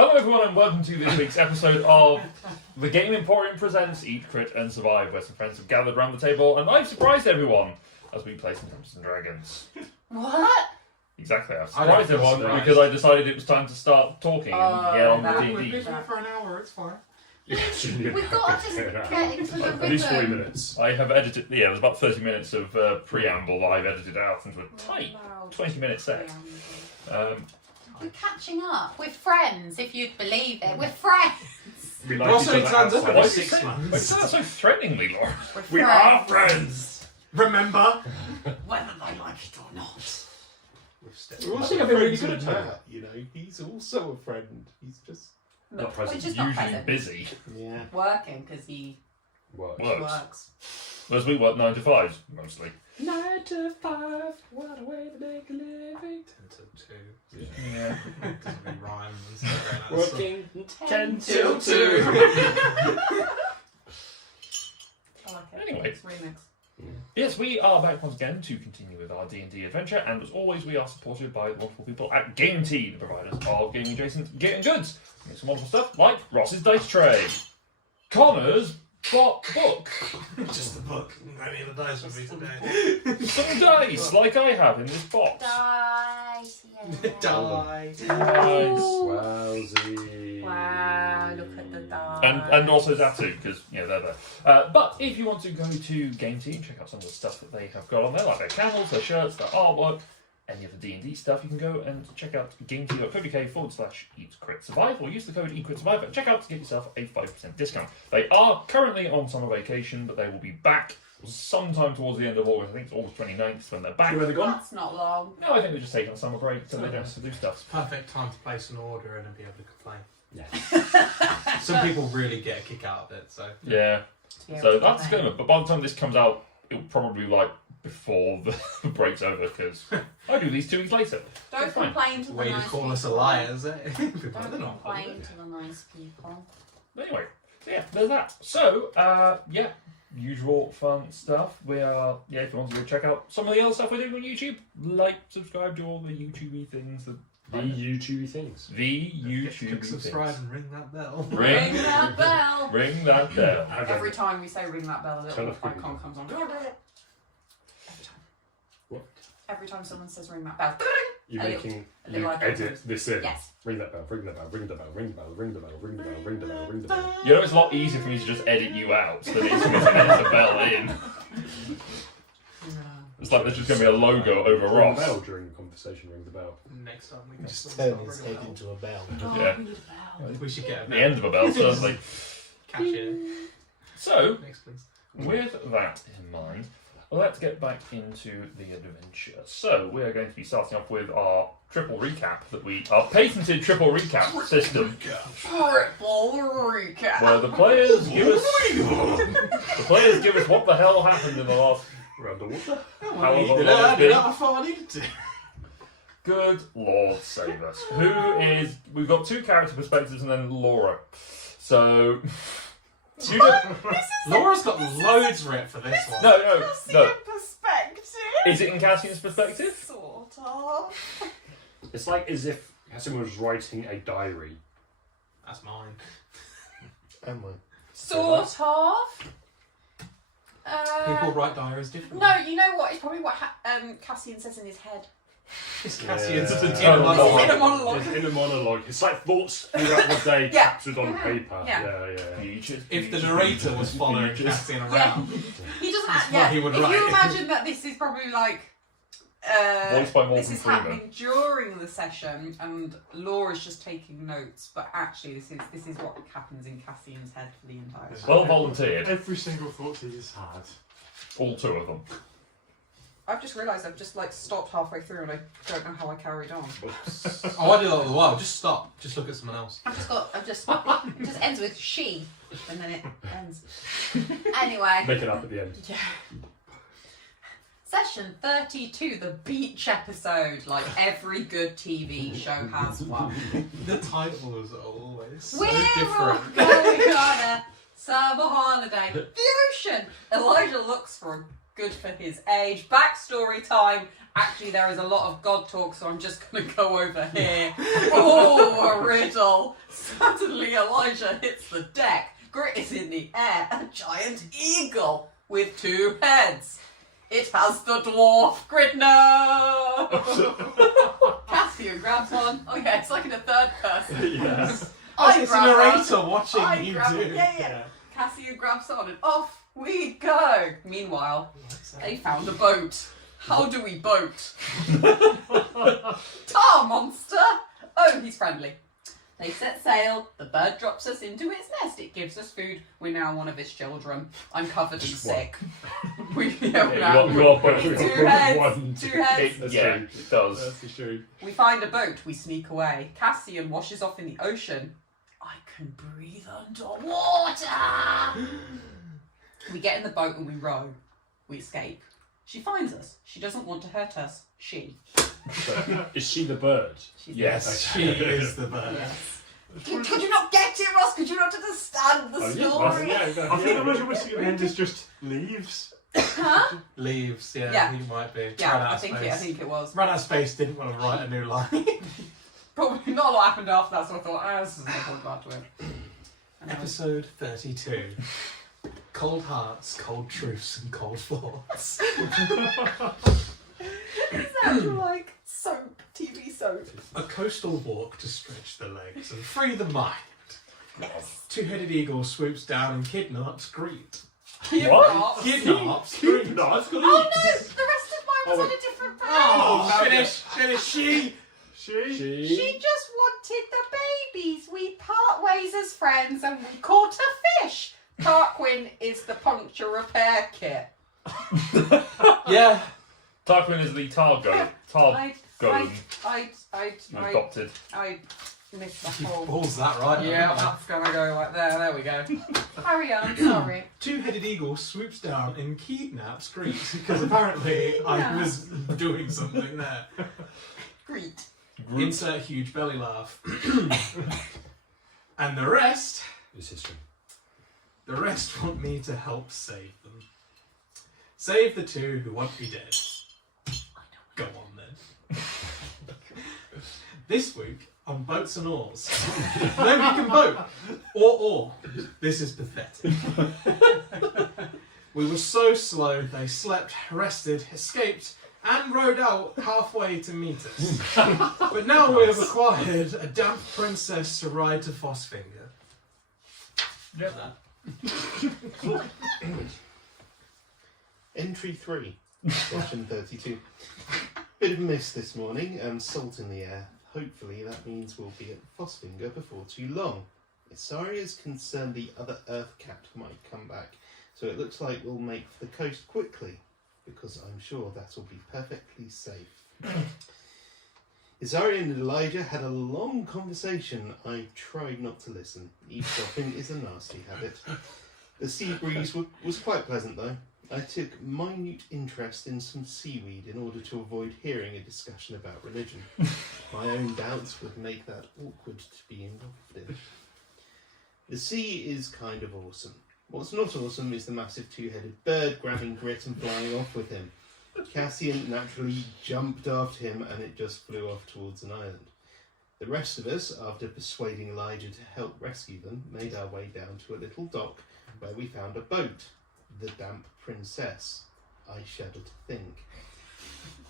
Hello everyone and welcome to this week's episode of The Game Emporium presents Eat, Crit and Survive, where some friends have gathered around the table and I've surprised everyone as we play some Dungeons and Dragons. What? Exactly, I've surprised everyone because I decided it was time to start talking and get on the D&D. We've been here for an hour, it's fine. We've got to just get into the rhythm. At least 40 minutes. I have edited, it was about 30 minutes of preamble that I've edited out into a tight 20-minute set. We're catching up. We're friends, if you'd believe it. We're friends. We Ross only turns up Why every is it 6 Why months. is that so threateningly, Laura? We are friends! Remember? Whether they like it or not. We're I also think I've been been really really good good at at that. You know, he's also a friend. He's just Not We're present, just not usually present. busy. Yeah. Working, because he works. works. Whereas we work 9 to 5s, mostly. 9 to 5, what a way to make a living. 10 to 2. Yeah. Doesn't really rhyme and stuff. Working 10 till till 2. I like it. Anyway. It's remix. Yes, we are back once again to continue with our D&D adventure, and as always, we are supported by the wonderful people at Game Tea, the providers of gaming adjacent getting goods. And some wonderful stuff like Ross's Dice Tray, Connor's book, Just the book. Any of the dice with me today. some dice like I have in this box. Dice, yeah. Die. Nice. Wowsy. Wow, look at the dice. And also Zatu, because they're there. But if you want to go to Game Tea and check out some of the stuff that they have got on there, like their candles, their shirts, their artwork, any of the D&D stuff, you can go and check out gametea.co.uk/eatcritsurvive or use the code eatcritsurvive at checkout to get yourself a 5% discount. They are currently on summer vacation, but they will be back sometime towards the end of August. I think it's August 29th when they're back. Where they gone? That's not long. No, I think they're just taking a summer break so they don't have to do stuff. Perfect time to place an order and then be able to complain. Yeah. Some people really get a kick out of it, so. Yeah. Yeah, So that's going to, but by the time this comes out, it'll probably be like before the break's over because I do these 2 weeks later. Don't Fine. complain to the Way nice to call people. us a liar, is it? Don't They're not on complain holiday. to the nice people. Anyway, so yeah, there's that. So, usual fun stuff. We are, if you want to go check out some of the other stuff we're doing on YouTube, like, subscribe to all the YouTube things. The YouTube things. The YouTube Click things. subscribe and ring that bell. Ring that bell. Ring that bell. Every time we say ring that bell, a Turn little off the icon comes on. Every time. What? Every time someone says ring that bell. You're A little- making a little Luke icon edit goes. this in. Yes. Ring that bell, ring the bell, ring the bell, ring the bell, ring the bell, ring the bell, ring the bell, ring the bell, ring the bell. You know, it's a lot easier for me to just edit you out than it is for me to edit the bell in. It's like there's just going to be a logo over Ring the Ross. bell during the conversation, ring the bell. Next time we can Just start turn his ringing head a into a bell. Oh, Yeah. we need a bell. We should get a The end of a bell, certainly. Cash in. So, Next, please. with that in mind, let's get back into the adventure. So, we are going to be starting off with our our patented triple recap system, Triple recap. where the players give us what the hell happened in the last. We're underwater. How long Did has I it been? I thought I needed to. Good Lord save us. We've got 2 character perspectives and then Laura. So, Laura's got loads writ for this one. no. Perspective. Is it in Cassian's perspective? Sort of. It's like as if someone was writing a diary. That's mine. Am I? Sort of. People write diaries differently. No, you know what? It's probably what Cassian says in his head. It's Cassian's Yeah. inner Oh, monologue. This is in a monologue. It's in a monologue. It's like thoughts throughout the day Yeah. captured on paper. Yeah. Yeah. If the narrator was following Cassian around, He doesn't. That's Yeah. what he would if you write. imagine that this is probably like. Voiced by Morgan This is Freeman. happening during the session, and Laura's just taking notes. But actually, this is what happens in Cassian's head for the entire time. Well volunteered. Every single thought he's had. All 2 of them. I've just realised I've just like stopped halfway through, and I don't know how I carried on. oh, I do that all the while. Just stop. Just look at someone else. It just ends with she, and then it ends. Anyway. Make it up at the end. Yeah. Session 32, the beach episode, like every good TV show has one. The titles are always so We're all different. going on a summer holiday. The ocean. Elijah looks for a Good for his age. Backstory time. Actually, there is a lot of God talk, so I'm just going to go over here. Oh, a riddle. Suddenly, Elijah hits the deck. Grit is in the air. A giant eagle with 2 heads. It has the dwarf Grit. No! Cassio grabs one. Oh, yeah, it's like in a third person. Yes. I It's a grab one. narrator watching I you grab do. it. Yeah. Cassio grabs on and off we go. Meanwhile, they found a boat. How do we boat? Tar monster! Oh, he's friendly. They set sail. The bird drops us into its nest. It gives us food. We're now one of its children. I'm covered in sick. We You are both. 2 heads. 2 heads. That's Yeah, true. it does. That's true. We find a boat. We sneak away. Cassian washes off in the ocean. I can breathe underwater. We get in the boat and we row. We escape. She finds us. She doesn't want to hurt us. She. So, is she the bird? She's Yes. She is the bird. Yes. Could you not get it, Ross? Could you not understand the Oh, story? yeah, I think the most missing at the end is just leaves. Huh? Leaves, yeah, Yeah. he might be. Yeah, Ran out I of think space. it was. Ran out of space, didn't want to write a new line. Probably not a lot happened after that, so I thought, this is not talk about to it. And I was, Episode 32. Cold hearts, cold truths, and cold thoughts. it sounds like soap, TV soap. A coastal walk to stretch the legs and free the mind. Yes. 2-headed eagle swoops down and kidnaps Greet. What? Kidnaps Keep nuts, Oh no! The rest of mine was on a different page. Oh, finish. She just wanted the babies. We part ways as friends and we caught a fish. Tarquin is the puncture repair kit. Yeah. Tarquin is the tar goat. Tar golem. I Adopted. missed the whole. Balls that right. Yeah, that's gonna go like there. There we go. Carry on. Sorry. 2-headed eagle swoops down and kidnaps Greet because apparently I was doing something there. Greet. Insert huge belly laugh. And the rest Is history. want me to help save them. Save the 2 who want me dead. Go on then. This week on Boats and Oars. Nobody can boat. Or. This is pathetic. We were so slow they slept, rested, escaped, and rowed out halfway to meet us. But now we have acquired a damp princess to ride to Fosfinger. Yep. Entry 3, session 32. Bit of mist this morning and salt in the air. Hopefully that means we'll be at Fosfinger before too long. Isari is concerned the other Earth Cat might come back, so it looks like we'll make for the coast quickly, because I'm sure that'll be perfectly safe. Isari and Elijah had a long conversation. I tried not to listen. Eavesdropping is a nasty habit. The sea breeze was quite pleasant though. I took minute interest in some seaweed in order to avoid hearing a discussion about religion. My own doubts would make that awkward to be involved in. The sea is kind of awesome. What's not awesome is the massive 2-headed bird grabbing Grit and flying off with him. Cassian naturally jumped after him and it just flew off towards an island. The rest of us, after persuading Elijah to help rescue them, made our way down to a little dock where we found a boat. The Damp Princess. I shudder to think.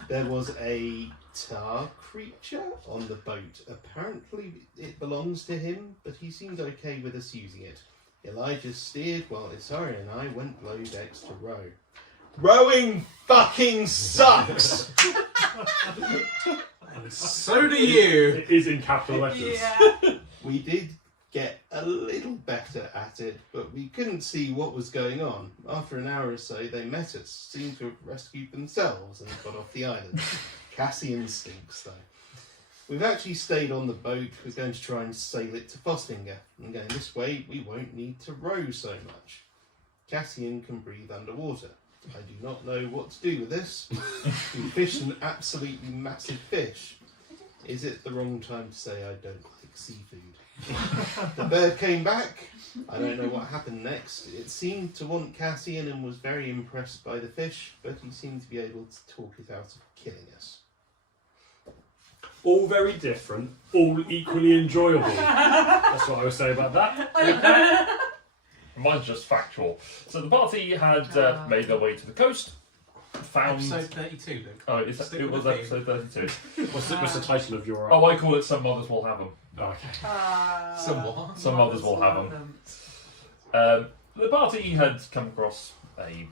There was a tar creature on the boat. Apparently it belongs to him, but he seemed okay with us using it. Elijah steered while Isari and I went below decks to row. Rowing fucking sucks! And so do you. It is in capital letters. Yeah. We did get a little better at it, but we couldn't see what was going on. After an hour or so, they met us, seemed to have rescued themselves and got off the island. Cassian stinks, though. We've actually stayed on the boat. We're going to try and sail it to Fosfinger, and going this way, we won't need to row so much. Cassian can breathe underwater. I do not know what to do with this. We fished an absolutely massive fish. Is it the wrong time to say I don't like seafood. The bird came back. I don't know what happened next. It seemed to want Cassian and was very impressed by the fish, but he seemed to be able to talk it out of killing us. All very different, all equally enjoyable. That's what I would say about that. Mine's just factual. So the party had made their way to the coast, found... Episode 32, Luke. Oh, it Stick was with the episode 32. What's the title of your... Oh, I call it Some Mothers Will Have Them. Okay. Somewhat. Some mothers will have them. The party had come across a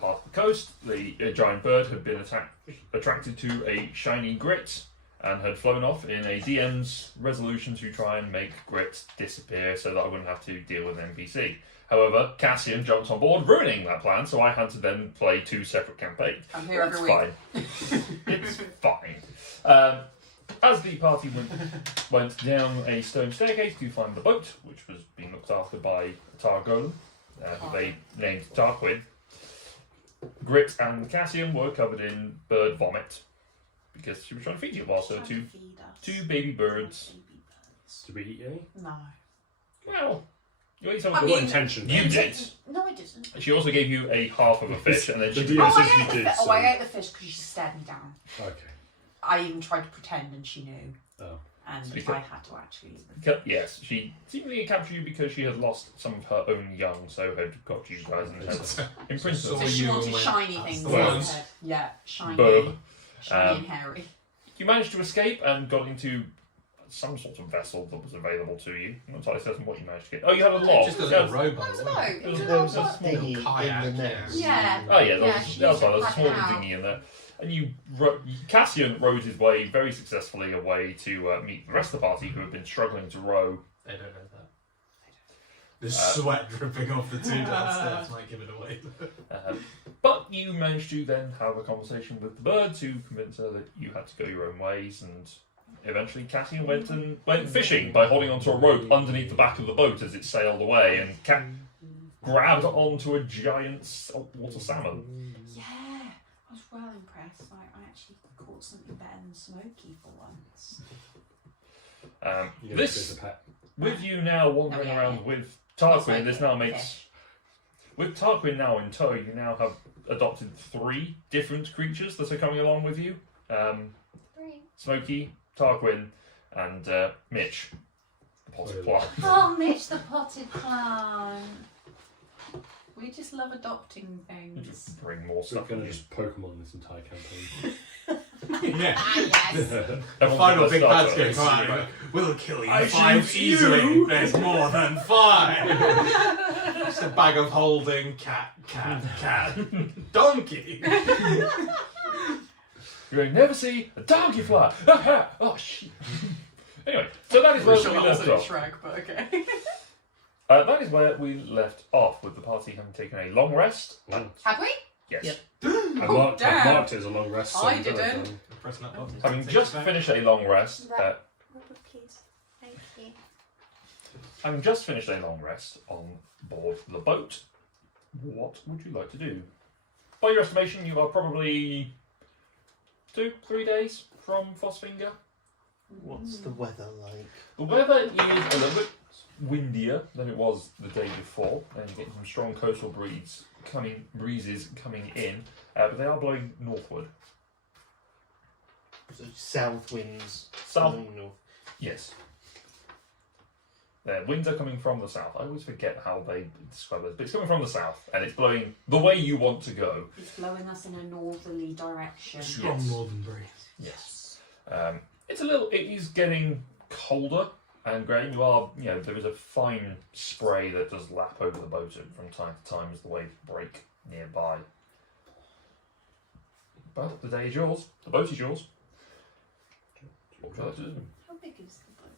part of the coast. A giant bird had been attracted to a shiny grit and had flown off in a DM's resolution to try and make Grit disappear so that I wouldn't have to deal with an NPC. However, Cassian jumps on board, ruining that plan, so I had to then play 2 separate campaigns. I'm here every week. It's fine. As the party went down a stone staircase to find the boat, which was being looked after by Targolem, who they named Tarquin, Grit and Cassian were covered in bird vomit because she was trying to feed you while so two baby birds. Did we eat any? No. Well, you ate some I of the mean- What intention? You did. No, I didn't. She also gave you a half of a fish, and then The she. DM Oh, says I you ate the did, fish. so... Oh, I ate the fish because she stared me down. Okay. I even tried to pretend, and she knew. Oh. And Speak up. I had to actually. Yes, she seemingly captured you because she had lost some of her own young, so had got you guys and had imprisoned. So So she you wanted went, shiny "That's things the in her ones." head. Yeah, shiny, Boom. shiny and hairy. You managed to escape and got into some sort of vessel that was available to you. I'm not entirely certain what you managed to get. Oh, you had a log. Just a little rowboat. That was a wasn't boat. it? It was There an was old a boat. small Thingy kayak, in the yeah. nest. Yeah. Oh yeah, Yeah, there was she there used to was a pack small it out. dinghy in there. And Cassian rowed his way very successfully away to meet the rest of the party who had been struggling to row. They don't know that. The sweat dripping off the 2 downstairs might give it away. But you managed to then have a conversation with the bird to convince her that you had to go your own ways, and eventually Cassian went fishing by holding onto a rope underneath the back of the boat as it sailed away, and grabbed onto a giant saltwater salmon. Yeah, I was well impressed. I actually caught something better than Smokey for once. You know, This, as a pet. with you now wandering Oh, yeah, around yeah. with Tarquin, Not this Smokey, now makes... fish. With Tarquin now in tow, you now have adopted 3 different creatures that are coming along with you. Smokey, Tarquin, and Mitch, the potted plant. Oh, Mitch the potted plant. We just love adopting things. Just bring more So we're stuff. going in to you. just Pokemon this entire campaign. Yeah. Ah, yes. The Everyone's final got big their bad's starter. going to come out. Like, we'll kill you. I 5 choose easily. you. There's more than 5. Just a bag of holding. Cat. Donkey. You're going to never see a donkey fly. Oh, shit. Anyway, so that is where Sure, we that left wasn't off. Shrek, but okay. That is where we left off, with the party having taken a long rest. Mm. Have we? Yes. Yep. I Oh, marked damn. it as a long rest. I so didn't. Pressing that button. Having Take just it back. finished a long rest, Right. Please. Thank you. having just finished a long rest on board the boat, what would you like to do? By your estimation, you are probably 2-3 days from Fosfinger. What's the weather like? The weather is a little bit windier than it was the day before, and you're getting some strong coastal breezes coming in, but they are blowing northward. So south winds. South, blowing north. yes. The winds are coming from the south. I always forget how they describe this, but it's coming from the south, and it's blowing the way you want to go. It's blowing us in a northerly direction. Strong Yes. northern breeze. Yes. It is getting colder and grey. There is a fine spray that does lap over the boat from time to time as the waves break nearby. But the day is yours. The boat is yours. What would you like to do? How big is the boat?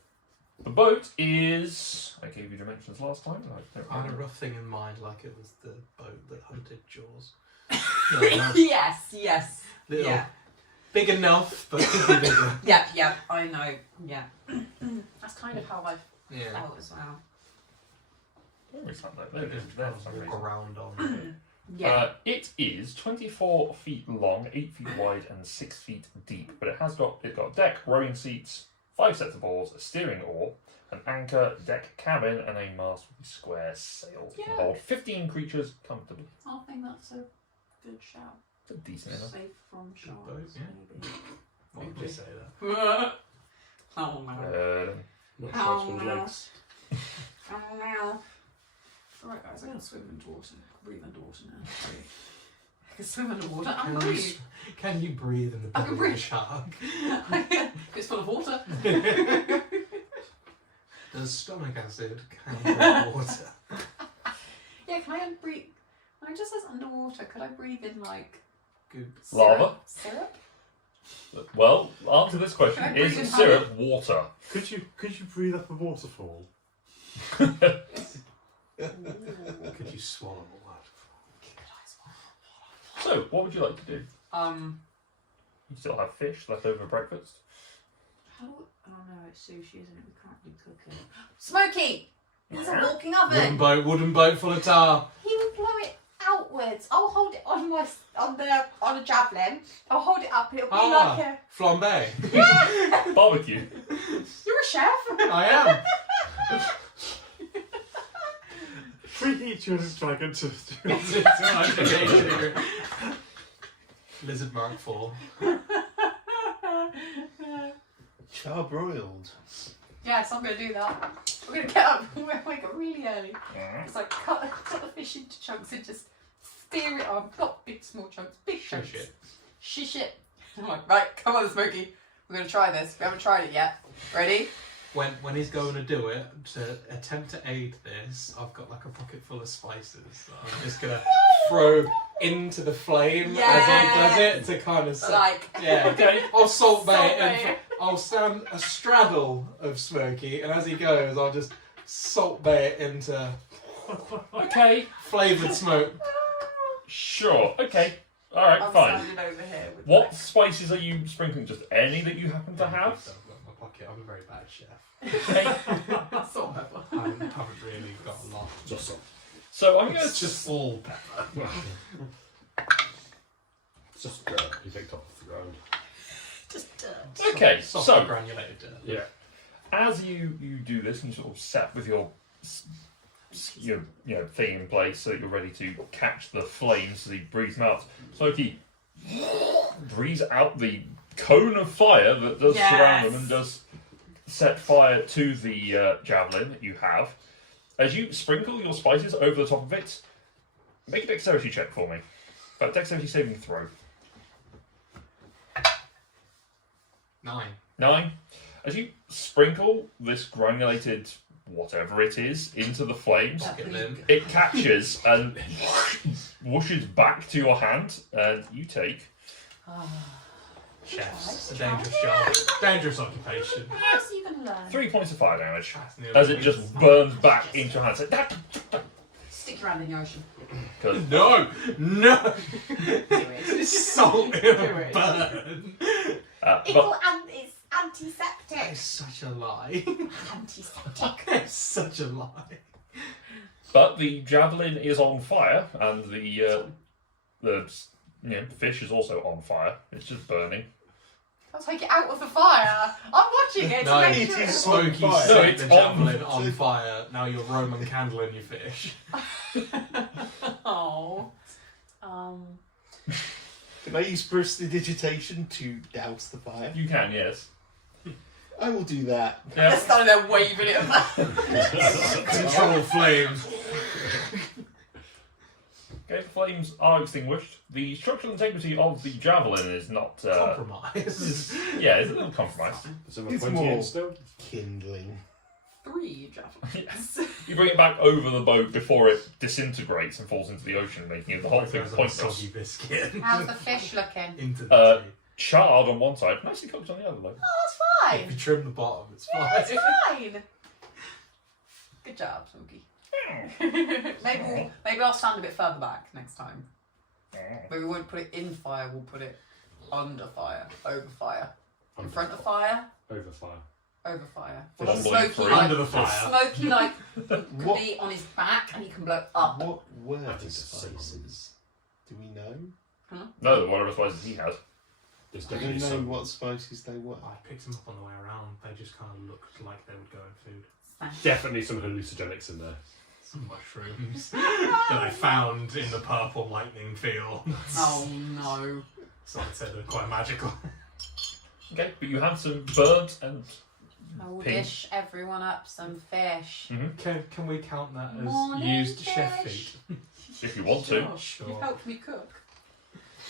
The boat is... I gave you dimensions last time. I don't I had a remember. rough thing in mind, like it was the boat that hunted Jaws. Yes. Little, Yeah. big enough, but could be bigger. Yeah, I know. Yeah. That's kind of how I've Yeah. felt as well. Where is that? You There, just there for some walk reason. around on. Yeah. It is 24 feet long, 8 feet wide, and 6 feet deep. But it has got a deck, rowing seats, 5 sets of oars, a steering oar, an anchor, deck cabin, and a mast with square sails. It can Yeah. hold 15 creatures comfortably. I think that's a good shout. It's a decent enough. Safe from sharks, boat, yeah. maybe. Why would you say that? Oh no. Not Oh, sharks with no. legs. Oh no. Alright guys, I'm gonna swim underwater. Breathe underwater now. I can swim underwater and Can you, breathe. can you breathe in the I can belly of a breathe. shark? It's full of water. Does stomach acid count as water? Yeah, can I breathe? When it just says underwater, could I breathe in like Goop. Lava? syrup? Well, answer this question. Can I breathe Is in syrup water? Could you breathe up a waterfall? Could you swallow a waterfall? So, what would you like to do? Um, You still have fish left over for breakfast? How? Oh no, it's sushi, isn't it? We can't do cooking. Smokey! There's a walking oven! Wooden boat full of tar. He will blow it outwards. I'll hold it on on a javelin. I'll hold it up and it'll be like a. Flambe. Barbecue. You're a chef. I am. Preheat your dragon to Lizard Mark 4. Charbroiled. Yes, I'm going to do that. We're going to get up and wake up really early. Just like cut the fish into chunks and just spear it on. Not big, small chunks, big chunks. Shish it. Shish it. I'm like, right, come on, Smokey. We're gonna try this. We haven't tried it yet. Ready? When he's going to do it, to attempt to aid this, I've got like a pocket full of spices that I'm just going to throw into the flame as he does it to kind of... Like, Yeah. Okay. I'll salt bait Salt and bait. I'll stand a straddle of Smokey, and as he goes, I'll just salt bait into Okay. flavoured smoke. Sure. Okay. Alright, I'm fine. standing over here with What spices are you sprinkling? Just any that you happen to have? I've got in my pocket. I'm a very bad chef. Okay. my salt and pepper. I haven't really got a lot. Just some. So I'm going It's to just all pepper. It's just dirt you picked off the ground. Just Okay, Soft so granulated dirt. Yeah. as you do this and you sort of set with your thing in place so that you're ready to catch the flames as he breathes them out, Smokey breathes out the cone of fire that does surround them and does set fire to the javelin that you have. As you sprinkle your spices over the top of it, make a dexterity check for me. But dexterity saving throw. 9. As you sprinkle this granulated whatever it is into the flames, Pocket limp. it catches and whooshes back to your hand, and you take Chefs. A dangerous job. Dangerous occupation. What else are you going to learn? 3 points of fire damage That's nearly as it just burns back into your hand. So, Stick your hand in the ocean. No! No! Do it. Salt in a burn. but It's antiseptic. That is such a lie. Antiseptic. That's such a lie. But the javelin is on fire, and the fish is also on fire. It's just burning. I'll take it out of the fire. I'm watching it No, to make sure. Smokey on fire. set No, it's the javelin on fire. Now you're Roman candling your fish. Oh. Can I use prestidigitation to douse the fire? You can, yes. I will do that. They're Yeah. standing there waving it about. Control flames. Okay, the flames are extinguished. The structural integrity of the javelin is not. Compromise. Yeah, it's a little compromised. Is there a It's 20 more- in still? Kindling. 3 javelins. Yes. You bring it back over the boat before it disintegrates and falls into the ocean, making the whole thing There's a pointless. soggy biscuit. How's the fish looking? Into the sea. Charred on one side, nicely cooked on the other, though. Oh, If it's you trim the bottom, it's fine. fine. It's fine. Good job, Smokey. maybe I'll stand a bit further back next time. Maybe we won't put it in fire, we'll put it under fire, over fire. In front of fire, Over fire. over fire. Full Or on Smokey blowing like, Under the fire. Smokey like can What- be on his back and he can blow up. What were I the think it's spices? Do we know? No, whatever spices he had. There's Do you definitely know some. what spices they were? I picked them up on the way around. They just kind of looked like they would go in food. Definitely some hallucinogenics in there. Some mushrooms that I found in the purple lightning field. Oh no. So I'd say they're quite magical. Okay, but you have some birds and I will Pink. dish everyone up some fish. Can we count that as Morning used chef fish. feet? if you want to. Sure. You've helped me cook.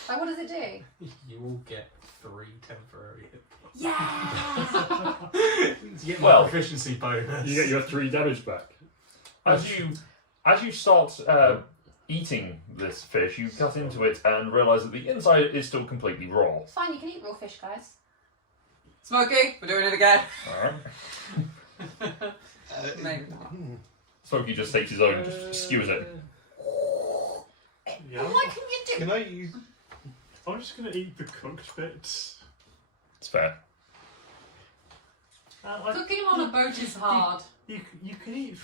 Like, what does it do? You will get 3 temporary hit points. Yeah! You get Well- my proficiency bonus. You get your 3 damage back. As you start eating this fish, you cut into it and realise that the inside is still completely raw. It's fine, you can eat raw fish, guys. Smokey, we're doing it again. Alright. Maybe not. Smokey just takes his own and just skewers it. Yeah. What can you do? Can I use? I'm just going to eat the cooked bits. It's fair. Cooking on a boat is hard. You can eat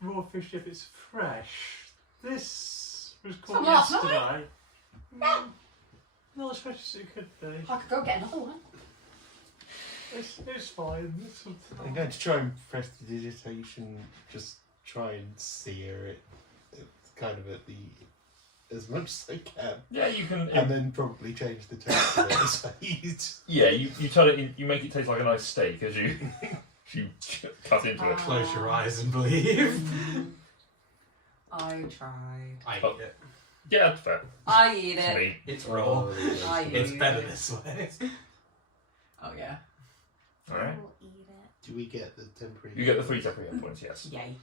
raw fish if it's fresh. This was caught From last night? yesterday. Yeah. Not as fresh as it could be. I could go get another one. It's fine. I'm going to try and prestidigitation. Just try and sear it, kind of at the as much as I can, Yeah, you can. and then probably change the taste of it as I eat. Yeah, you turn it in, you make it taste like a nice steak as you you cut into it. Close your eyes and believe. I tried. I Oh. eat it. Yeah, that's fair. I eat It's it. me. It's raw. I It's eat better it. this way. Oh yeah. Alright. I'll eat it. Do we get the temporary? You get the 3 temporary hit points, yes. Yay.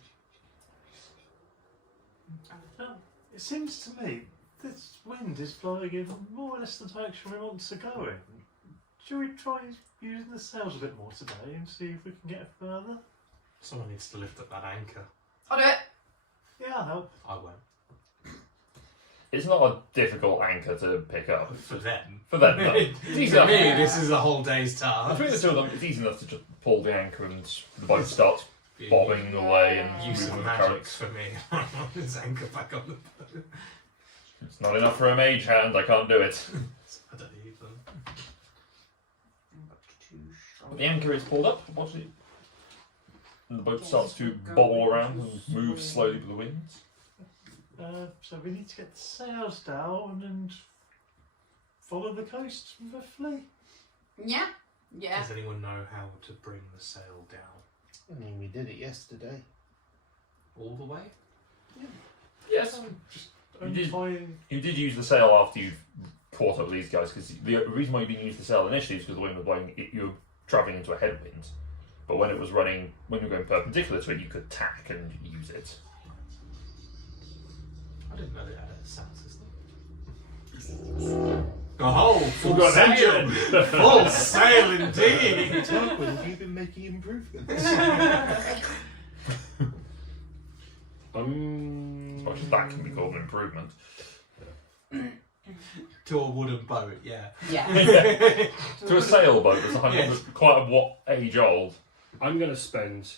It seems to me this wind is blowing in more or less the direction we want to go in. Should we try using the sails a bit more today and see if we can get further? Someone needs to lift up that anchor. I'll do it. Yeah, I'll help. I won't. It's not a difficult anchor to pick up. For them. For them, no. It's easy For enough. me, this is a whole day's task. Between the two of them, it's easy enough to just pull the anchor and the boat starts bobbing away and Use moving some with magic currents. for me. This anchor back on the boat. It's not enough for a mage hand, I can't do it. I don't need them. But the anchor is pulled up, watch it. And the boat starts to bobble around and move slowly with the winds. So we need to get the sails down and follow the coast roughly. Yeah? Yeah. Does anyone know how to bring the sail down? I mean, we did it yesterday. All the way? Yes, Only did. trying. you did use the sail after you've caught up with these guys, because the reason why you didn't use the sail initially is because the wind was blowing, you were travelling into a headwind. But when it was running, when you were going perpendicular to it, you could tack and use it. I didn't know they had a sound system. Oh, full got an sail! engine. Full sail indeed! Tarquin, you've been making improvements. As much as that can be called an improvement. To a wooden boat, yeah. Yeah. To a sailboat that's Yes. quite a age old. I'm going to spend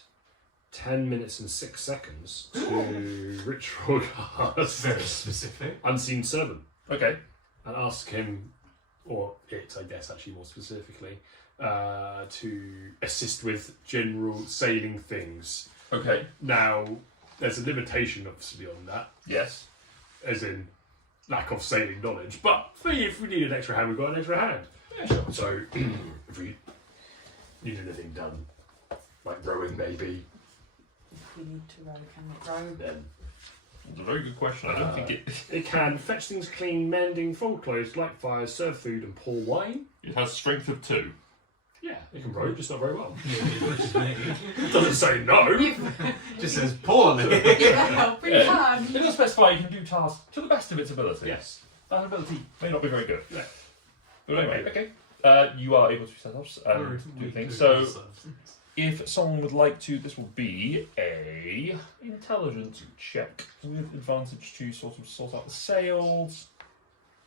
10 minutes and 6 seconds to ritual That's cast very specific. Unseen Servant Okay. and ask him, or it I guess actually more specifically, to assist with general sailing things. Okay. Now, there's a limitation obviously on that, Yes. as in lack of sailing knowledge, but if we need an extra hand, we've got an extra hand. Yeah, sure. So, if we need anything done, like rowing maybe, If we need to row, can we row? then It's a very good question. I don't think it can fetch things clean, mending, fold clothes, light fires, serve food, and pour wine. it has strength of 2. Yeah, it can row, just not very well. Which is me. It doesn't say no. Just says poorly. Give a helping Yeah. hand. It does specify you can do tasks to the best of its ability. Yes. That ability may not be very good. Yeah. But anyway, okay. You are able to set ups and do things. So, if someone would like to, this will be a intelligence check with advantage to sort out the sails,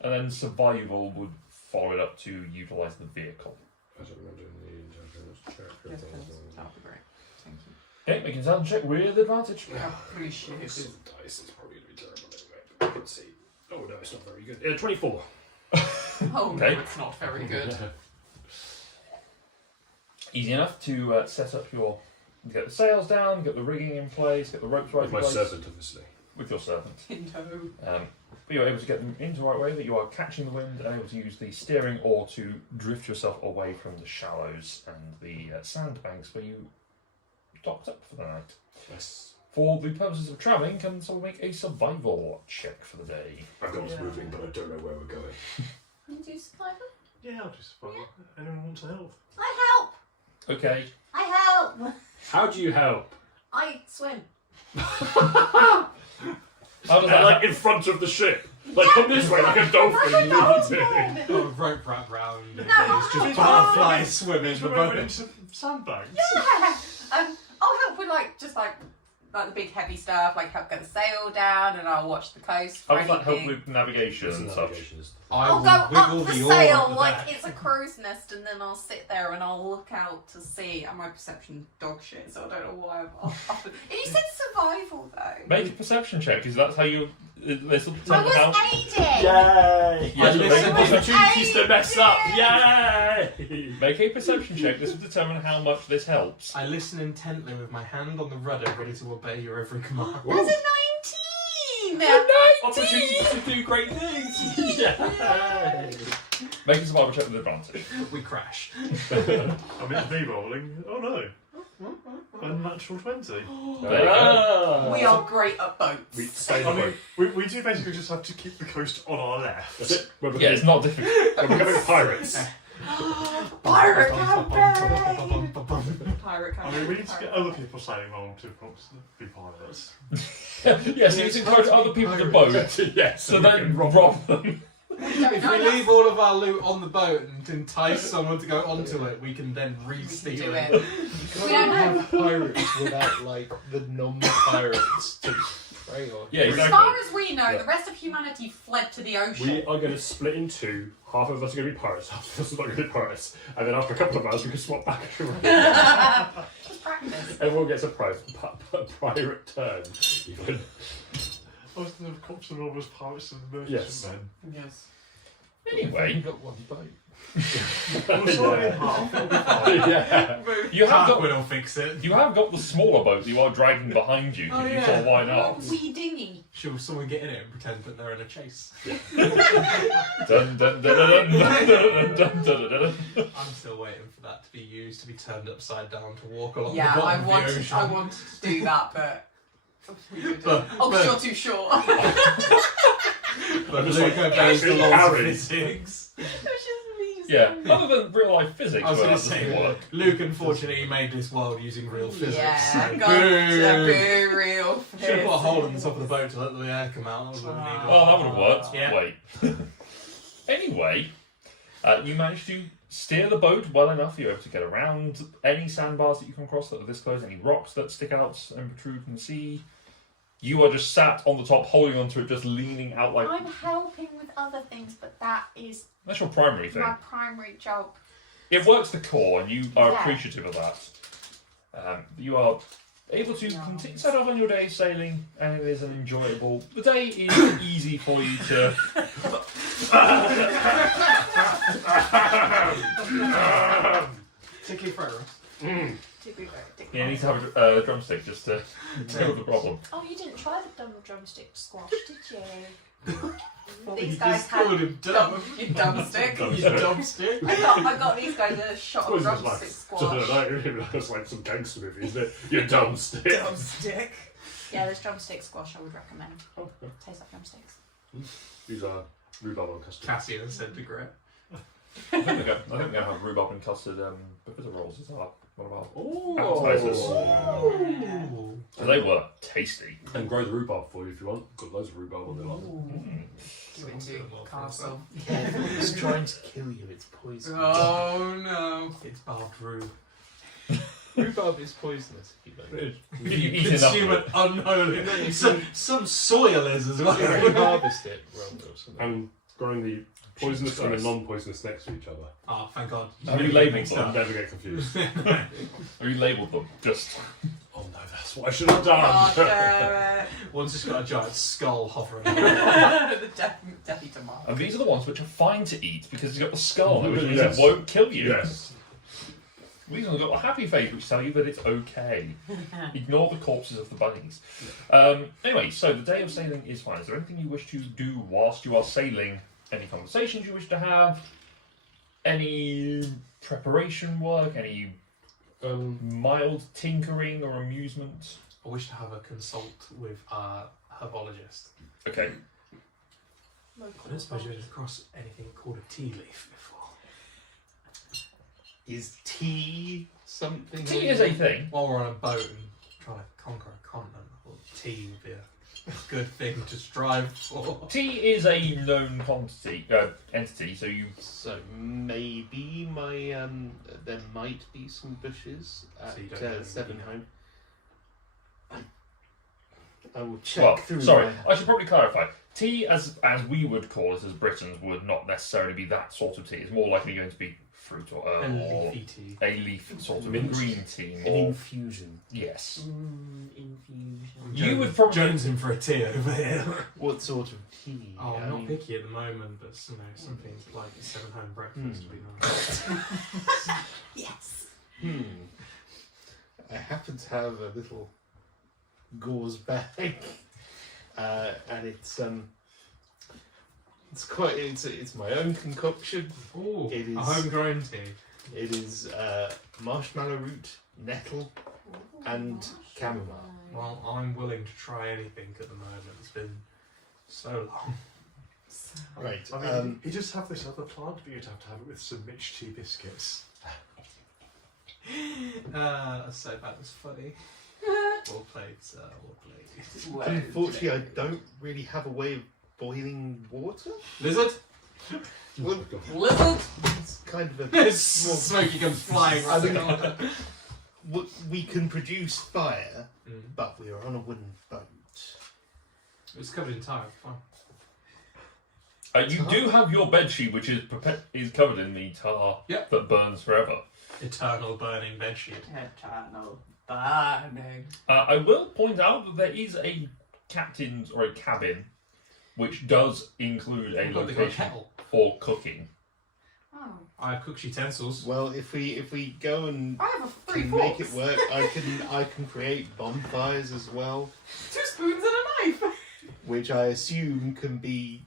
and then survival would follow it up to utilise the vehicle. I don't remember doing the intelligence check. Yes, please. That would be great. Thank you. Okay, make an intelligence check with advantage. I appreciate This it. is the dice, it's probably going to be terrible anyway, but we can see. Oh no, it's not very good. 24. Oh Okay. no, it's not very good. Easy enough to set up your... Get the sails down, get the rigging in place, get the ropes right With in my place. servant, obviously. With your servant. Pinto. But you're able to get them into the right way, that you are catching the wind and able to use the steering oar to drift yourself away from the shallows and the sandbanks where you docked up for the night. Yes. For the purposes of travelling, can someone make a survival check for the day? I've got us Yeah. moving, but I don't know where we're going. Can you do survival? Yeah, I'll just follow. Anyone want to help? I help. Okay. I help. How do you help? I swim. How does that Like in front of the ship. Like come this way, like a dolphin. Got a rope wrapped round and it's just butterflies swimming the Remember boat. into sandbanks? Yeah. I'll help with like the big heavy stuff, like help get the sail down, and I'll watch the coast. For How does that help anything. with navigation It's and such? navigation, isn't it? I'll will go up wiggle the oar at sail the like back. it's a crow's nest, and then I'll sit there and I'll look out to sea. And my perception dog shit, so I don't know why I'm off. And you said survival though. Make a perception check, because that's how you... This will I determine how... was aiding. Yay! Yes, listen make, a to perception, Opportunities to mess up! Yay! make a perception check. This will determine how much this helps. I listen intently with my hand on the rudder, ready to obey your every command. That's a 19. Opportunities to do great things! Yay! Make a survival check with advantage. We crash. I mean, me rolling. Oh no. A natural 20. There you go. We are great at boats. We stay I in the mean, boat. we do basically just have to keep the coast on our left. That's it. We're Yeah, becoming, it's not difficult. we're becoming pirates. Pirate campaign. Pirate I mean, we need to get other people sailing along to be pilots. Yes, you need to encourage other people to boat, Yes. so then rob them. If we leave all of our loot on the boat and entice someone to go onto it, we can then re-steal do it. it. We don't have pirates without like the non-pirates to prey on. Yeah, As exactly. far as we know, Yeah. the rest of humanity fled to the ocean. We are going to split in two. Half of us are going to be pirates, half of us are not going to be pirates. And then after a couple of hours, we can swap back around. Just practice. Everyone gets a pirate turn. Even. I was the cops and all as pirates and merchant Yes. men. Yes. Anyway, got one boat. We'll sort it in half. It'll be fine. Yeah. you have got Will fix it. the smaller boat that you are dragging behind you. 'Cause Oh, you yeah. thought, why not? Wee dinghy. Should someone get in it and pretend that they're in a chase? Dun, dun, dun, dun, dun, dun, dun, dun, dun, dun. I'm still waiting for that to be used to be turned upside down to walk along Yeah, the I bottom of the wanted ocean. to do that, but. But- Oh, but- you're too short. But just Luke like, obeys the actually, laws of Harry. physics. Yeah, other than real life physics, I was where going that to doesn't say, work. Luke unfortunately made this world using real physics. Yeah, so got boom. boo real. Should have put a hole in the top of the boat to let the air come out. That would've been needed. Well, that would have worked. Yeah. Wait. Anyway, you managed to steer the boat well enough. You're able to get around any sandbars that you come across that are this close, any rocks that stick out and protrude from the sea. You are just sat on the top, holding onto it, just leaning out like... I'm helping with other things, but that is That's your primary thing. my primary job. It works the core, and you are Yeah. appreciative of that. You are able to set off on your day sailing, and it is an enjoyable... The day is easy for you to... Particularly for us. To be very You need to have a drumstick just to deal with the problem. Oh, you didn't try the double drumstick squash, did you? You These just guys called had. him dumb. You dumb stick. You dumb stick. I got these guys a shot of It's like, drumstick squash. it's like some gangster movie, isn't it? You dumb stick. Dumb stick. Yeah, there's drumstick squash. I would recommend. Tastes like drumsticks. These are rhubarb on custard. Cassian and Centigrade. I think we're going to have rhubarb and custard bitter rolls as our one of our Oh. appetizers. Ooh. So they were tasty. And grow the rhubarb for you if you want. Got loads of rhubarb on the lot. Give it to castle. It's trying to kill you. It's poison. Oh no. It's barbed rue. Rhubarb is poisonous if you don't. If you eat enough Consume of it it. unholy. Some soil is as well. You harvest it wrong or something. And growing the poisonous and the Christ. non-poisonous next to each other. Oh, thank God. Have you labelled Mixed them? up. Never get confused. Have you labelled them? Just... Oh no, that's what I should have done. God damn it. One's just got a giant skull hovering. The Deathy tomato. And these are the ones which are fine to eat because it's got the skull on it, which means Yes. it won't kill you. Yes. These ones got the happy face, which tell you that it's okay. Ignore the corpses of the bunnies. Anyway, so the day of sailing is fine. Is there anything you wish to do whilst you are sailing? Any conversations you wish to have? Any preparation work? Any mild tinkering or amusement? I wish to have a consult with our herbologist. Okay. I don't suppose you've across anything called a tea leaf before. Is tea something? Tea is a thing. While we're on a boat and trying to conquer a continent, well, tea would be a good thing to strive for. Tea is a known entity, so you... So maybe there might be some bushes So you at don't know, Seven you know. Home. I will check Well, through. sorry, my- I should probably clarify. Tea, as we would call it as Britons, would not necessarily be that sort of tea. It's more likely going to be fruit or herb A or leafy tea. a leaf sort of Mint. green tea. An More. infusion. Yes. Infusion. You would probably... Jonesing for a tea over here. What sort of tea? Oh, I I'm not mean, picky at the moment, but you know, something like a 7 Home breakfast would be nice. Yes. I happen to have a little gauze bag, and it's my own concoction. Ooh, It is- a homegrown tea. It is marshmallow root, nettle, and chamomile. Well, I'm willing to try anything at the moment. It's been so long. Right. I mean, you just have this other plant, but you'd have to have it with some Mitch tea biscuits. So that was funny. Well played, sir. Well played. Unfortunately, I don't really have a way of boiling water. Lizard? Well, Lizard. it's kind of a Smoky comes flying right now. We can produce fire, Mm. but we are on a wooden boat. It's covered in tile. Fine. You do have your bedsheet, which is covered in the tar Yep. that burns forever. Eternal burning bedsheet. Eternal burning. I will point out that there is a captain's or a cabin, which does include a I've got the location kettle. for cooking. Oh, I have cooked utensils. Well, if we go and I have a free can forks. make it work, I can create bonfires as well, 2 spoons and a knife. which I assume can be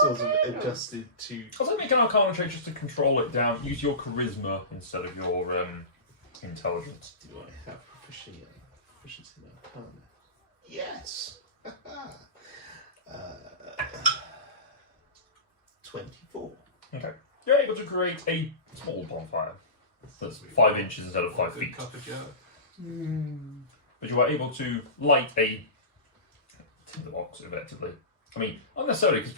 sort of adjusted to. I'll say make an Arcana check just to control it down. Use your charisma instead of your intelligence. Do I have proficiency in Arcana? Yes. 24. Okay. You're able to create a small bonfire that's 5 inches instead of 5 Good feet. cup of joe. But you are able to light a tinderbox, effectively. I mean, not necessarily, because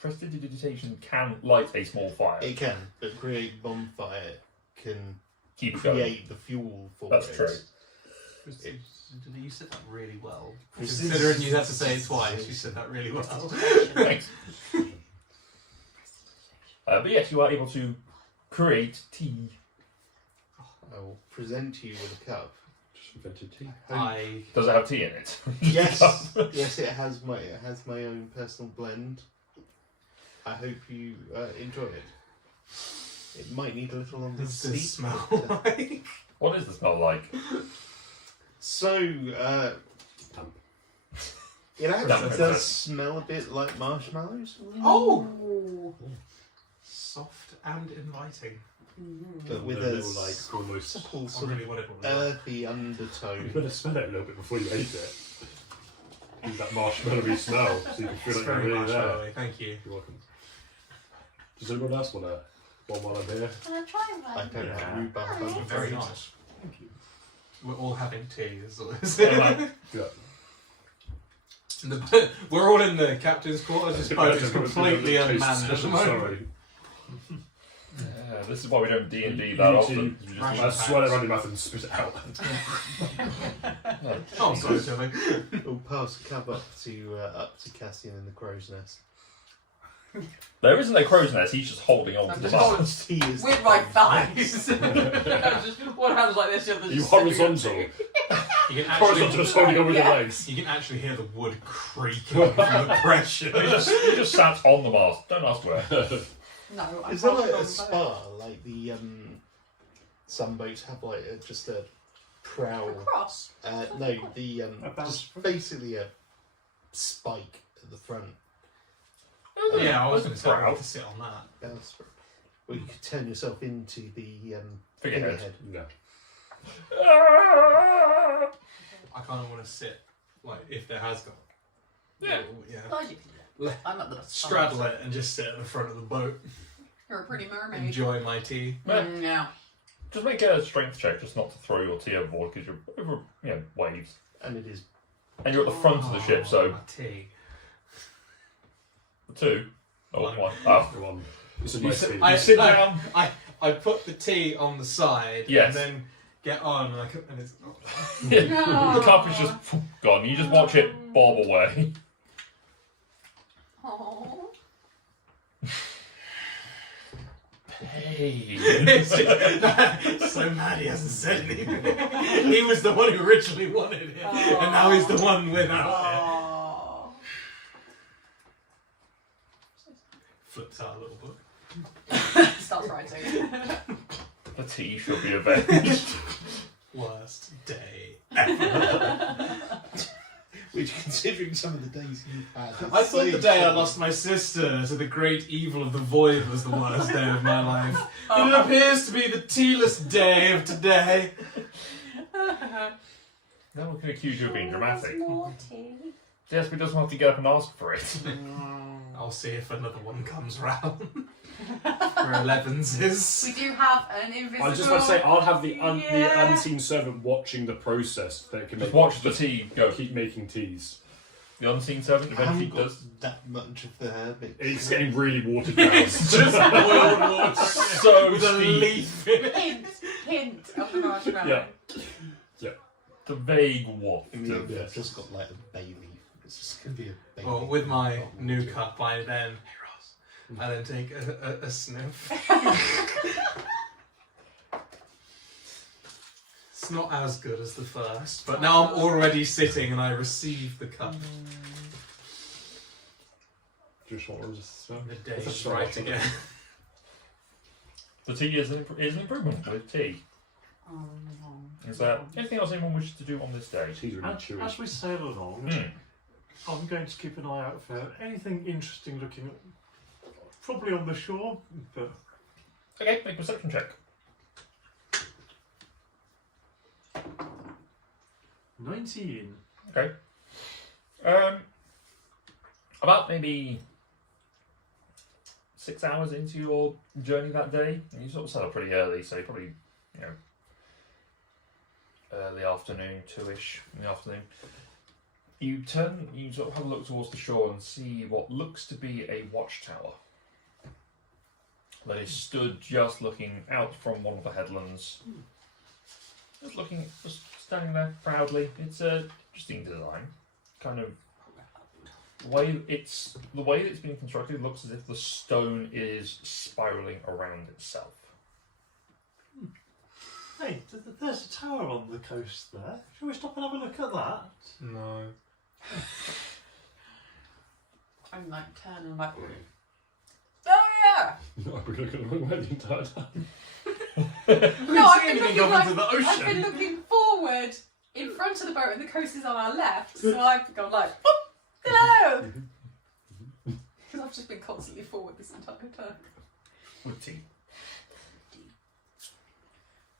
prestidigitation can light a small fire. It can, but create bonfire can Keep it going. create the fuel for That's it. true. You said that really well. Prestidigitation. Considering you had to say it twice, you said that really well. Thanks. But yes, you are able to create tea. I will present you with a cup. Just invented tea. Does it have tea in it? Yes, yes, it has my own personal blend. I hope you enjoy it. It might need a little on the Does this steep. smell but, like? What is the smell like? So, it actually Damp. does smell a bit like marshmallows, Oh! Soft and inviting. but with a a little, like, almost. subtle I sort really of wanted one of those. earthy You undertone. better smell it a little bit before you ate it. Use that marshmallowy smell so you can feel It's like you're very really much there. early. Thank you. You're welcome. Does anyone else want one while I'm here? Can I try I one? don't have rhubarb. Alright. I'm Very afraid. nice. We're all having tea. Is all this. Yeah. We're all in the captain's quarters. This boat is completely unmanned at the moment. Sorry. Yeah, this is why we don't D&D that often. We just- I swallow it around your mouth and spit it out. Oh, I'm sorry, Johnny. We'll pass the cup up to Cassian in the crow's nest. There isn't a crow's nest, he's just holding on I'm to the just holding- mast. He is With my thighs. Just one hand's like this, the other's You just sitting horizontal. up. You can Forrest not actually, just holding on with Yeah. the legs. you can actually hear the wood creaking from the pressure. You just sat on the mast. Don't ask where. No, I Is there can't like a remember. spar, like the some boats have like just a prow? A cross. No, the A bounce just spur? basically a spike at the front. Yeah, I was going to say Proud. we could sit on that. Bounce, where you could turn yourself into the Figurehead. No. I kind of want to sit, like, if there has got. Yeah. Yeah. Oh, you can do it. I'm not the best. Straddle it and just sit at the front of the boat. You're a pretty mermaid. Enjoy my tea. Yeah. Just make a strength check, just not to throw your tea overboard because you're over, waves, and it is and you're at the front of the ship. So my tea. the two. Oh, One. one. Oh. The one. This is You my sit- speed. I- sit no, down. I put the tea on the side Yes. and then get on and it's. The cup is just gone. You just watch it bob away. Aww. Hey. So mad he hasn't said anything. He was the one who originally wanted it, and now he's the one without Aww. it. Flips out a little book. Starts writing. The tea shall be avenged. Worst day ever. which, considering some of the days you've had, I thought the day I lost my sister to the great evil of the void was the worst day of my life. And it appears to be the tealess day of today. No one can accuse you of being dramatic. More tea. Yes, but doesn't have to get up and ask for it. I'll see if another one comes round. For 11s is. We do have an invisible. I was just about to say, I'll have the Yeah. unseen servant watching the process that can Just make, watch the tea go. keep making teas. The unseen servant I haven't eventually got does. that much of the herb. It's getting really watered down. It's just boiled water. So With a steep. leaf in it. Hint of the marshmallow. Yeah. The vague waft I mean, of I've just got like a bay leaf. It's just going to be a bay Well, leaf. with my new cup, I then. Hey Ross. I then take a sniff. It's not as good as the first, but now I'm already sitting and I receive the cup. Just what was this? The day That's a is shot. right again. the tea is an improvement with tea. Is there anything else anyone wishes to do on this day? Tea's really As chewy. we sail along, I'm going to keep an eye out for anything interesting looking at, probably on the shore, but Okay, make a perception check. 19. Okay. About maybe 6 hours into your journey that day, and you sort of set up pretty early, so you're probably, early afternoon, 2-ish in the afternoon. You sort of have a look towards the shore and see what looks to be a watchtower that is stood just looking out from one of the headlands. Just standing there proudly. It's a interesting design. Kind of the way that it's been constructed looks as if the stone is spiraling around itself. Hey, there's a tower on the coast there. Shall we stop and have a look at that? No. I'm like turning and like, oh yeah! No, we're going to look the wrong way the entire time. No, I've been anything looking go like, into the I've ocean. been looking forward in front of the boat and the coast is on our left, so I've gone like, oh, hello! Because I've just been constantly forward this entire time. With tea.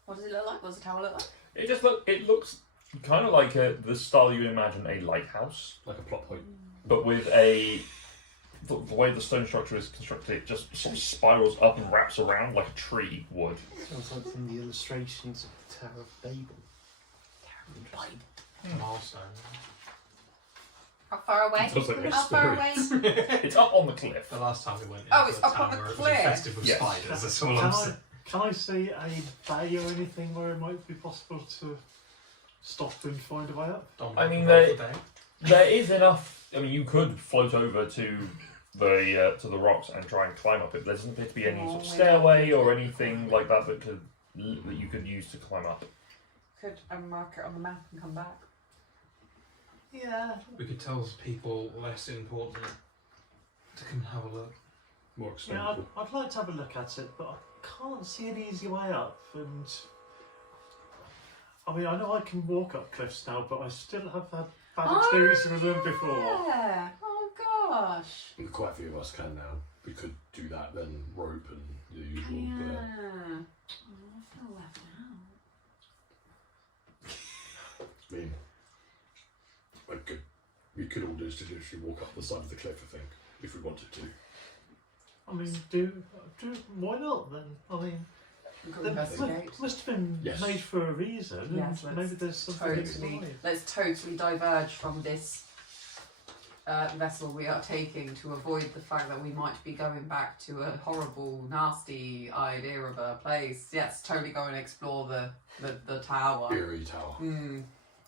What does it look like? What does the tower look like? It looks kind of like the style you imagine a lighthouse, Like a plot point. but with the way the stone structure is constructed, it just sort of spirals up and wraps around like a tree would. Sounds like from the illustrations of the Tower of Babel. Milestone. How far away? Sounds like How far away? It's up on the cliff. The last time we went Oh, into it's the up on the tower, it was cliff. infested with Yes. spiders. That's all Can I'm I, saying. can I see a bay or anything where it might be possible to stop and find a way up? Don't I mean, roll the day. There is enough. I mean, you could float over to the rocks and try and climb up it. There doesn't appear to be any sort of stairway or anything like that that you could use to climb up. could mark it on the map and come back. Yeah. We could tell people less important to come and have a look. More Yeah, expensive. I'd like to have a look at it, but I can't see an easy way up. And I mean, I know I can walk up cliffs now, but I still have had bad experiences with them before. Yeah. Oh gosh. Quite a few of us can now. We could do that, then rope and the usual. Yeah. Oh, I feel left out. But I mean, we could all just literally walk up the side of the cliff, I think, if we wanted to. I mean, do why not then? I mean, We could the investigate. must have been Yes. made for a reason, Yes, and let's maybe there's something Totally. inside. Let's totally diverge from this vessel we are taking to avoid the fact that we might be going back to a horrible, nasty idea of a place. Yes, totally go and explore the tower. Eerie Tower.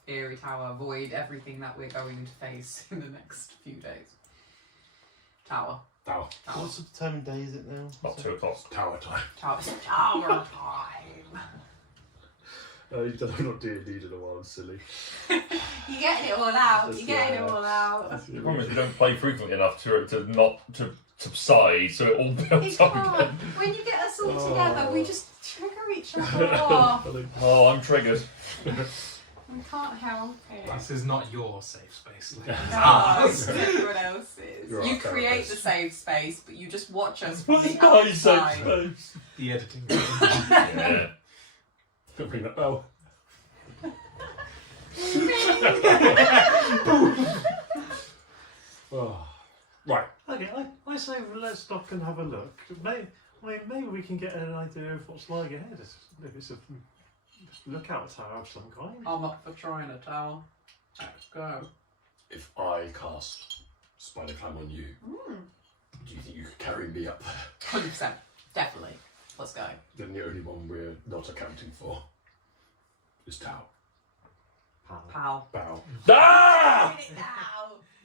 Eerie Tower. Avoid everything that we're going to face in the next few days. Tower. Tower. Tower. What sort of time of day is it now? About 2 o'clock. Tower time. Tower. Tower time. You've done not D&D in a while, silly. You're getting it all out. Just, You're getting it yeah. all out. The problem is we don't play frequently enough to not to subside, so it all It builds up can't. again. When you get us all Oh. together, we just trigger each other off. Oh, I'm triggered. We can't help it. This is not your safe space. No, Ours. everyone else's. You're You our create therapist. the safe space, but you just watch us from What's the my safe outside. space? The editing. Yeah. Don't ring that bell. Oh. Right. Okay, I say let's stop and have a look. Maybe we can get an idea of what's lying ahead. If it's a lookout tower of some kind. I'm up for trying a tower. Let's go. If I cast Spider Climb on you, do you think you could carry me up there? 100%. Definitely. Let's go. Then the only one we're not accounting for is Tau. Pal. Bow. Ah!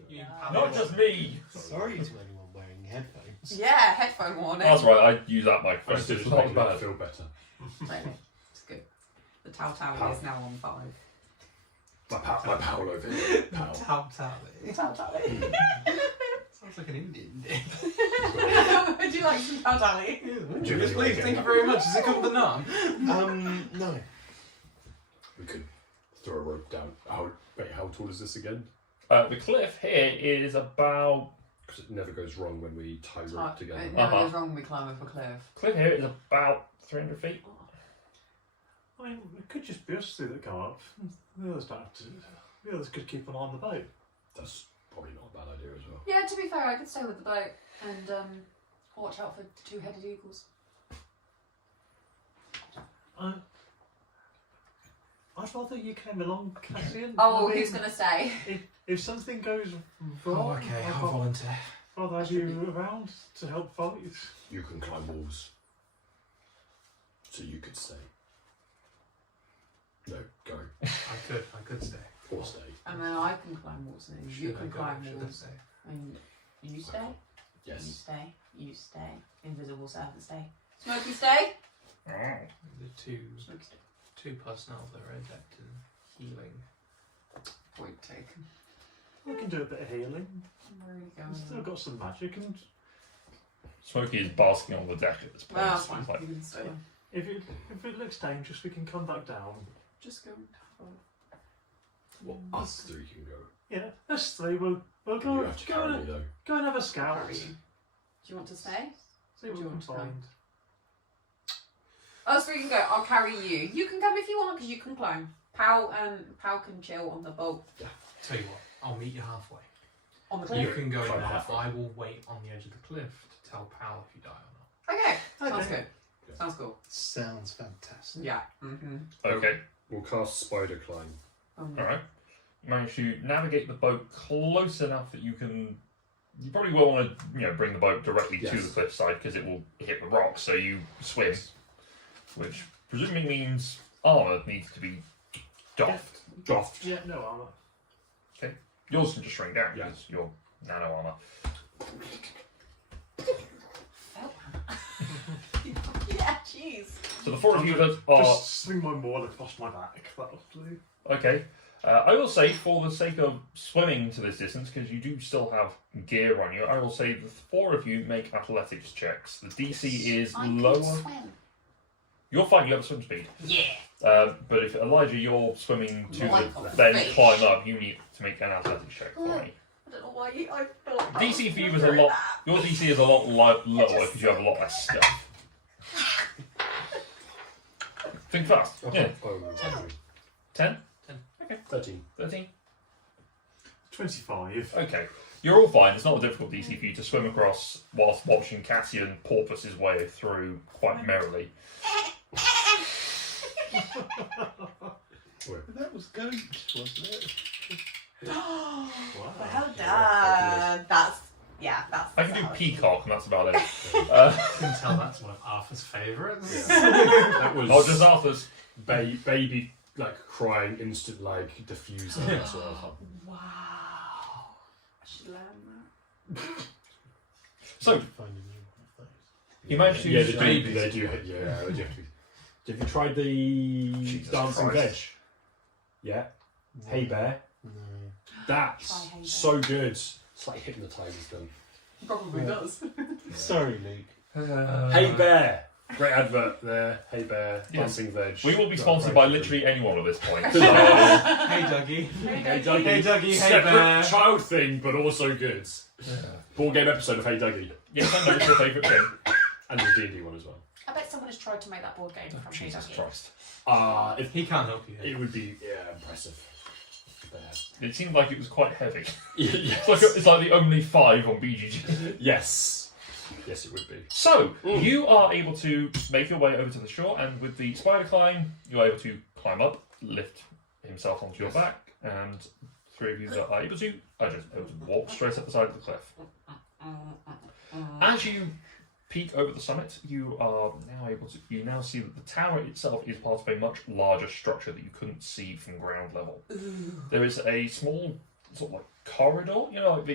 You Not just me. Sorry to anyone wearing headphones. Yeah, headphone warning. That's right, I use that I microphone. just It's to not make bad. you feel better. Really. It's good. The Tau Tower Pal. is now on 5. My pal over here. Pal. Tally. Tau Tally. Sounds like an Indian name. Would you like some Tau Tally? Yes, please. Thank you very much. Does it come with a naan? No. We could throw a rope down. How tall is this again? The cliff here is about. Because it never goes wrong when we tie rope together. It never goes wrong when we climb up a cliff. Cliff here is about 300 feet. I mean, it could just be us two that go up. The others don't have to. The others could keep an eye on the boat. That's probably not a bad idea as well. Yeah, to be fair, I could stay with the boat and watch out for two-headed eagles. I'd rather you came along, Cassian. Oh, I mean, who's going to stay? If something goes Oh, wrong, okay. I'd I'll volunteer. rather have you around to help fight. You can climb walls. So you could stay. No, go. I could stay. Or stay. And then I can climb walls and then you Should I can go? climb Should I walls. stay? And you stay? You Yes. stay. You stay. Invisible servant stay. Smokey stay? The two Smokey stay. personnel that are adept in healing. Point taken. I can do a bit of healing. Where are you I've going? still got some magic, and Smokey is basking on the deck at this point. Well, that's so fine. he's like, You can stay. if it looks dangerous, we can come back down. Just go and have Well, us three can go. Yeah, us three will You go have to carry me though. go and have a a scout. carry you. Do you want to stay? See what Do we you can want to go? find. Us three can go. I'll carry you. You can come if you want because you can climb. Pal can chill on the boat. Tell you what, I'll meet you halfway. On the You cliff. can go in Climb there. halfway. I will wait on the edge of the cliff to tell Pal if you die or not. Okay. Sounds Okay. good. Sounds cool. Sounds fantastic. Yeah. Mm-hmm. okay, We'll cast Spider Climb. alright. Manage to navigate the boat close enough that you can. You probably will want to, bring the boat directly to Yes. the cliffside because it will hit the rocks. So you swim, which presumably means armor needs to be doffed. Doffed. Yeah, no armor. Yours can just shrink down Yeah. because you're nano armor. Yeah. Jeez. So So the four of you that are Just swing my maul across my back. That'll do. okay. I will say, for the sake of swimming to this distance, because you do still have gear on you, I will say the four of you make athletics checks. The DC is I can lower. swim. You're fine. You have a swim speed. Yeah. But if Elijah, you're swimming to Like the, a then fish. climb up, you need to make an athletics check for me. I don't know why I thought that DC was for you is a remembering lot. that. Your DC is a lot lower because you have a lot less stuff. Think fast. Yeah. 10? 13. 13? 25. Okay. You're all fine. It's not a difficult DC for you to swim across whilst watching Cassian porpoise his way through quite merrily. That was Ghost, wasn't it? Wow. Well done. That's I can do solid. peacock, and that's about it. I can tell that's one of Arthur's favourites. That was Not just Arthur's. baby like crying instant like diffuser. That's what I thought. Wow. I should learn that. So, Find a new one of those. you managed to Yeah, use they a- do. They do. Yeah, they do have to be. Have you tried the Jesus dancing Christ. veg? Yeah. Hey bear. No. That's Try Hey Bear. so good. It's like hypnotises them. Probably does. Sorry, Luke. Hey bear. Great advert there. Hey bear. Yes. Dancing veg. We will be sponsored by literally anyone at this point. So, Hey Dougie. Hey Dougie. Hey Dougie, hey Separate bear. child thing, but also good. Board game episode of Hey Dougie. yes, I know it's your favourite thing. And the D&D one as well. I bet someone has tried to make that board game from Jesus Hey Ducky. Christ. If He can't help you. it would be impressive. But, It seemed like it was quite heavy. yes. It's like the only 5 on BGG. Yes. Yes, it would be. So, you are able to make your way over to the shore, and with the spider climb, you're able to climb up, lift himself onto your back, and 3 of you that are able to are just able to walk straight up the side of the cliff. As you peek over the summit, you are now able to. You now see that the tower itself is part of a much larger structure that you couldn't see from ground level. There is a small sort of like corridor, you know, like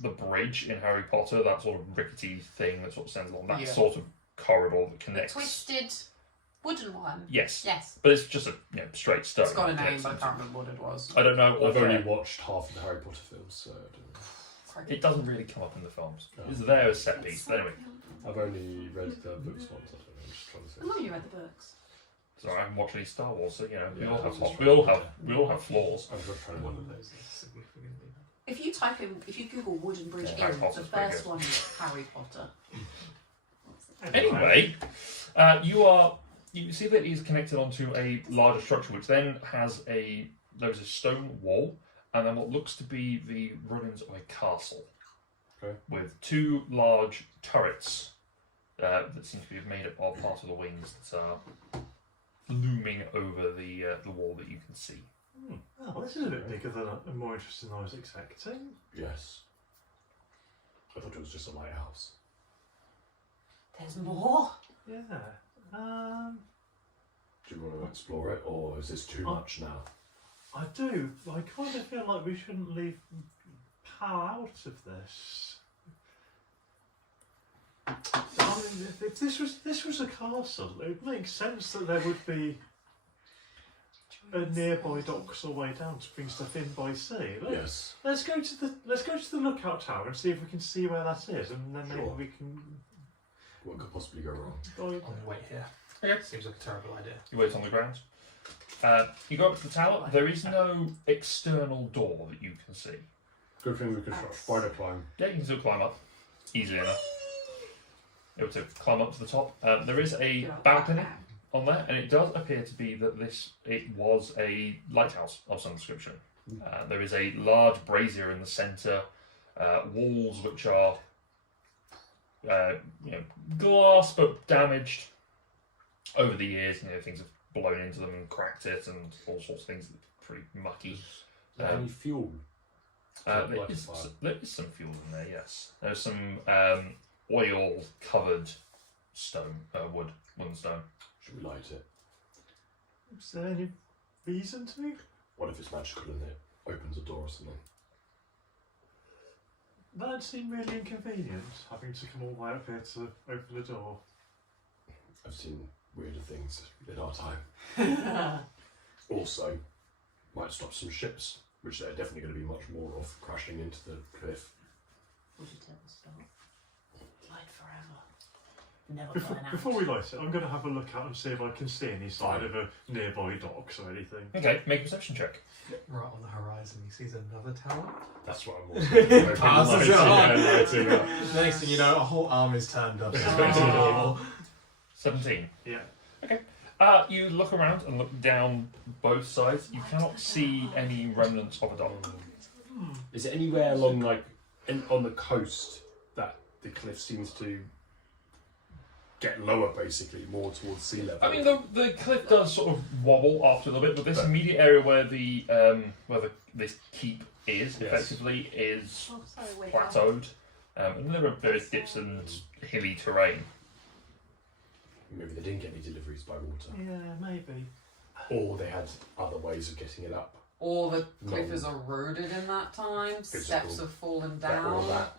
the bridge in Harry Potter, that sort of rickety thing that sort of stands along. That Yeah. sort of corridor that connects. Twisted wooden one. Yes, Yes. but it's just a straight stone. It's got a that name, connects but I into- can't remember what it was. I don't know. I've only offhand. watched half of the Harry Potter films, so I don't know. It doesn't really come up in the films. No. It's there as set piece. But anyway, I've only read the books once. I don't know. I'm just trying to I think. know you read the books. so I haven't watched any Star Wars, so you know we Yeah, all have this is we true. all have flaws. I'm just trying to One remember. of those is significantly better. If you Google wooden bridge Yeah, Harry in, Potter's the pretty first good. one is Harry Potter. Anyway, you see that it is connected onto a larger structure, which then has there's a stone wall, and then what looks to be the ruins of a castle, Okay. with 2 large turrets that seem to be made up of part of the wings that are looming over the wall that you can see. Oh, well, this is a bit bigger than and more interesting than I was expecting. Yes. I thought it was just a lighthouse. There's more. Yeah. Do you want to explore it, or is this too Oh. much now? I do. I kind of feel like we shouldn't leave power out of this. I mean, if this was a castle, it would make sense that there would be a nearby docks or way down to bring stuff in by sea. Yes. Let's go to the lookout tower and see if we can see where that is, and then maybe Sure. we can. What could possibly go wrong? Oh, I'm gonna wait here. Okay. Seems like a terrible idea. You wait on the ground. You go up to the tower. There is no external door that you can see. Good thing we could spider climb. Yeah, you can still climb up easily enough. Able to climb up to the top. There is a balcony on there, and it does appear to be that it was a lighthouse of some description. There is a large brazier in the centre, walls which are glass but damaged over the years. Things have blown into them and cracked it, and all sorts of things. Pretty mucky. Is there any fuel? There Light a is, fire. there is some fuel in there, yes. There's some oil-covered stone, wooden stone. Should we light it? is there any reason to? What if it's magical and it opens a door or something? That'd seem really inconvenient, having to come all the way up here to open the door. I've seen weirder things in our time. Also, might stop some ships, which there are definitely going to be much more of, crashing into the cliff. Would you tell the start? Light forever. Never burn out. Before we light it, I'm going to have a look out and see if I can see any sign of a nearby docks or anything. Okay, make a perception check. Right on the horizon, he sees another tower. That's what I'm also Passes it on. lighting up. Next thing you know, a whole arm is turned up. Oh. 17. Yeah. You look around and look down both sides. You cannot see any remnants of a dock. Is it anywhere along, like, on the coast that the cliff seems to get lower, basically, more towards sea level? I mean, the cliff does sort of wobble after a little bit, but this immediate area where this keep is effectively is Oh, sorry, wait. up. plateaued, and there are various dips and hilly terrain. Maybe they didn't get any deliveries by water. Yeah, maybe. Or they had other ways of getting it up. Or the cliff is eroded in that time. Steps have fallen That or down. that.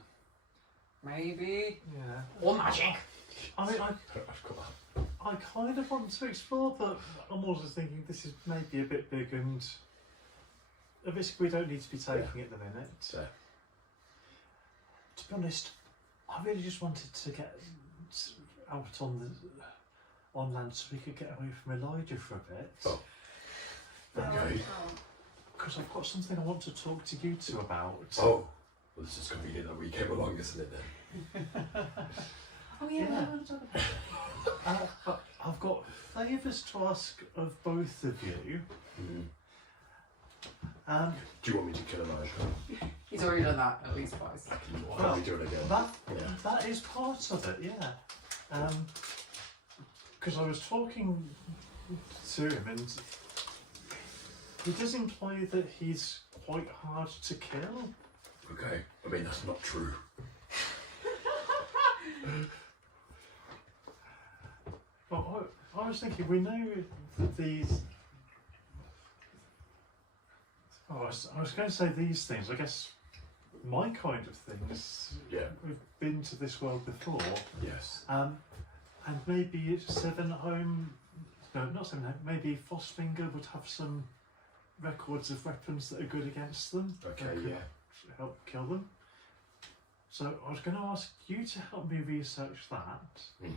Maybe. Yeah. Or magic. I mean, I've got that. I kind of want to explore, but I'm also thinking this is maybe a bit big and a risk we don't need to be taking at the minute. So, To be honest, I really just wanted to get out on land so we could get away from Elijah for a bit. Oh. Okay. Because I've got something I want to talk to you two about. Oh, well, this is convenient that we came along, isn't it, then? Oh yeah, Yeah. I want to talk about it. But I've got favours to ask of both of you. Do you want me to kill Elijah? He's already done that at least twice. Can we do it again? That is part of it, yeah. Because I was talking to him and he does imply that he's quite hard to kill. Okay, I mean, that's not true. But I was thinking, we know these. Oh, I was going to say these things. I guess my kind of things. Yeah. We've been to this world before, Yes. and maybe Seven Home. No, not Seven Home. Maybe Fosfinger would have some records of weapons that are good against them. Okay, that could yeah. help kill them. So I was going to ask you to help me research that.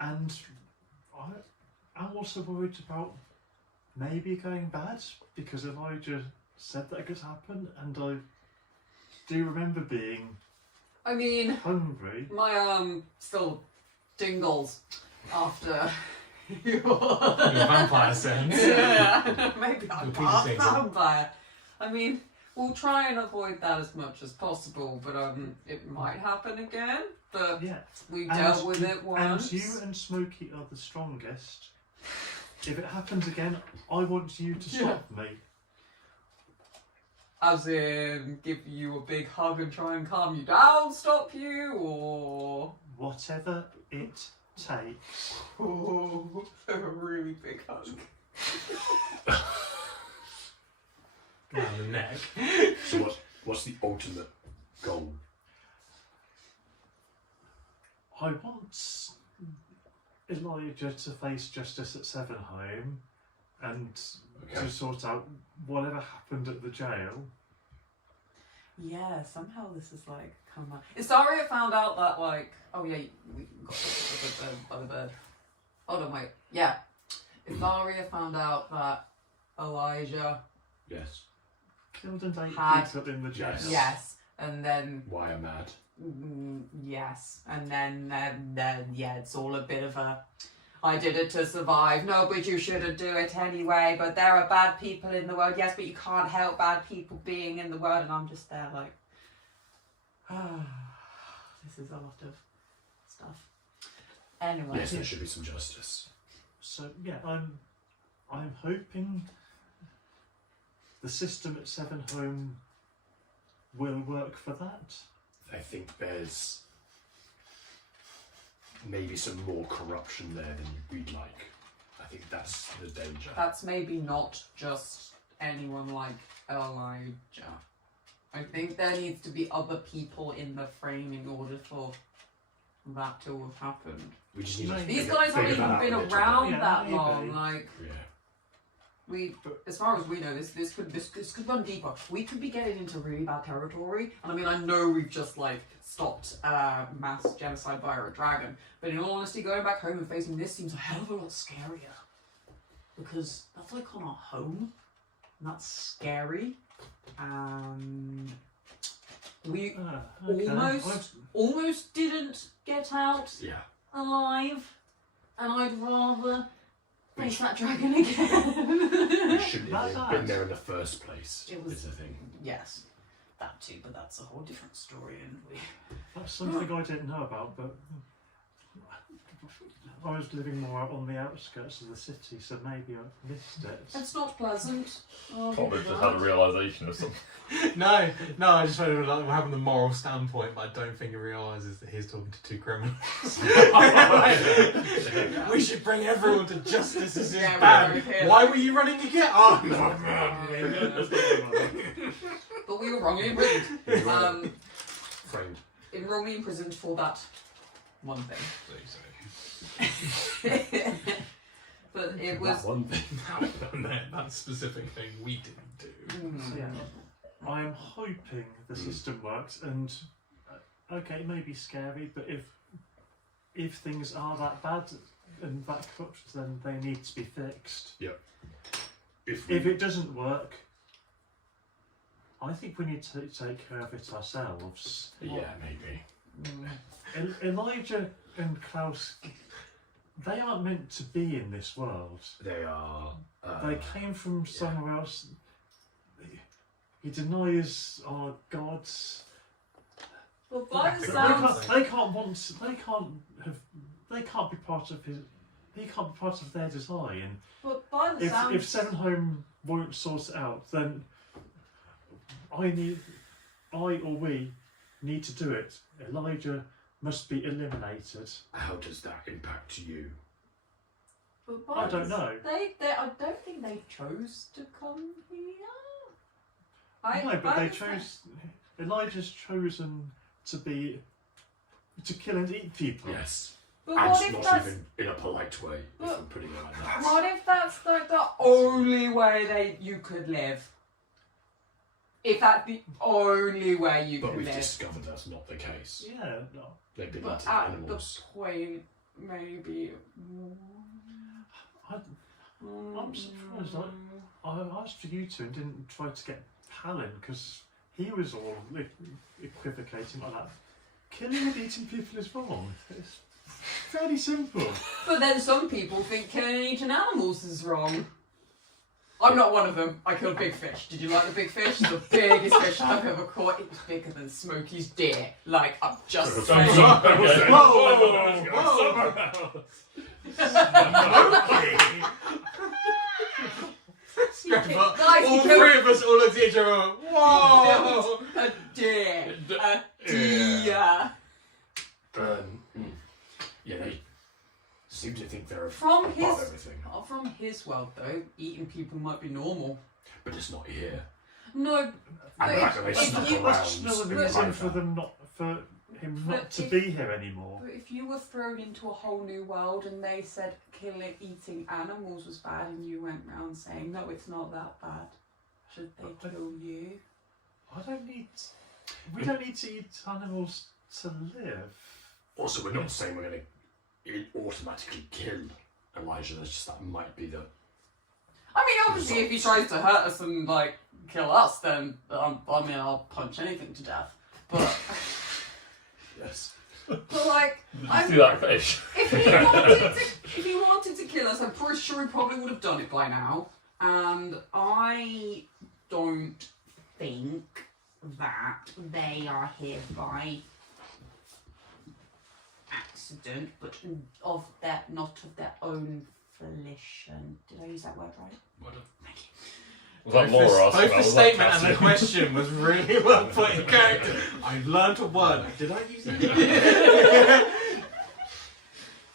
And I'm also worried about maybe going bad because Elijah said that it could happen, and I do remember being I mean, hungry. my arm still tingles after your vampire sense. Yeah, maybe I'm Your part penis tingle. vampire. I mean, we'll try and avoid that as much as possible, but it might happen again. But Yeah. we And dealt with it once. And you and Smokey are the strongest. If it happens again, I want you to stop me. As in, give you a big hug and try and calm you down, stop you, or Whatever it takes. a really big hug. Around the neck. So what's the ultimate goal? I want Elijah to face justice at Seven Home and Okay. to sort out whatever happened at the jail. Yeah, somehow this is like come back. Isaria found out that like, oh yeah, we got the bird. Hold on, wait. Yeah, Isaria found out that Elijah, Yes. Killed and ate Had- people in the jail. Yes. yes, and then Why I'm mad. yes, and then yeah, it's all a bit of a. I did it to survive. No, but you shouldn't do it anyway. But there are bad people in the world. Yes, but you can't help bad people being in the world. And I'm just there like, this is a lot of stuff. Anyway. Yes, there should be some justice. So yeah, I'm hoping the system at Seven Home will work for that. I think there's maybe some more corruption there than we'd like. I think that's the danger. That's maybe not just anyone like Elijah. I think there needs to be other people in the frame in order for that to have happened. We just need to These These figure- guys haven't figure that even out been with each other. around Yeah, that maybe. long. Like Yeah. we, as far as we know, this could run deeper. We could be getting into really bad territory. And I mean, I know we've just like stopped mass genocide via a dragon, but in all honesty, going back home and facing this seems a hell of a lot scarier because that's like on our home, and that's scary. And we almost didn't get out Yeah. alive, and I'd rather face that dragon again. We shouldn't have That's been nice. there in the first place. It was- is the thing. Yes, that too, but that's a whole different story, and we. That's something I didn't know about, but I was living more out on the outskirts of the city, so maybe I missed it. It's not pleasant. Probably just had a realisation of something. No, I just wanted to like, have the moral standpoint, but I don't think he realises that he's talking to two criminals. We should bring everyone to justice. This is Yeah, bad. we're here. Why were you running again? Oh no, But we were wrongly imprisoned. Framed. Wrongly imprisoned for that one thing. But it was. That one thing. that specific thing we didn't do. So, yeah, I am hoping the system works, and okay, it may be scary, but if things are that bad and that corrupt, then they need to be fixed. If If it doesn't work, I think we need to take care of it ourselves. yeah, maybe. Elijah and Klaus, they aren't meant to be in this world. They are. They came from somewhere else. He denies our gods. Well, by the They sounds. can't be part of his. He can't be part of their design. But by the If sounds. Sevenholm won't sort it out, then I or we need to do it. Elijah must be eliminated. How does that impact you? But by I don't the- know. I don't think they chose to come here. No, but they chose. Elijah's chosen to kill and eat people. Yes. But And what if not that's even in a polite way, if But- I'm putting it like that. what if that's like the only way you could live? If that's the only way you But could we've live. discovered that's not the case. Yeah. No. They've been But eating at animals. the point, maybe. I'm surprised. I asked for you two and didn't try to get Palin because he was all equivocating like that. Killing and eating people is wrong. It's fairly simple. But then some people think killing and eating animals is wrong. I'm not one of them. I killed big fish. Did you like the big fish? The biggest fish I've ever caught. It was bigger than Smokey's deer. Like, I'm just saying. Guys, all he killed three of us all looked at each other. and went, Whoa! a deer. A deer. Yeah, they seem to think they're From above his, everything. from his world though, eating people might be normal. But it's not here. No, And but the fact that they if snuck you- around. That's no but- reason for them him not But to if- be here anymore. But if you were thrown into a whole new world and they said eating animals was bad and you went round saying, no, it's not that bad, should they kill you? We don't need to eat animals to live. Also, we're not saying we're going to automatically kill Elijah. That's just that might be the. I mean, obviously, if he tries to hurt us and, like, kill us, then, I'll punch anything to death. But, Yes. but like, See that fish? if he wanted to kill us, I'm pretty sure he probably would have done it by now. And I don't think that they are here by accident, but not of their own volition. Did I use that word right? Well done. Thank you. Was that Laura asking Both that? the Was that statement and the Cassie? question was really well put in character. I've learnt a word. Did I use it?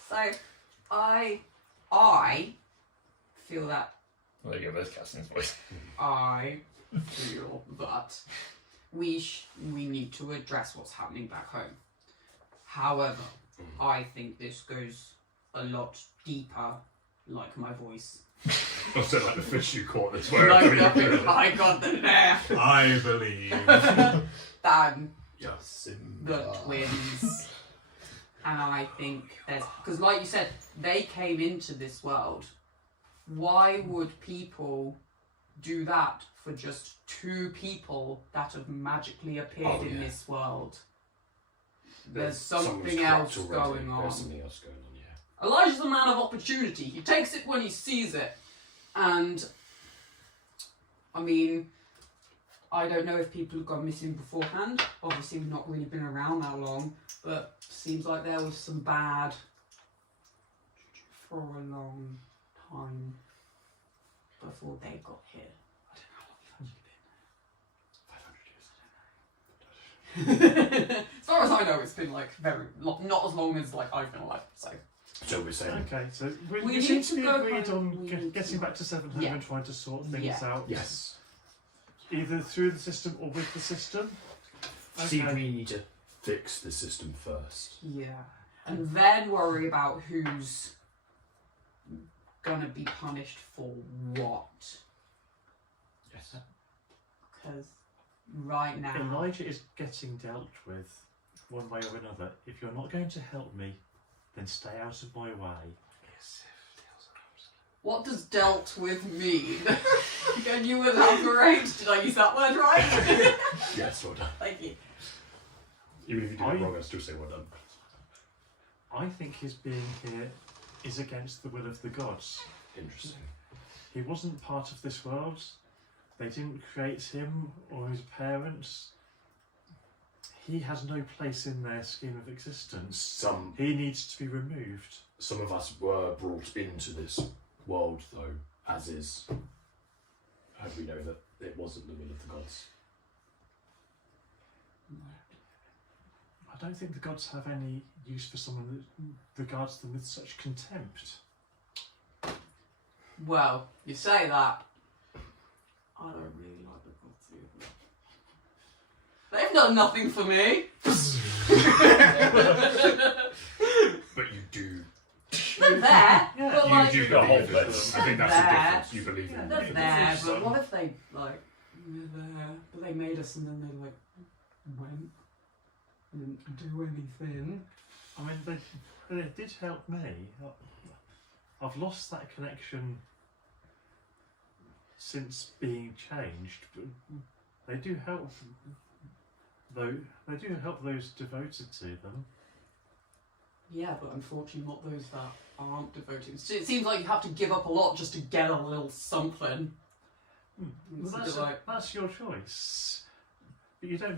So, I feel that There you go, there's Cassie's voice. I feel that we need to address what's happening back home. However, I think this goes a lot deeper, like my voice. I said like the fish you caught that's where Like nothing I got the there. I believe. Than Yeah. the twins. And I think there's, because like you said, they came into this world. Why would people do that for just 2 people that have magically appeared in this world? There's something else going on. There's something else going on, yeah. Elijah's a man of opportunity. He takes it when he sees it. And, I mean, I don't know if people have gone missing beforehand. Obviously, we've not really been around that long. But seems like there was some bad for a long time before they got here. I don't know how long you've been. 500 years. As far as I know, it's been like very long, not as long as like I've been alive. So we're saying. Okay, so We we need seem to to be go agreed home, on we need getting to- back to 700 Yeah. and trying to sort things Yeah. out, Yes. either through the system or with the system. See, Okay. we need to fix the system first. yeah, and then worry about who's gonna be punished for what. Yes. Because right now, Elijah is getting dealt with one way or another. If you're not going to help me, then stay out of my way. what does "dealt with" mean? Can you elaborate? Did I use that word right? Yes, well done. Thank you. Even if you did it wrong, I'd still say well done. I think his being here is against the will of the gods. Interesting. He wasn't part of this world. They didn't create him or his parents. He has no place in their scheme of existence. Some He needs to be removed. of us were brought into this world, though, as is. Hope we know that it wasn't the will of the gods. I don't think the gods have any use for someone that regards them with such contempt. Well, you say that. I don't really like the gods either. They've done nothing for me. But you do. They're there, Yeah. but You like do the whole believe in them. thing. I think that's the difference. You believe in they're them. there. So- But what if they like they're there, but they made us and then they like went and didn't do anything? I mean, they did help me. I've lost that connection since being changed, but they do help. Though they do help those devoted to them. Yeah, but unfortunately, not those that aren't devoted. So it seems like you have to give up a lot just to get a little something. It's Well, a bit like, that's your choice, but you don't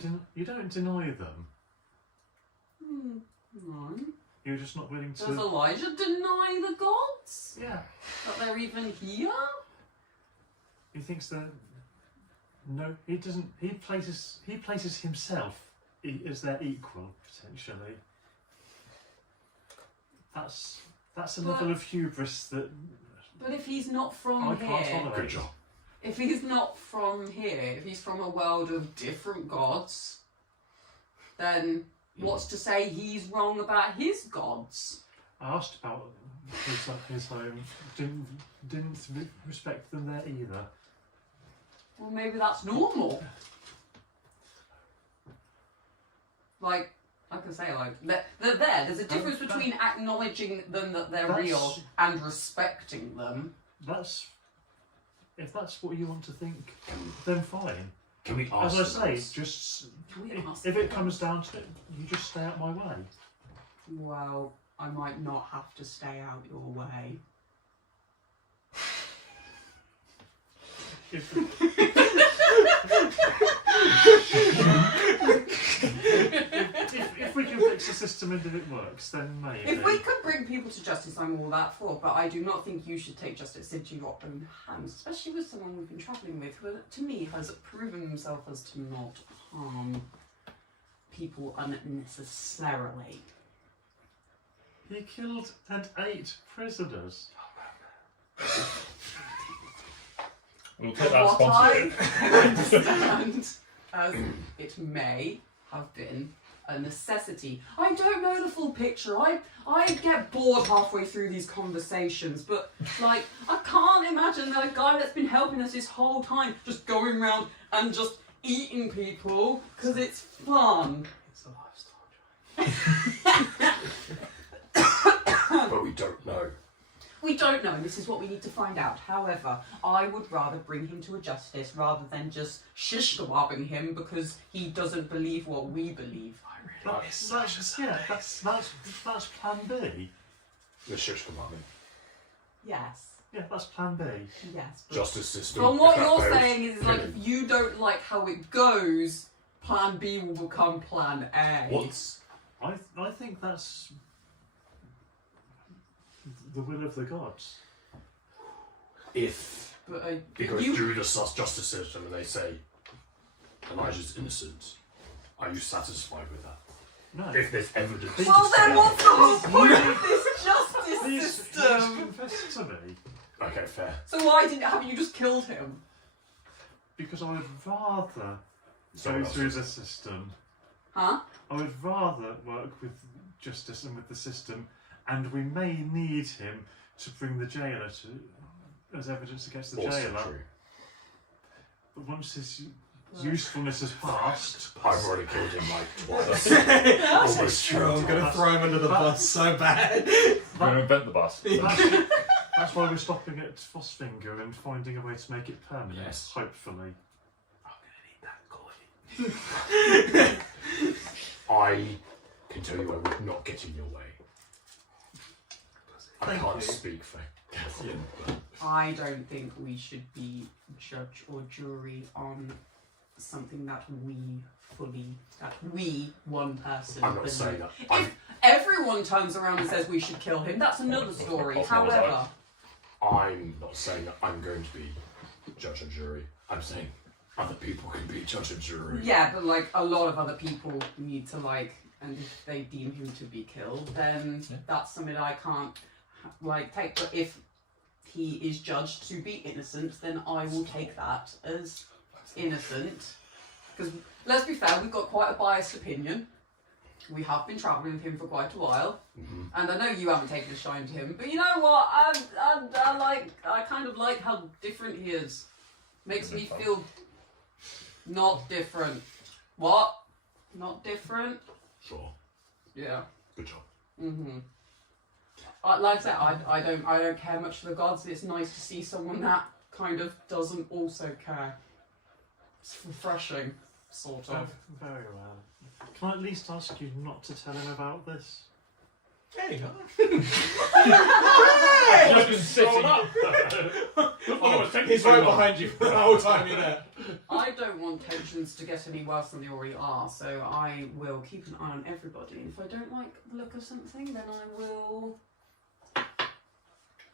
deny them. no. You're just not willing Does to. Elijah deny the gods? Yeah, That they're even here? he thinks that. No, he doesn't. He places himself as their equal potentially. That's a But- level of hubris that But if he's not from I can't here, tolerate. Good job. if he's not from here, if he's from a world of different gods, then what's to say he's wrong about his gods? I asked about his home. Didn't respect them there either. Well, maybe that's normal. Like I say, like they're there. There's a difference between acknowledging them that they're That's- real and respecting them. If that's what you want to think, then fine. Can we As ask I the say, gods? just Can we ask if them? it comes down to it, you just stay out my way. Well, I might not have to stay out your way. If, if we can fix the system and if it works, then maybe. If we could bring people to justice, I'm all that for, but I do not think you should take justice into your own hands, especially with someone we've been travelling with, who, to me, has proven himself as to not harm people unnecessarily. He killed and ate prisoners. We'll take that What I sponsorship. understand as it may have been a necessity. I don't know the full picture. I get bored halfway through these conversations, but like I can't imagine that a guy that's been helping us this whole time just going around and just eating people because it's fun. It's a lifestyle. But we don't know. We don't know, and this is what we need to find out. However, I would rather bring him to a justice rather than just shish-kebabbing him because he doesn't believe what we believe. That's plan B. The shish kebab. Yes. Yeah, that's plan B. Yes. but Justice system. From what if that you're fails, saying is like if you don't like how it goes, plan B will become plan A. What's I think that's the will of the gods. if But it goes you, through the justice system and they say Elijah's innocent, are you satisfied with that? No. If there's evidence well to then say what's the whole point of this justice He's system? confessed to me okay, fair. So why haven't you just killed him? because I would rather Someone go else through is- the system. Huh? I would rather work with justice and with the system, and we may need him to bring the jailer to as evidence against the Also jailer. true. But once his usefulness has passed, I've already killed him like twice. That's Almost true. I'm going to throw him under the bus so bad. We're going to invent the bus. that's why we're stopping at Fosfinger and finding a way to make it permanent. Yes. Hopefully. I can tell you I would not get in your way. I Thank can't you. speak for Catherine, but I don't think we should be judge or jury on something that we, one person, I'm not believe. saying that. If everyone turns around and says we should kill him, that's another story. However, I'm not saying that I'm going to be judge and jury. I'm saying other people can be judge and jury. yeah, but like a lot of other people need to like, and if they deem him to be killed, then that's something I can't like take. But if he is judged to be innocent, then I will take that as innocent. Because let's be fair, we've got quite a biased opinion. We have been travelling with him for quite a while, and I know you haven't taken a shine to him. But you know what? I kind of like how different he is. Makes me feel not different. What? Not different? Sure. Yeah. Good job. Like I said, I don't care much for the gods. It's nice to see someone that kind of doesn't also care. It's refreshing, sort of. Very well. Can I at least ask you not to tell him about this? There you go. I've been sitting up. He's right behind you the whole time you're there. I don't want tensions to get any worse than they already are, so I will keep an eye on everybody. And if I don't like the look of something, then I will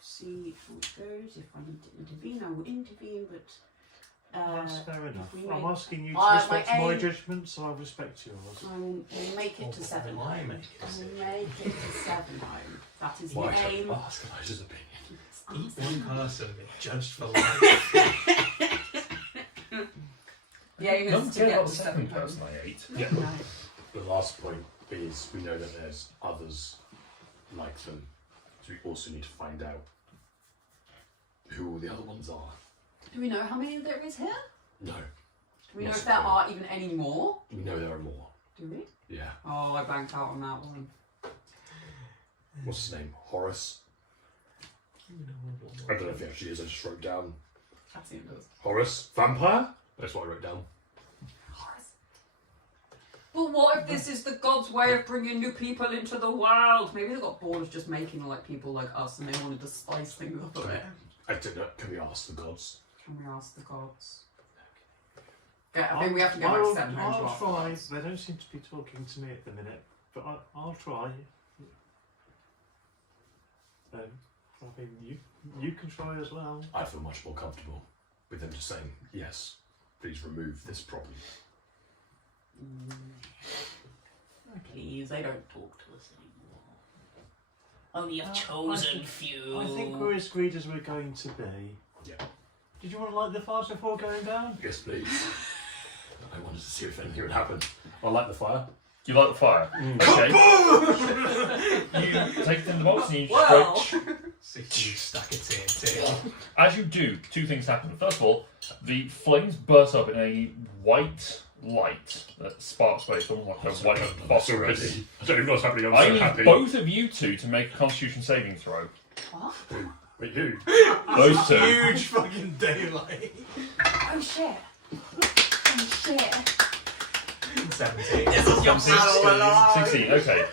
see how it goes. If I need to intervene, I will intervene, but That's fair enough. we I'm make- asking you to my respect my aim- judgment, so I respect yours. I will make it to 7 I home. make it to I will 7. make it to 7 home. That is Why the should aim. I ask Elijah's opinion? Eat one person, get judged for life. The aim Don't is to care get about to the 7 second home. person I ate. Yeah. No. The last point is we know that there's others like them, so we also need to find out who all the other ones are. Do we know how many there is here? No, Do we know Not if there so clear. are even any more? we know there are more. Do we? Yeah. Oh, I banked out on that one. What's his name? Horace? I don't know if he actually is, I just wrote down That's it. Horace, vampire? That's what I wrote down. But what if this is the god's way of bringing new people into the world? Maybe they got bored of just making like people like us and they wanted to spice things up a bit. I don't know, can we ask the gods? Can we ask the gods? Yeah, I think we have to go back to 7 homes. I'll after try. this. They don't seem to be talking to me at the minute, but I'll try. I mean, you can try as well. I feel much more comfortable with them just saying, yes, please remove this problem. Please, they don't talk to us anymore. Only a chosen few. I think we're as greedy as we're going to be. Yeah. Did you want to light the fire before going down? Yes, please. I wanted to see if anything would happen. I light the fire. You light the fire. Okay. You take it in the box and you Well. stretch. So you stuck it TNT. As you do, two things happen. First of all, the flames burst up in a white light that sparks away. It's almost like a white phosphorus. Already. I don't even know what's happening. I'm I so need happy. both of you two to make a Constitution saving throw. What? Wait, who? Those two. Huge fucking daylight. Oh shit. Oh shit. 17. This is your battle alive. 16. Okay.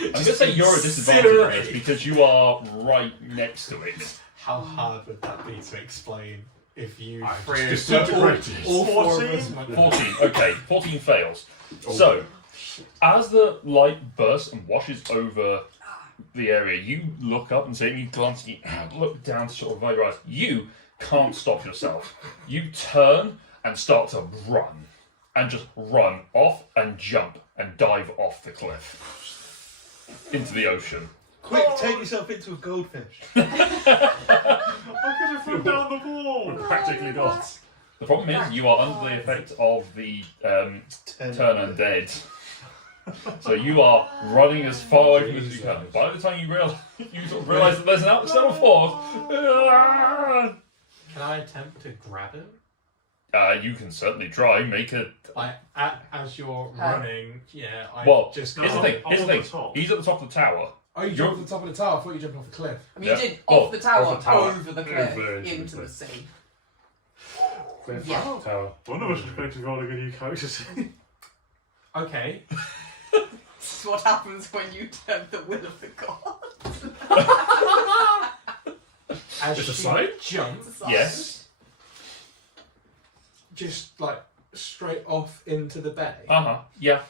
I'm going to say you're at disadvantage on this because you are right next to it. How hard would that be to explain if you I three just all disintegrated. 4 of us went 14. Okay, 14 fails. So, as the light bursts and washes over the area, you look up and say, you glance, you look down to sort of avoid your eyes. You can't stop yourself. You turn and start to run. And just run off and jump and dive off the cliff into the ocean. Quick, take yourself into a goldfish. I could have thrown down the wall. Practically not. The problem is you are under the effect of the turn undead. So you are running as far away from this as you can. By the time you realise that there's an external force, Can I attempt to grab him? you can certainly try. Make a. As you're running, yeah, I Well, just here's the can't. thing. Here's the I'm on thing. the top. He's at the top of the tower. Oh, you jumped off the top of the tower? I thought you jumped off the cliff. I mean, Yeah. you did Oh, off the tower, off the tower. over the cliff, Over into into the the sea. Cliff, Yeah. tower. One of us is going to roll a new character. Okay. This is what happens when you tempt the will of the gods. As Just a she slide? jumps, Yes. just like straight off into the bay. Yeah.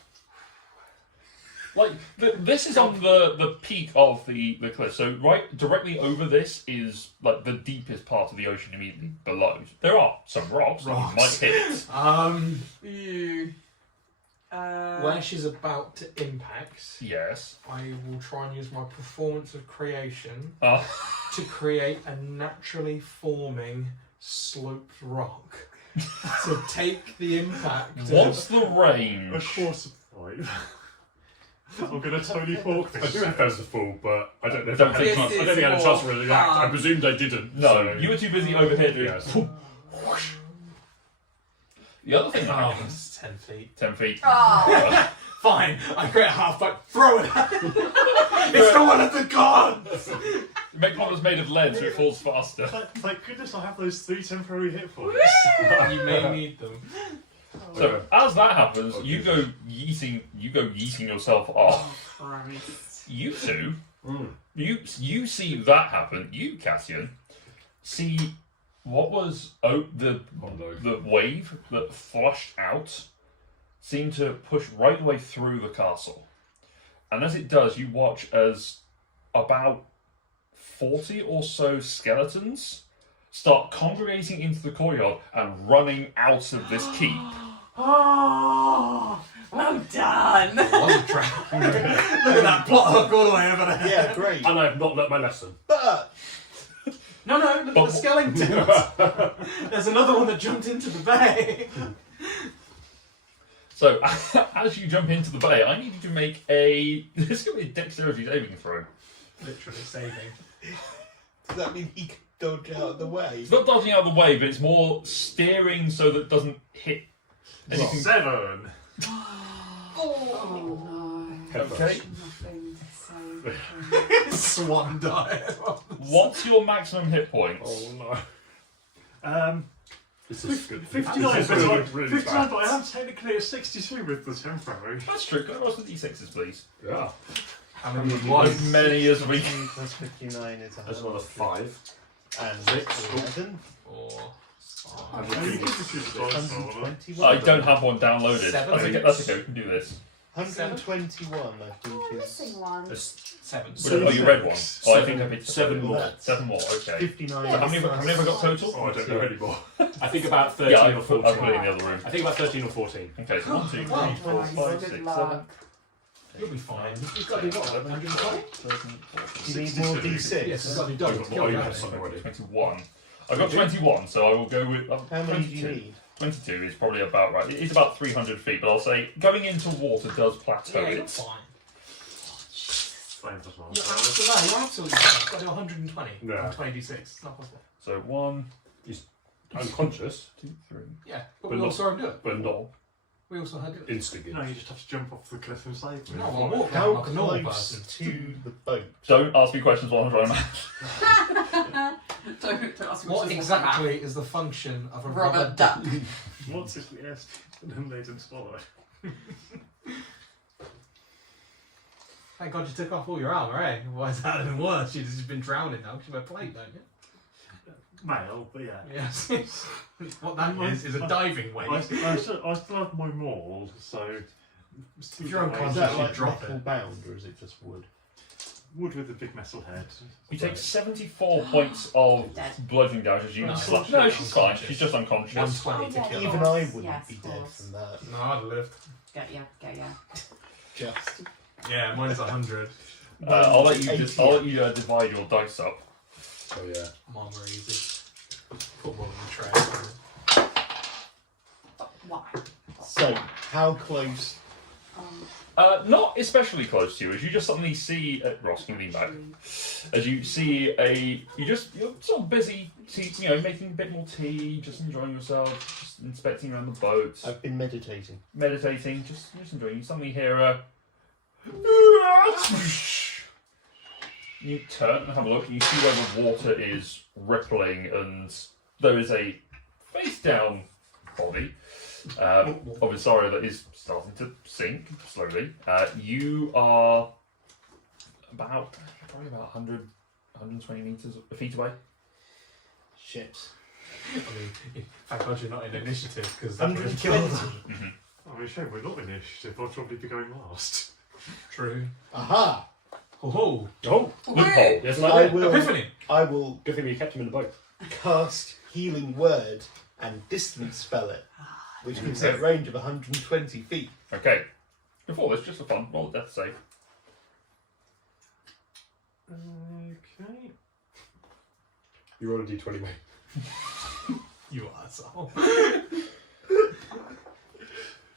Like this is on the peak of the cliff. So right directly over this is like the deepest part of the ocean immediately below. There are some rocks that you might hit. Ew. Where she's about to impact, Yes. I will try and use my performance of creation Uh, to create a naturally forming sloped rock to take the impact. what's the A range? course of 5. I'm going to Tony Hawk I this. do have those the full, but I don't know if Don't I think had This I don't think I had a is chance to more really react. I fun. presumed I didn't. No, so- you were too busy over here doing. Yes. Whoosh. The other thing that Oh, happens, it's 10 feet. 10 feet. Oh. Fine, I create a half pipe, throw it at him. It's the one of the gods! Make one that's made of lead so it falls faster. Thank goodness I have those 3 temporary hit points. You may need them. So as that happens, you go yeeting yourself off. Christ. You two, Mm. you see that happen. You, Cassian, see what was the wave that flushed out seemed to push right the way through the castle, and as it does, you watch as about 40 or so skeletons start congregating into the courtyard and running out of this keep. Oh, well done. Was a trap. Look at that plot hook all the way over there. Yeah, great. And I have not learnt my lesson. But No, look at the skeleton. There's another one that jumped into the bay. So, as you jump into the bay, I need you to make a. This is going to be a dexterity saving throw. Literally saving. does that mean he can dodge out of the way? It's not dodging out of the way, but it's more steering so that it doesn't hit anything. 7. Oh no. Okay. Nothing to say. Swan dive. What's your maximum hit points? Oh no. This is good. 59, This but is I- really 59, bad. but I am technically at 62 with the temporary. That's true. Can I roll some d6s, please? Yeah. How many As was? many as we. Plus 59 is That's another 5. And 11. Oh, you can just use the dice roller. 121. I don't have one downloaded. Seven. That's okay. We can do this. 121, I think Oh, is. missing one. There's 7. Oh, you read one. Oh, I think I picked 7 more. That's 7 more. Okay. 59. So how many have I got total? Oh, I don't know anymore. I think about 13 Yeah, I or put 14. it in the other room. I think about 13 or 14. Okay, so 1, 2, 3, Oh, 4, 5, 6, 7. You'll be fine. You've got to be what? 120? Do you need more d6? Yes, you've got to be I've done. got more. Oh, you have some already. 21. I've got 21, so I will go with. How many do you 22. need? 22 is probably about right. It is about 300 feet, but I'll say going into water does plateau Yeah, you're it. fine. Flames as well. You're absolutely fine. You've got to do 120 Yeah. on 20d6. It's not possible. So 1, Unconscious, 2, 3, Yeah, but But we all not- saw him do it. but not We also had it. instantly. No, you just have to jump off the cliff and save me. No, I'll walk How down like a normal close person. to the boat? Don't ask me questions while I'm trying to Don't ask me What to exactly is the function of a Rubber duck. What's if we asked and they didn't swallow it? Thank God you took off all your armour, eh? Otherwise that would have been worse. You'd just been drowning now because you wear plate, don't you? Male, but yeah. Yes. What that is a diving I weight. still have my maul, so. If you're Is unconscious, that you like drop metal it. bound, or is it just wood? Wood with a big metal head. You take 74 points of Dead. bludgeoning damage as you No, slap. she's No, she's fine. unconscious. She's just unconscious. 120 to Oh, kill. yeah. Even Yes, I wouldn't yes, be of dead course. from that. No, I'd have lived. Get ya. Just. Yeah, mine's 100. I'll let you 80. I'll let you divide your dice up. So yeah. I'm armour easy. Put one on the tray. Why? So, how close? Not especially close to you, as you just suddenly see Ross can lean back. As you see you're sort of busy, making a bit more tea, just enjoying yourself, just inspecting around the boat, I've been meditating. meditating, just enjoying. You suddenly hear you turn and have a look, and you see where the water is rippling, and there is a face-down body of a sorrow that is starting to sink slowly. You are probably about 100, 120 feet away. Shit. I mean, thank God you're not in initiative because that would have killed 120. them. I mean, shame we're not in initiative. I'll probably be going last. True. Aha! Oh, Oh, Loophole. there's an I idea. will. Epiphany! I will Good thing we kept him in the boat. cast Healing Word and distance spell it, which gives it a range of 120 feet. Okay. Before this, just for fun, roll a death save. Okay. You roll a d20, mate. You asshole.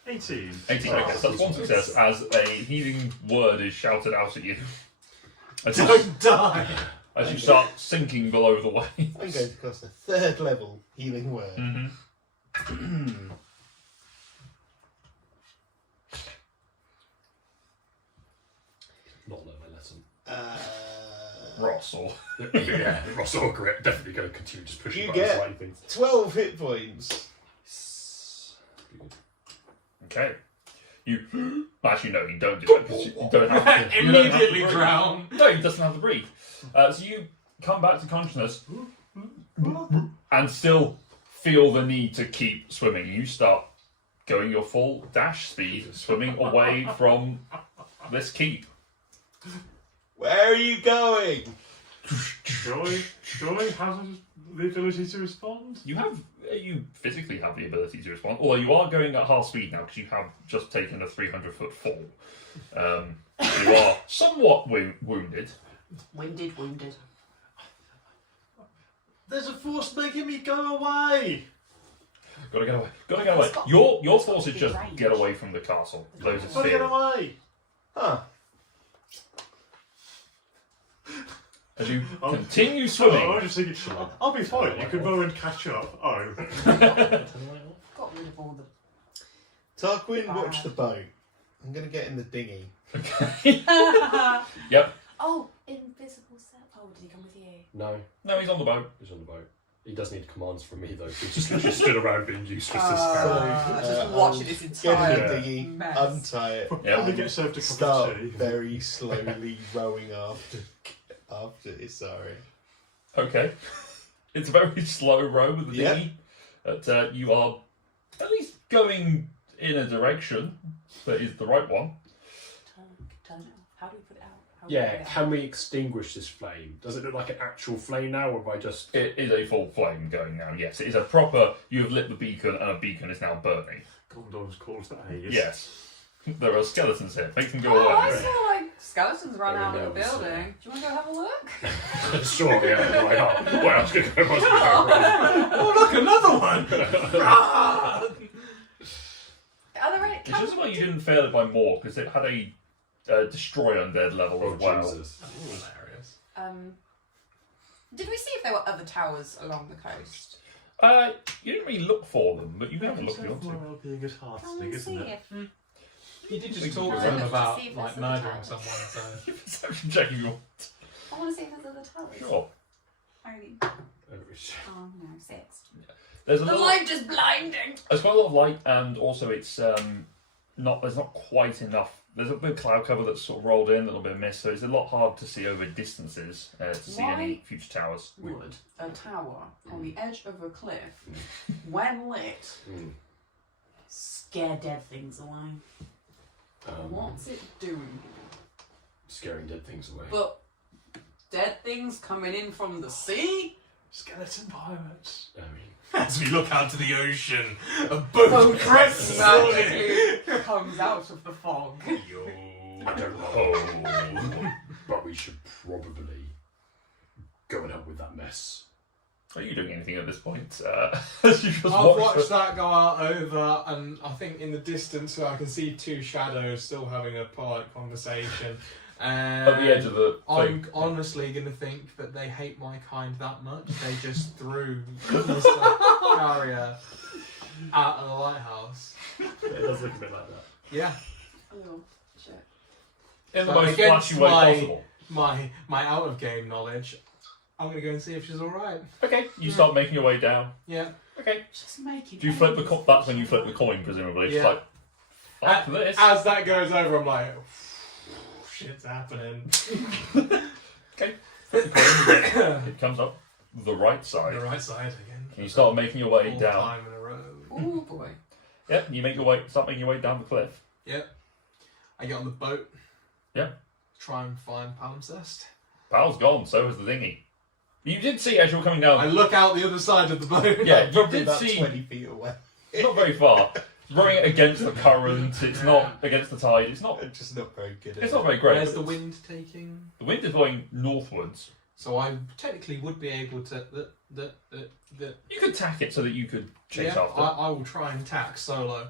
18. 18. Okay, so that's one success as a healing word is shouted out at you. As Don't die! you start sinking below the waves. I'm going to cast a 3rd level Healing Word. Mm-hmm. Not learn my lesson. Ross, or Yeah, Ross or Grit definitely going to continue just pushing You buttons, get- writing things. 12 hit points. okay. You actually no, you don't do that because you don't have to. You don't have to Immediately breathe. drown. No, he doesn't have to breathe. So you come back to consciousness and still feel the need to keep swimming. You start going your full dash speed, swimming away from this keep. Where are you going? Joy has the ability to respond. You physically have the ability to respond, although you are going at half speed now because you have just taken a 300-foot fall. You are somewhat wounded. Wounded. There's a force making me go away. Gotta get away. Your force is just get away from the castle. Those are Gotta get fear. away. Huh. As you continue I swimming, was just thinking, I'll be fine. You can go and catch up. Oh. Got rid of all the. Tarquin, watch the boat. I'm going to get in the dinghy. yep. Oh, invisible cell. Oh, did he come with you? No, No, he's on the boat. he's on the boat. He does need commands from me though. He just literally stood around being useless this So, guy. Just watching this Get in entire the dinghy, mess. untie it, Yeah. Probably get served a cup start of tea. very slowly rowing after Isari. Okay. It's a very slow row with the Yep. dinghy. But you are at least going in a direction that is the right one. Turn it off. How do we put it out? How do we Yeah, put it out? can we extinguish this flame? Does it look like an actual flame now, or have I just... It is a full flame going now, yes. It is a proper, you have lit the beacon and a beacon is now burning. Gondor's calls to aid. Yes. There are skeletons here. Make them go Oh, I away. saw like Skeletons run Very out of the nervous, building. yeah. Do you want to go have a look? Sure, yeah, why not? What else could go wrong? Oh, look, another one! Ah! Are there any? It's just like you didn't fail it by more because it had a destroy undead level Oh, as well. Jesus. Hilarious. Did we see if there were other towers along the coast? You didn't really look for them, but you can have a look if you It's want to. well being good heart Come thing, and isn't see it? if. You did We just talk can to them look to about see if like there's other murdering towers. someone, so. Perception check if you want. I want to see if there's other towers. Sure. Only. Oh, Oh no, 6. There's a The little, light is blinding. there's quite a lot of light, and also it's not. There's not quite enough. There's a bit of cloud cover that's sort of rolled in, a little bit of mist, so it's a lot hard to see over distances to see any Why? future towers. Would a tower on the edge of a cliff, when lit, Mm. scare dead things away? What's it doing? Scaring dead things away. But dead things coming in from the sea? Skeleton pirates. I mean, As we look out to the ocean, a boat crests Magically comes out of the fog. I don't know. But we should probably go and help with that mess. Are you doing anything at this point? As you just I've watched watched that go out over, and I think in the distance I can see two shadows still having a polite conversation. And at the edge of the I'm thing. honestly going to think that they hate my kind that much. They just threw Mr. Carrier out of the lighthouse. It does look a bit like that. Yeah, Oh, shit. in the So most against flashy way my- possible. my out of game knowledge. I'm going to go and see if she's all right. Okay, you start making your way down. Yeah. Okay. Just make it. Do you flip the coin? That's when you flip the coin, presumably. It's Yeah. like, fuck this. As that goes over, I'm like, shit's happening. Okay. Flip the coin. It comes up the right side. The right side again. And you start making your way Fourth down. time in a row. Oh boy. Yep, you make your way. Start making your way down the cliff. Yep. I get on the boat. Yeah. Try and find palimpsest. Pal's gone. So is the dinghy. You did see as you were coming down. I look out the other side of the boat. Yeah, you Probably did about see. 20 feet away. It's not very far. It's rowing against the current. It's not against the tide. It's not. It's just not very good. It's not very great. Where's the wind taking? The wind is blowing northwards. So I technically would be able to. You could tack it so that you could chase Yeah, after. I will try and tack solo.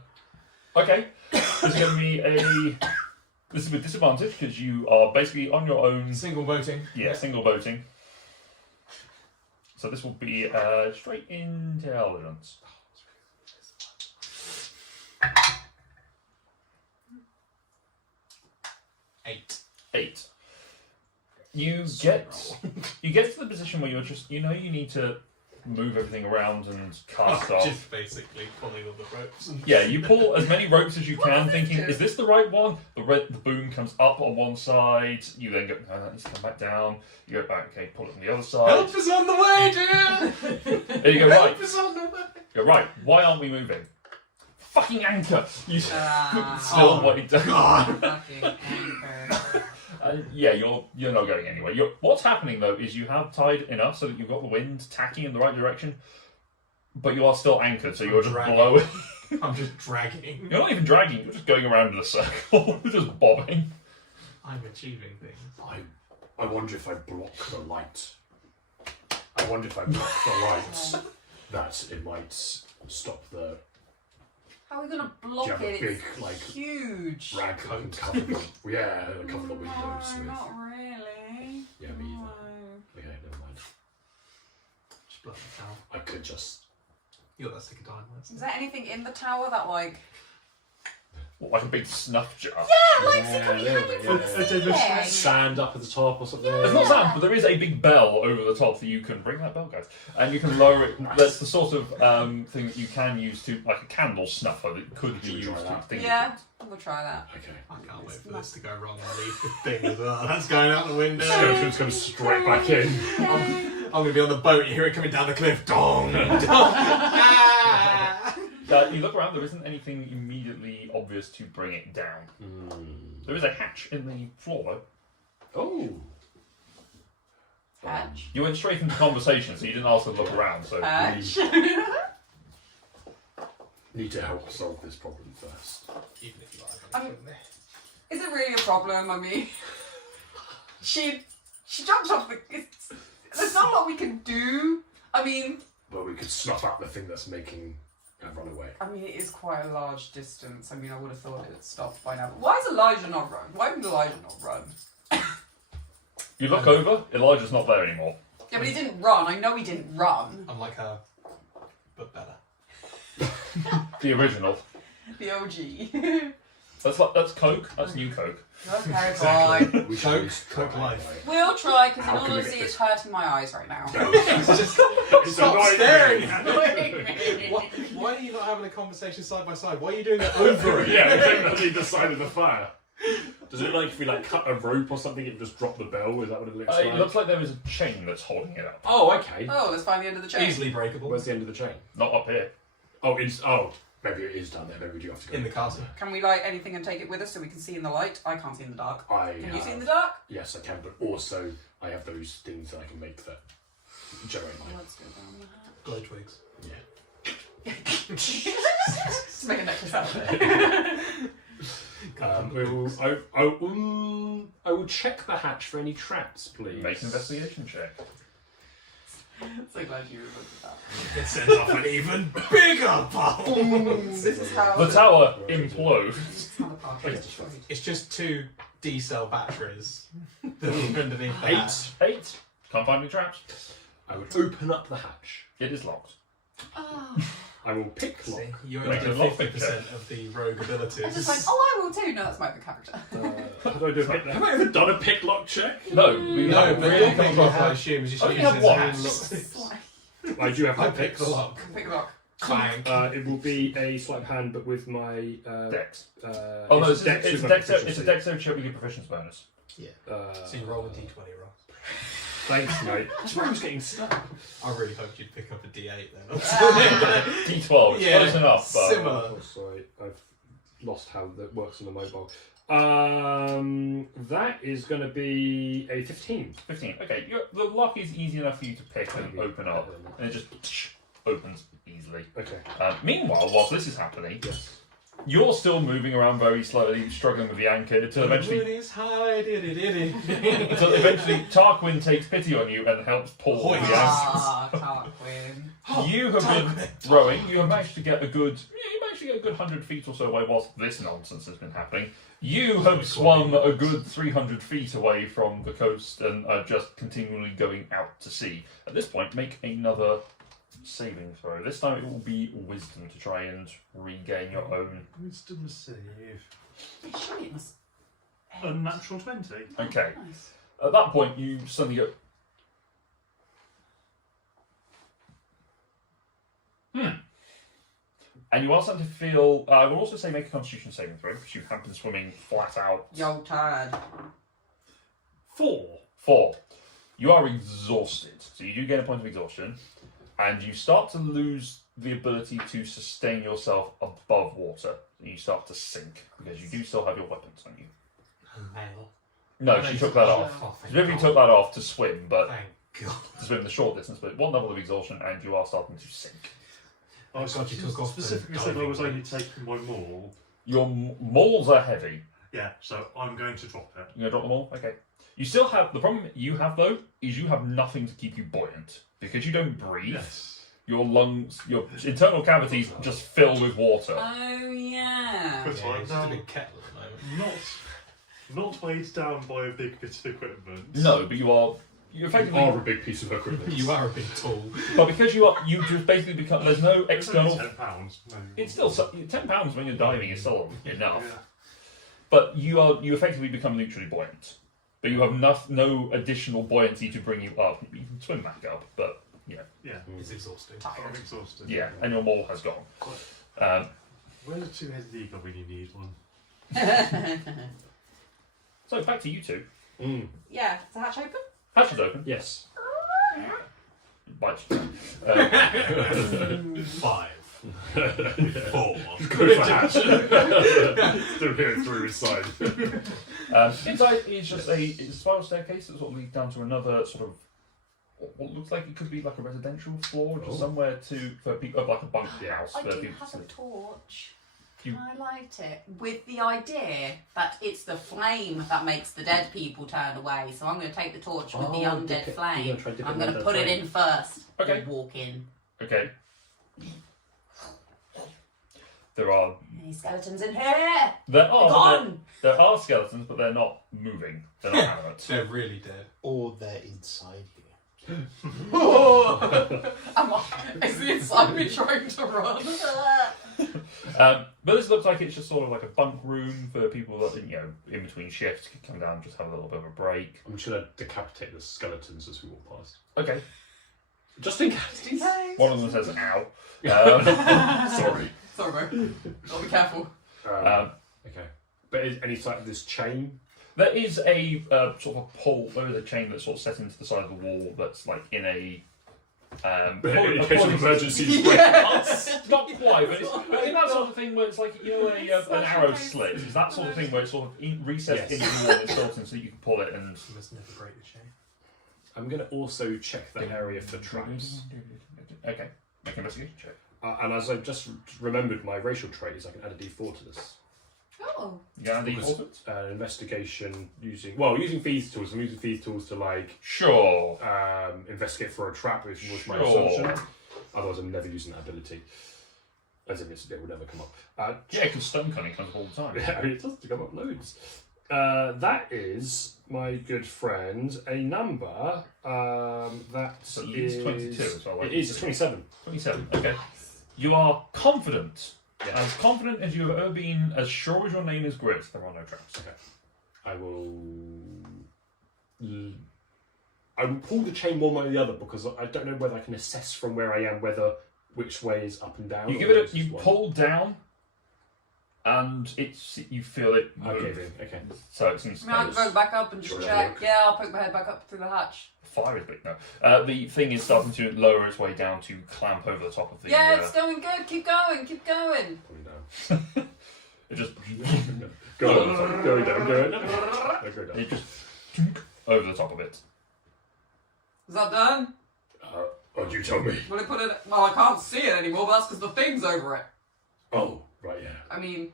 Okay. This is going to be a. This is with disadvantage because you are basically on your own. Single boating. Yeah, single boating. So this will be straight intelligence. 8. You get to the position where you're just you need to move everything around and cast off. Just basically pulling all the ropes. Yeah, you pull as many ropes as you can, thinking, is this the right one? The boom comes up on one side. You then go, no, that needs to come back down. You go back, okay, pull it from the other side. Help is on the way, dear! There you go, right. Help is on the way! You're right. Why aren't we moving? Fucking anchor! You Ah. still Oh, wait down. God. Fucking anchor. Yeah, you're not going anywhere. What's happening though is you have tide enough so that you've got the wind tacking in the right direction, but you are still anchored, so you're just Dragging. blowing. I'm just dragging. You're not even dragging. You're just going around in a circle. You're just bobbing. I'm achieving things. I wonder if I block the light. I wonder if I block the light, that it might stop the How are we gonna Do you block have it? a big, It's like, huge. rag that can cover the yeah, cover the windows No, with. not really. Yeah, me either. No. Okay, never mind. Just blow it down. I could just. You got that stick of dynamite. Is there anything in the tower that like? What, like a big snuff jar. Like Yeah, a little bit, Yeah. Sand up at the top or something. It's not sand, but there is a big bell over the top that you can bring that bell, guys, and you can lower it. That's the sort of thing that you can use to, like a candle snuffer that could be Should we used try to that? extinguish. Yeah, we'll try that. Okay. I can't wait for this to go wrong and leave the thing as well. That's going out the window. Skeleton's going straight back in. I'm going to be on the boat, you hear it coming down the cliff. Dong! Dong! Ah! You look around. There isn't anything immediately obvious to bring it down. There is a hatch in the floor, though. Oh. Hatch. You went straight into conversation, so you didn't ask to look around. So Hatch. Need to help solve this problem first. Even if you are Is it really a problem? I mean, she jumps off the. There's not a lot we can do. I mean, But we could snuff out the thing that's making her run away. it is quite a large distance. I mean, I would have thought it had stopped by now. But why is Elijah not run? Why would Elijah not run? You look over, Elijah's not there anymore. Yeah, but he didn't run. I know he didn't run. Unlike her, but better. The original. The OG. That's Coke. That's new Coke. Okay, fine. We Coke, should Coke try life. anyway. We'll try, because in How all can we honesty, get it's hurting my eyes right now. It's Stop annoying staring me. at me. Why are you not having a conversation side by side? Why are you doing it over it? Yeah, definitely the side of the fire. Does it like if we like cut a rope or something, it just drop the bell? Is that what it looks like? It looks like there is a chain that's holding it up. Oh, okay. Oh, let's find the end of the chain. Easily breakable. Where's the end of the chain? Not up here. Oh, maybe it is down there. Maybe we do have to go In the castle. Can we light anything and take it with us so we can see in the light? I can't see in the dark. Can you see in the have- dark? Yes, I can, but also I have those things that I can make that generate light. Let's go down that. Glow twigs. Yeah. Let's make a necklace out of it. I will check the hatch for any traps, please. Make an investigation check. So glad you remembered that. It sends off an even bigger bomb. This is how The tower implodes. This is how the party is destroyed. It's just 2 D-cell batteries that are underneath the hatch. 8. Can't find any traps. I would open up the hatch. It is locked. Oh. I will pick lock. See, you Make only do a lock 50% of the rogue I just went, abilities. oh, I will too. No, that's my other character. How do I do a pick? Have I ever done a pick lock check? No, we No, haven't but really your come pick across lock, I that. assume, is just I only used have as one. a Like, I do have I my pick picks. the lock. Pick the lock. Bang. It will be a sleight of hand, but with my Dex. Oh No, it's a with my Dex proficiency. check with your proficiency bonus. So you roll a D20 roll. Thanks, mate. That's why I was getting stuck. I really hoped you'd pick up a D8 then. D12. It's Yeah, close enough. But similar. Oh, sorry, I've lost how that works on the mobile. That is going to be a 15. 15. Okay, the lock is easy enough for you to pick and open up, and it just opens easily. Okay. Meanwhile, whilst this is happening, Yes. you're still moving around very slowly, struggling with the anchor until eventually Tarquin takes pity on you and helps pull the anchor. Ah, Tarquin. You have been rowing. You have managed to get a good. You managed to get a good 100 feet or so away whilst this nonsense has been happening. You have swum a good 300 feet away from the coast and are just continually going out to sea. At this point, make another saving throw. This time it will be wisdom to try and regain your own. Wisdom save. Surely it must. A natural 20. Okay. Nice. At that point, you suddenly go. And you are starting to feel. I will also say make a Constitution saving throw because you have been swimming flat out. Yo, tired. 4. You are exhausted, so you do get a point of exhaustion, and you start to lose the ability to sustain yourself above water. You start to sink because you do still have your weapons on you. Male. No, she took that off. Oh, thank Vivian God. took that off to swim, but Thank God. to swim the short distance. But 1 level of exhaustion, and you are starting to sink. Oh, God, you took off the Specifically said I diving was only weights. taking my maul. Your mauls are heavy. Yeah, so I'm going to drop it. You're gonna drop them all? Okay. You still have the problem you have though is you have nothing to keep you buoyant because you don't breathe. Yes. Your lungs, your internal cavities just fill with water. Oh, yeah. But Yeah, I'm it's just a now big kettle at the moment. not weighed down by a big bit of equipment. No, but you You effectively are a big piece of equipment. You are a big tool. but because you just basically become there's no It's only external. £10. No, It's still £10 when you're diving is still enough. Yeah. But you effectively become neutrally buoyant. But you have no additional buoyancy to bring you up. You can swim back up, but Yeah. It's exhausting. I'm exhausted. yeah, and your maul has gone. Where's a two-headed eagle when you need one? So back to you two. Yeah, is the hatch open? Hatch is open. Yes. Bite. 5. 4. Go for hatch. Still hearing through his side. Inside is just a spiral staircase that sort of leads down to another sort of what looks like it could be like a residential floor, just somewhere for people like a bunk house I for do people have to a torch. I liked it with the idea that it's the flame that makes the dead people turn away. So I'm going to take the torch with the undead dip it. flame. You're gonna try and dip it I'm in going the to put it flame. in first. Okay. And walk in. Okay. There are Any skeletons in here? there are Gone. there are skeletons, but they're not moving. They're not animate. They're really dead. Or they're inside you. Is the inside me trying to run? But this looks like it's just sort of like a bunk room for people that in between shifts can come down and just have a little bit of a break. I'm just gonna decapitate the skeletons as we walk past. Okay. Just in case. One of them says "ow." Sorry. Sorry, bro. Gotta be careful. Okay. But is any side of this chain? There is a sort of a pull. There is a chain that's sort of set into the side of the wall that's like in a. In case of emergencies, Not quite, but it's in that sort of thing where it's like an arrow slit. It's that sort of thing where it's sort of recessed into the wall and it's built in so you can pull it and. You must never break the chain. I'm gonna also check the area for traps. Okay, make an investigation check. And as I've just remembered, my racial trait is I can add a D4 to this. Oh. Yeah, the Because, investigation using thieves tools. I'm using thieves tools to Sure. investigate for a trap, which was my Sure. assumption. Otherwise, I'm never using that ability. As in, it will never come up. Yeah, because stone cunning comes up all the time. Yeah, it does come up loads. That is, my good friend, a number that It's at least 22 as well. It is 27. 27. Okay. You are confident. As confident as you have ever been, as sure as your name is Grit, there are no traps. Okay. I will pull the chain one way or the other because I don't know whether I can assess from where I am which way is up and down. You give or it it's you just one. pull down, and you feel it move. Okay, okay. So it seems to I'll go back up and just Sure, check. look. Yeah, I'll poke my head back up through the hatch. fire is big. No, the thing is starting to lower its way down to clamp over the top of the. Yeah, it's going good. Keep going. Keep going. Pulling down. It just Go on, going down, going down. No, go down. it just over the top of it. Is that done? Oh, you tell me. Will it put it? Well, I can't see it anymore, but that's because the thing's over it. Oh, right, yeah. I mean,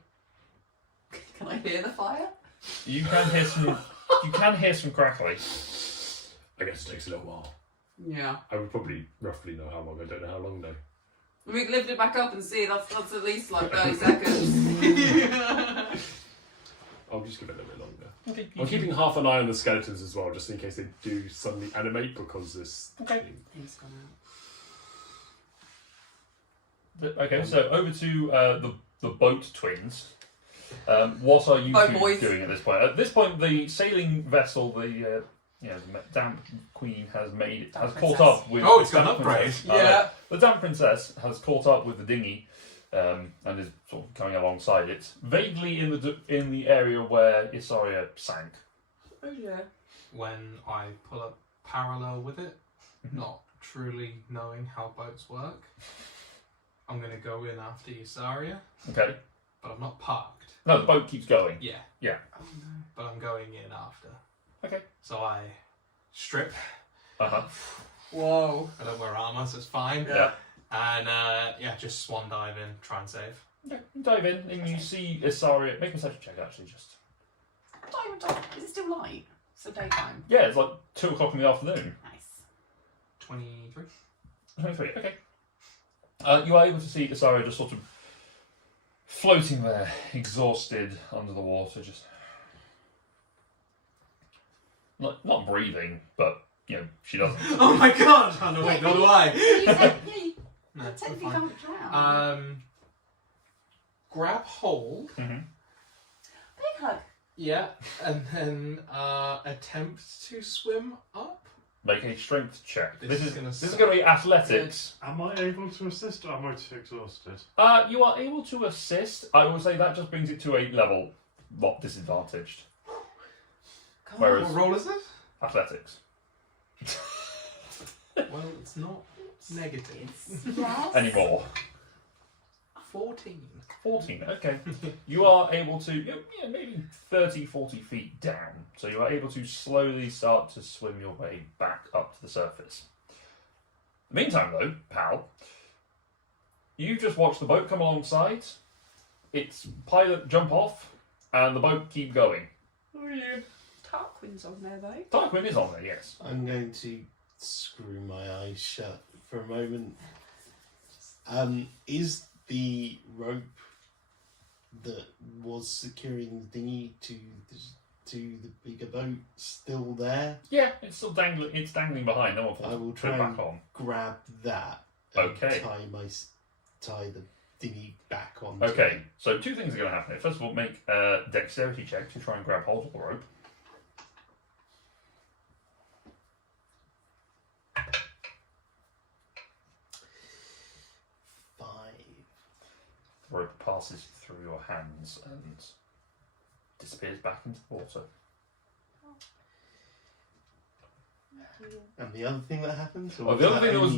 can I hear the fire? You can hear some. You can hear some crackling. I guess it takes a little while. Yeah. I would probably roughly know how long. I don't know how long though. We can lift it back up and see. That's at least like 30 seconds. I'll just give it a little bit longer. Okay. I'm keeping half an eye on the skeletons as well, just in case they do suddenly animate because this. Okay. Thing's gone out. Okay. So over to the boat twins. What are you Boat two boys. doing at this point? At this point, the sailing vessel, the Damp Queen has Damp caught Princess. up with. Oh, it's got an Damp upgrade. Princess. Yeah. The Damp Princess has caught up with the dinghy, and is sort of coming alongside it, vaguely in the area where Isaria sank. Oh yeah. When I pull up parallel with it, not truly knowing how boats work, I'm going to go in after Isaria, Okay. but I'm not parked. No, the boat keeps going. Yeah, Oh no. but I'm going in after. Okay. So I strip. Uh-huh. Whoa. I don't wear armor, so it's fine. Yeah. And just swan dive in, try and save. Okay. You dive in and you see Isaria. Make a perception check, actually, just. Diamond. Is it still light? It's the daytime. Yeah, it's like 2 o'clock in the afternoon. Nice. 23. 23, okay. You are able to see Isaria just sort of floating there, exhausted under the water, just not breathing, but she doesn't. Oh my god! Oh no, wait, nor do I. You No, technically we're fine. can't drown. Grab hold. Mhm. Big hug. Yeah, and then attempt to swim up. Make a strength check. This is This gonna is going to be athletics. Am I able to assist or am I too exhausted? You are able to assist. I would say that just brings it to a level not disadvantaged. Come Whereas- What roll is it? Athletics. Well, it's not negative. Yes. Anymore. 14. 14, okay. You are able to, maybe 30, 40 feet down. So you are able to slowly start to swim your way back up to the surface. Meantime, though, pal, you've just watched the boat come alongside, its pilot jump off, and the boat keep going. Oh yeah. Tarquin's on there though. Darkwing is on there, yes. I'm going to screw my eyes shut for a moment. Is the rope that was securing the dinghy to the bigger boat still there? Yeah, it's still dangling. It's dangling behind. No one I will put try it and back on. grab that. And Okay. tie the dinghy back on. Okay, so two things are going to happen. First of all, make a dexterity check to try and grab hold of the rope. The rope passes through your hands and disappears back into the water. And the other thing that happens? Well, the other thing that was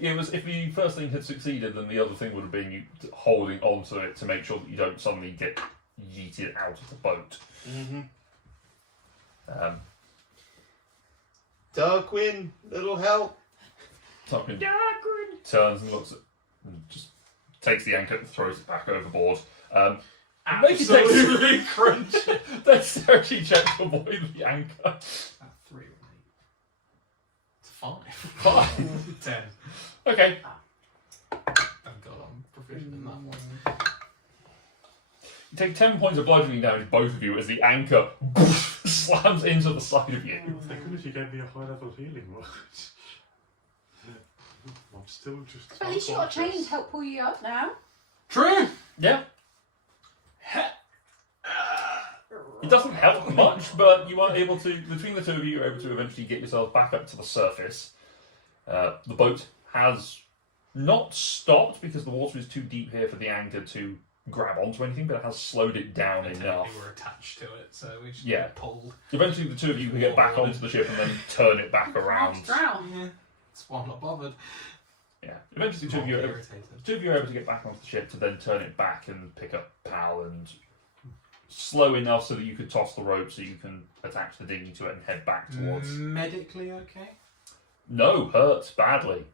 it was if the first thing had succeeded, then the other thing would have been you holding onto it to make sure that you don't suddenly get yeeted out of the boat. Mm-hmm. Um, Darkwing, little help. Darkwing turns and looks at, and just takes the anchor and throws it back overboard. Make it Absolutely crunchy. dexterity check to avoid the anchor. That 3 or 8. It's 5. 10. Okay. Thank God I'm proficient in that one. You take 10 points of bludgeoning damage, both of you, as the anchor slams into the side of you. Thank goodness you gave me a high level healing word. I'm still just. But at least you got a chain to help pull you up now. True. Yeah. It doesn't help much, but you are able to, between the two of you, you're able to eventually get yourself back up to the surface. The boat has not stopped because the water is too deep here for the anchor to grab onto anything, but it has slowed it down And enough. we were attached to it, so we just Yeah. get pulled. Eventually, the two of you can get back onto the ship and then turn it back around. Drown. Yeah. That's why I'm not bothered. Yeah. Eventually, the two of you are able to get back onto the ship to then turn it back and pick up PAL and slow enough so that you could toss the rope so you can attach the dinghy to it and head back towards. Medically okay? No, hurt badly.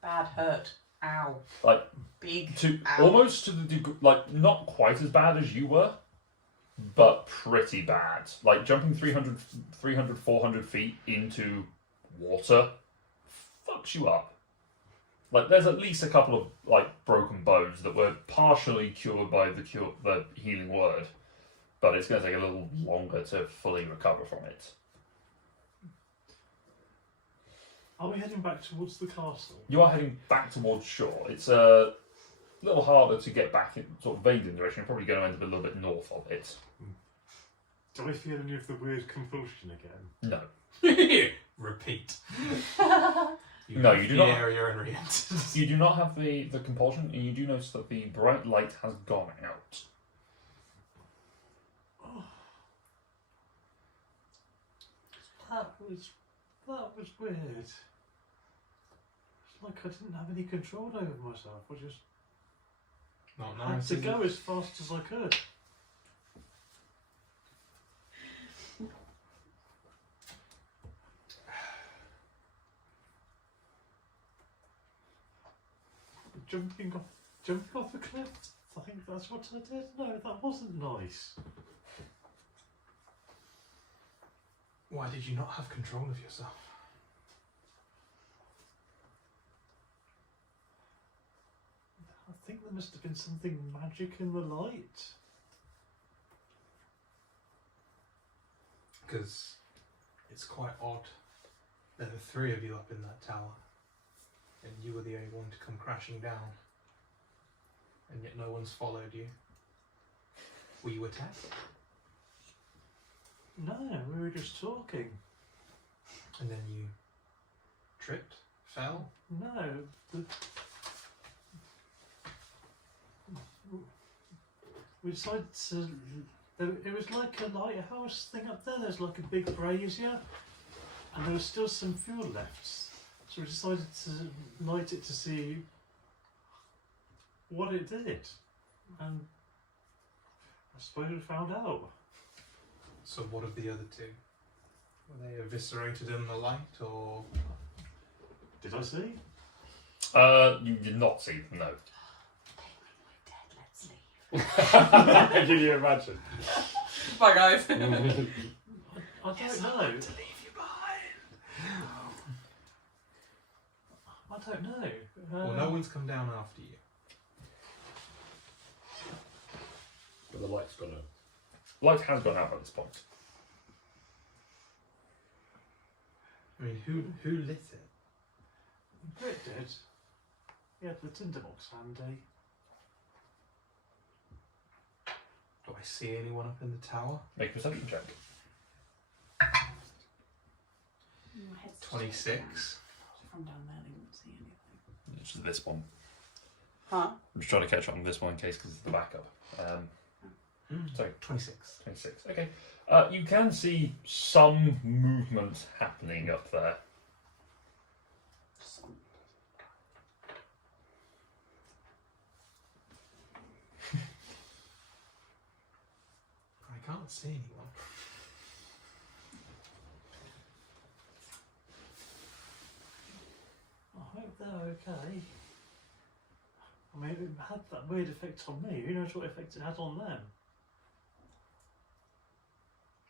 Bad hurt. Ow. Like Big. to almost to the degree, like not quite as bad as you were, but pretty bad. Like jumping 300, 400 feet into water fucks you up. Like there's at least a couple of like broken bones that were partially cured by the healing word, but it's going to take a little longer to fully recover from it. Are we heading back towards the castle? You are heading back towards shore. It's a little harder to get back in sort of Vaden direction. You're probably going to end up a little bit north of it. Do I feel any of the weird convulsion again? No. Repeat. No, you do not. The area and re-entered. You do not have the compulsion, and you do notice that the bright light has gone out. Oh. That was weird. It's like I didn't have any control over myself. I just Not had nice. to is go it? as fast as I could. Jumping off a cliff. I think that's what I did. No, that wasn't nice. Why did you not have control of yourself? I think there must have been something magic in the light. Because it's quite odd. There were 3 of you up in that tower, and you were the only one to come crashing down, and yet no one's followed you. Were you attacked? No, we were just talking. And then you tripped, fell? No, we decided to. It was like a lighthouse thing up there. There's like a big brazier, and there was still some fuel left. So we decided to light it to see what it did, and I suppose we found out. So what of the other 2? Were they eviscerated in the light, or...? Did I see? You did not see them, no. They were dead, let's leave. Can you imagine? Bye, guys. I don't know. To leave you behind. I don't know. Well, no one's come down after you. But the light's gone out. Light has gone out at this point. I mean, who lit it? Brit did. Yeah, the tinderbox handy. Do I see anyone up in the tower? Make a perception check. My head's just 26. from down there, they won't see anything. It's this one. Huh? I'm just trying to catch up on this one in case because it's the backup. Sorry. 26. 26. Okay. You can see some movement happening up there. I can't see anyone. I hope they're okay. I mean, it had that weird effect on me. Who knows what effect it had on them?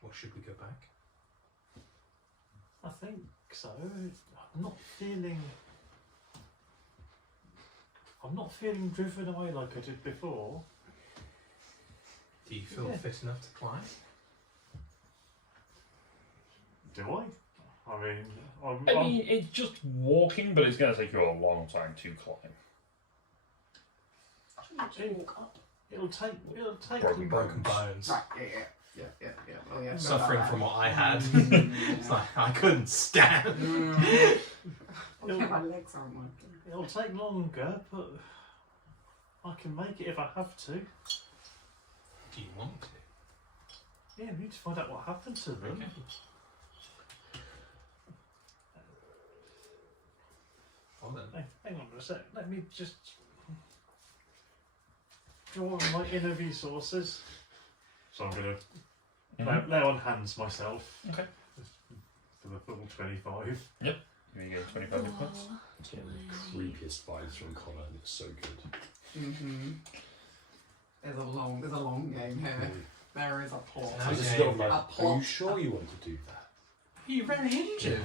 Well, should we go back? I think so. I'm not feeling driven away like I did before. Do you feel Yeah. fit enough to climb? Do I? I mean, I mean, it's just walking, but it's going to take you a long time to climb. Just walk up. it'll take Broken Broken bones. Right, yeah. Oh, yeah. Suffering from what I had. Mm, It's like I couldn't stand. Okay, my legs aren't working. it'll take longer, but I can make it if I have to. Do you want to? Yeah, we need to find out what happened to them. Okay. Well then. Hey, hang on a sec. Let me just draw on my inner resources. So I'm going to lay on hands myself. Okay. For the full 25. You're going to get 25 hit points. It's getting the creepiest vibes from Connor, and it's so good. Mm-hmm. There's a long game here. There is a plot. Now This is Okay. not like, A are plot. you sure you want to do that? Are you very injured?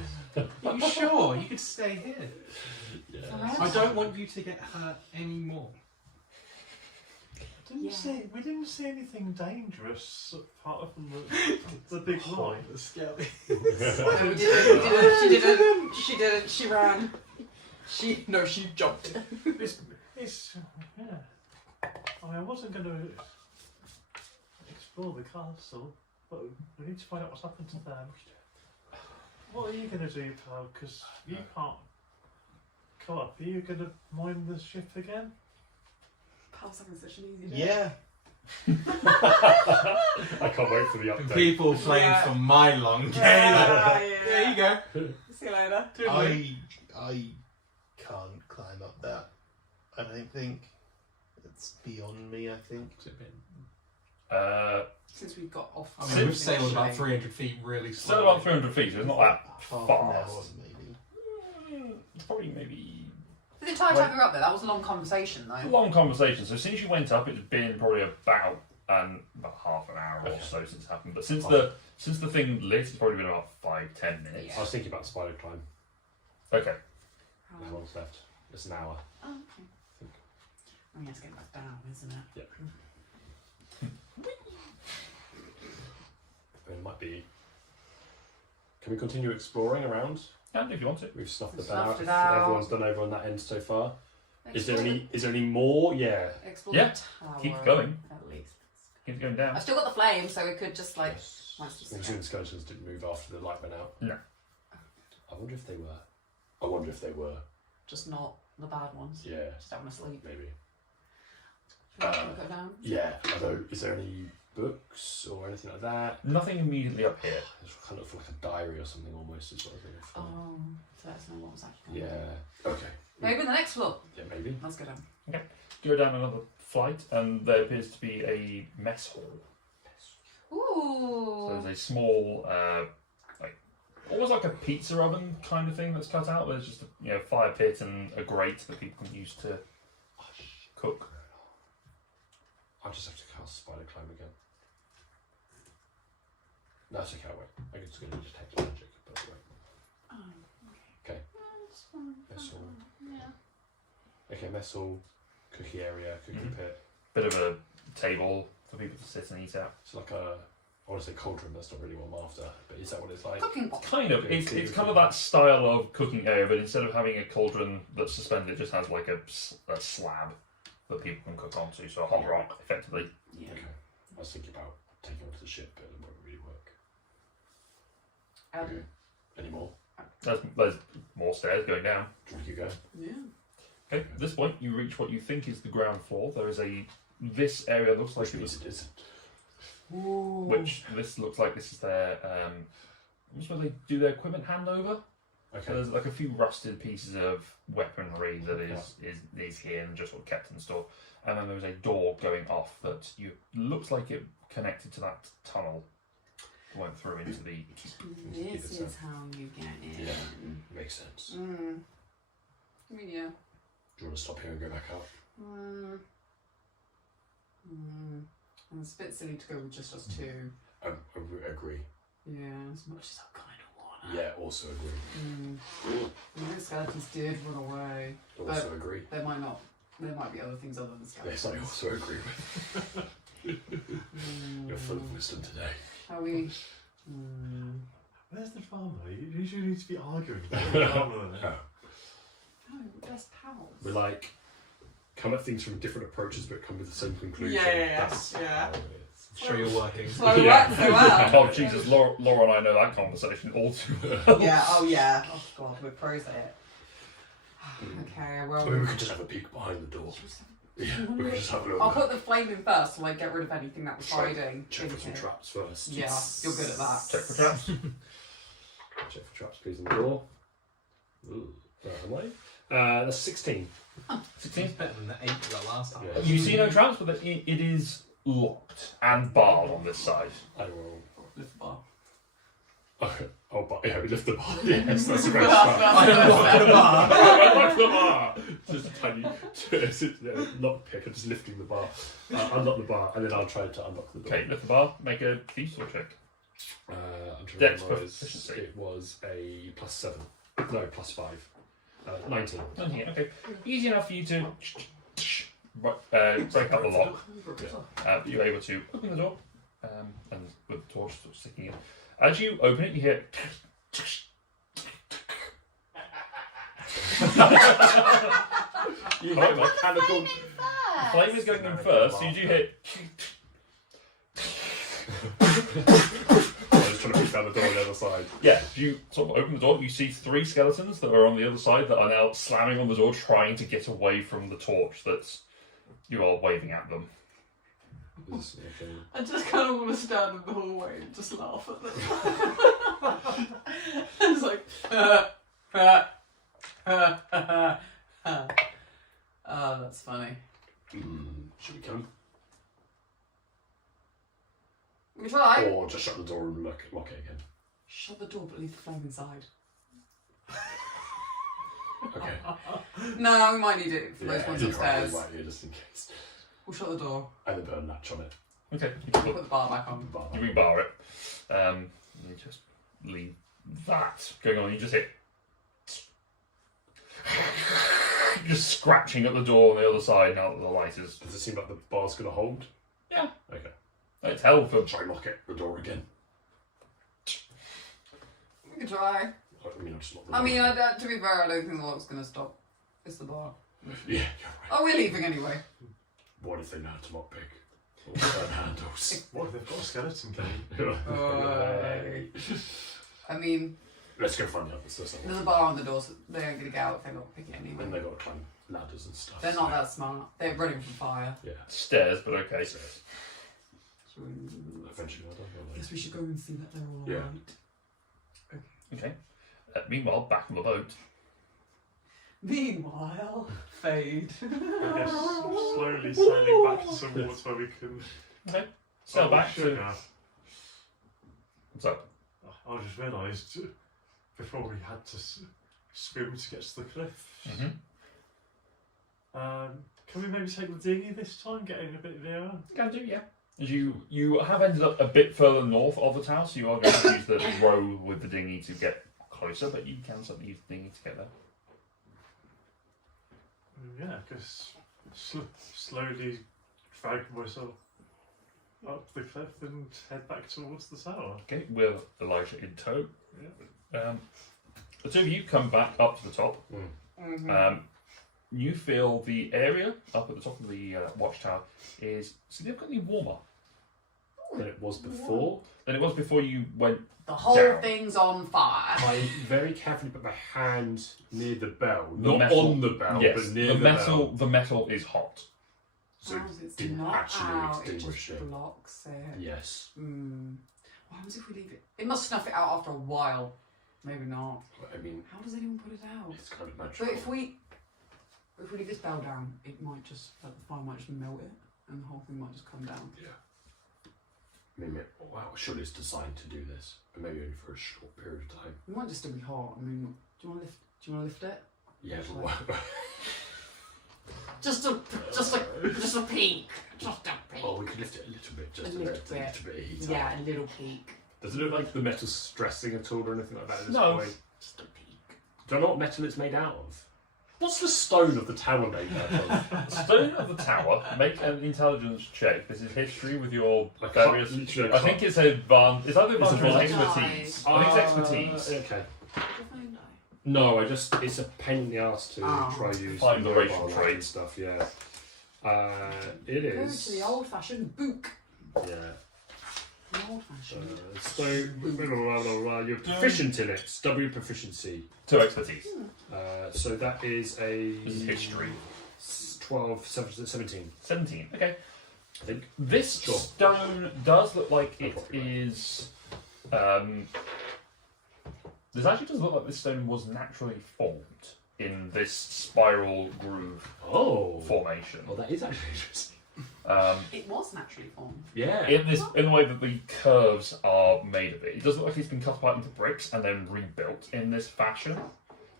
Are you sure? You could stay here. Yeah. I don't want you to get hurt anymore. We didn't see anything dangerous apart from the big light. The skelly. No, she didn't. She ran. She jumped. It's yeah. I mean, I wasn't going to explore the castle, but we need to find out what's happened to them. What are you going to do, pal? Because you can't come up. Are you going to mine the ship again? Pal's having such an easy day. Yeah. I can't wait for the update. People playing Yeah. for my long game. Yeah. There you go. See you later. I can't climb up that. I don't think it's beyond me. I think. Since we got off. I mean, we've sailed about 300 feet really Still slowly. about 300 feet, so it's not that Half an hour, fast. maybe. It's probably maybe The entire time we were up there, that was a long conversation a though. long conversation. So since you went up, it's been probably about half an hour or so since it happened. But since the thing lit, it's probably been about 5-10 minutes. I was thinking about spider climb. Okay. How long's left? It's an hour. Oh, okay. Oh, yeah, it's getting back down, isn't it? Yeah. It might be. Can we continue exploring around? And if you want to. We've snuffed We've the bed out. snuffed it out. Everyone's done over on that end so far. Is there Explore any? Is there any more? Yeah. the- explore Yeah, the tower, keep going. At least. Keep going down. I've still got the flame, so we could just like. Let's just- I'm assuming the skeletons didn't move after the light went out. No. I wonder if they were. I wonder if they were. Just not the bad ones. Yeah. Just having a sleep. Maybe. Should we go down? Yeah. Although, is there any books or anything like that? Nothing immediately up here. It's kind of like a diary or something almost. Is what I was looking for. Oh, so let's know what was actually going on. Yeah. Okay. Maybe in the next floor. Yeah. Maybe. Let's go down. Go down another flight, and there appears to be a mess hall. So Ooh. there's a small, almost like a pizza oven kind of thing that's cut out. There's just a fire pit and a grate that people can use to cook. I'll just have to cast Spider Climb again. No, it's okay, wait. I can just go to detect magic, but wait. Okay. That's fine. Messel. Yeah. Okay, Messel, cookie area, cookie pit. Bit of a table for people to sit and eat at. It's like a, I want to say cauldron, that's not really what I'm after, but is that what it's like? Cooking pot. Kind of. It's kind of that style of cooking area, but instead of having a cauldron that's suspended, it just has like a slab that people can cook onto. So a hot rock, effectively. Yeah. Okay. I was thinking about taking it onto the ship, but it won't really work. Um, Okay. Any more? There's more stairs going down. Do you want to keep going? yeah. Okay, at this point you reach what you think is the ground floor. There is this area looks like Which means it isn't. this looks like this is their this is where they do their equipment handover. So Okay. there's like a few rusted pieces of weaponry that is here and just sort of kept in store. And then there's a door going off that looks like it connected to that tunnel. Went through into the This is how you get in. Yeah. Makes sense. I mean, yeah. Do you want to stop here and go back out? And it's a bit silly to go with just us two. I agree. Yeah, as much as I kind of wanna. Yeah, also agree. The skeletons did run away. Also agree. There might be other things other than skeletons. Yes, I also agree with. You're full of wisdom today. Shall we? Where's the farmer? You usually need to be arguing about the farmer. Oh. No, we're best pals. We like come at things from different approaches but come with the same conclusion. Yeah. That's Yeah. how it is. Show your working. So it worked so well. Oh Jesus, Laura and I know that conversation all too well. Yeah, oh yeah. Oh god, we're pros at it. Okay, well. I mean, we could just have a peek behind the door. Yeah, we could just have a look. I'll put the flame in first to like get rid of anything that was hiding. Check for some Okay. traps first. Yeah, you're good at that. Check for traps. Check for traps, please, on the door. Ooh, where am I? That's 16. 16. It's better than the 8 we got last time. Yeah. You see no traps, but it is locked and barred on this side. I will. Lift the bar. Oh, but yeah, we lift the bar. Yes, that's a great start. Unlock the bar. Just a tiny, lockpick. I'm just lifting the bar. Unlock the bar, and then I'll try to unlock the door. Okay, lift the bar, make a thieves check. I'm trying Dex to remember. proficiency. It was a +7. No, +5. 19. Okay, easy enough for you to break up the lock. You're able to open the door, and with the torch sort of sticking in. As you open it, you hear. You have mechanical. Flame is going in first, so you do hear. I was trying to push down the door on the other side. Yeah, you sort of open the door, you see 3 skeletons that are on the other side that are now slamming on the door, trying to get away from the torch that you are waving at them. I just kind of want to stand in the hallway and just laugh at them. It's like, oh, that's funny. Should we come? We try. Or just shut the door and lock it again? Shut the door, but leave the flame inside. Okay. No, we might need it for those Yeah, ones you probably upstairs. might, yeah, just in case. We'll shut the door. And then put a latch on it. Okay, you Put the bar back on. Bar. You rebar it. You just leave that going on. You just hit. Just scratching at the door on the other side now that the light is. Does it seem like the bar's going to hold? Yeah. Okay. It's held for. Try and lock it, the door again. We can try. I mean, I'll just lock the I door. mean, to be fair, I don't think the lock's going to stop. It's the bar. Yeah, you're right. Oh, we're leaving anyway. What if they know how to lockpick? Or turn handles? What if they've got a skeleton key? Oi. I mean, Let's go find the others. Let's there's a bar on the door, so they ain't going to get out if they're not picking it And anyway. they've got to climb ladders and stuff. They're not that smart. They're running from fire. Yeah. Stairs, but okay. Should we- Eventually, I don't know. Guess we should go and see that they're all Yeah. right. Okay. Meanwhile, back on the boat. Meanwhile, fade. I guess slowly sailing back to some water where we can. Okay. Sail back to. sugar. What's up? I just realised before we had to swim to get to the cliff. Mm-hmm. Can we maybe take the dinghy this time, getting a bit nearer? Can do, yeah. As you have ended up a bit further north of the tower, so you are going to use the row with the dinghy to get closer, but you can certainly use the dinghy to get there. Yeah, because slowly drag myself up the cliff and head back towards the tower. Okay, with Elijah in tow. Yeah. The two of you come back up to the top. You feel the area up at the top of the watchtower is significantly warmer Than it was before. than it was before you went. The whole Down. thing's on fire. I very carefully put my hand near the bell, The not metal- on the bell, Yes, but near the the metal. bell. The metal is hot. So How's it it's didn't not actually out, extinguish it it. just blocks it. Yes. What happens if we leave it? It must snuff it out after a while. Maybe not. I mean, How does anyone put it out? it's kind of magical. But if we leave this bell down, it might just, like, the fire might just melt it, and the whole thing might just come down. Yeah. I mean, well, surely it's designed to do this, but maybe only for a short period of time. It might just still be hot. I mean, do you want to lift it? Yeah, Just but like- what? Just a peak. Just a peak. Oh, we could lift it a little bit, just A to little let bit. a little bit of heat Yeah, up. a little peak. Does it look like the metal's stressing at all or anything like that at this No. point? Just a peak. Do you know what metal it's made out of? What's the stone of the tower made out of? Stone of the tower. Make an intelligence check. This is history with your I can't- various. literally, I think it's advanced. It's either It's advanced or advanced. expertise. I think it's expertise. Okay. Did you find that? No, it's a pain in the ass to Oh. try use Find the mobile racial light trait. and stuff. Yeah. It Go is. to the old-fashioned book. Yeah. The old-fashioned. So blah, blah, blah, blah, you're proficient in it. W proficiency. 2 expertise. So that is a This is history. 12, 17. 17. Okay. I think. This Sure. stone does look like You're it probably right. is. This actually does look like this stone was naturally formed in this spiral groove Oh. formation. Oh, that is actually interesting. It was naturally formed. Yeah. In the way that the curves are made of it, it doesn't look like it's been cut apart into bricks and then rebuilt in this fashion.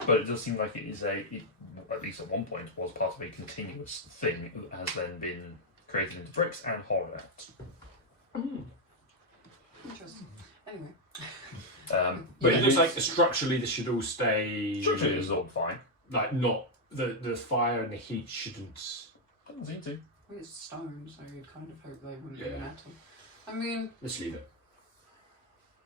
But it does seem like it is at least at one point, was part of a continuous thing that has then been created into bricks and hollowed out. Interesting. Anyway. But But it it looks is- like structurally this should all stay. structurally it's all fine. Like not the fire and the heat shouldn't. Doesn't seem to. Well, it's stone, so you'd kind of hope they wouldn't be Yeah. metal. I mean, Let's leave it.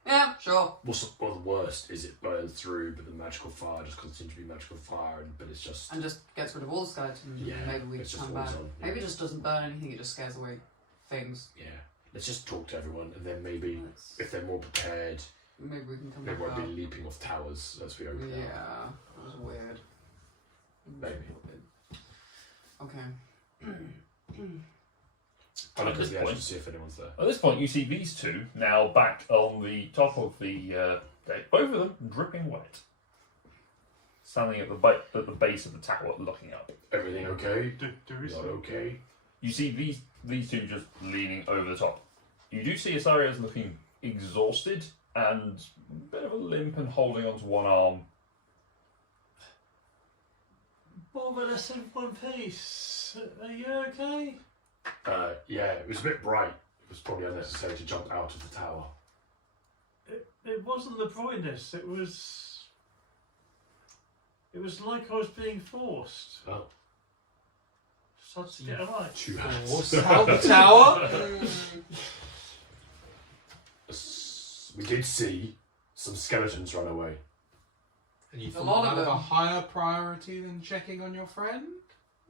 yeah, sure. What's the worst is it burns through, but the magical fire just continues to be magical fire, but it's just. And just gets rid of all the skeletons. Yeah, And maybe we it's just come back. falls on, yeah. Maybe it just doesn't burn anything. It just scares away things. Yeah. Let's just talk to everyone, and then maybe Let's- if they're more prepared, Maybe we can come they back won't be out. leaping off towers as we open Yeah, up. that was weird. Maybe. Okay. I look this at the edge point- to see if anyone's there. At this point, you see these two now back on the top of the deck, both of them dripping wet, standing at the base of the tower, looking up. Everything okay? There is Not okay. You see these two just leaning over the top. You do see Asaria's looking exhausted and a bit of a limp and holding onto one arm. more or less in one piece. Are you okay? Yeah, it was a bit bright. It was probably unnecessary to jump out of the tower. It wasn't the brightness. It was like I was being forced. Oh, Just had to get away. two Force hands. out the tower. We did see some skeletons run away. And you A thought lot of that of a them. higher priority than checking on your friend?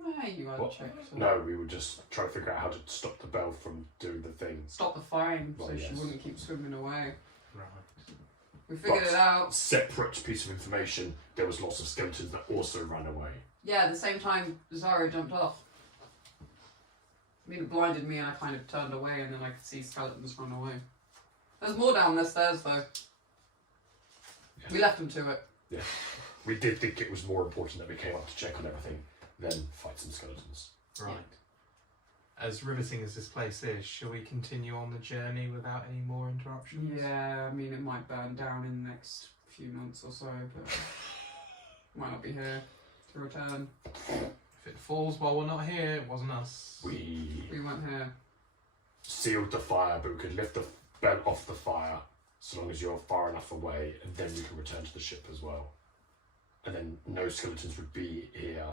Yeah, you had What? check. No, we were just trying to figure out how to stop the bell from doing the thing. Stop the firing so Well, she yes. wouldn't keep swimming away. Right. We figured But- it out. Separate piece of information, there was lots of skeletons that also ran away. Yeah, at the same time, Zara jumped off. I mean, it blinded me and I kind of turned away and then I could see skeletons run away. There's more down the stairs though. Yeah. We left them to it. We did think it was more important that we came up to check on everything than fight some skeletons. Right. As riveting as this place is, shall we continue on the journey without any more interruptions? Yeah, I mean, it might burn down in the next few months or so, but might not be here to return. If it falls while we're not here, it wasn't us. We weren't here. sealed the fire, but we could lift the belt off the fire so long as you're far enough away, and then we can return to the ship as well. And then no skeletons would be here,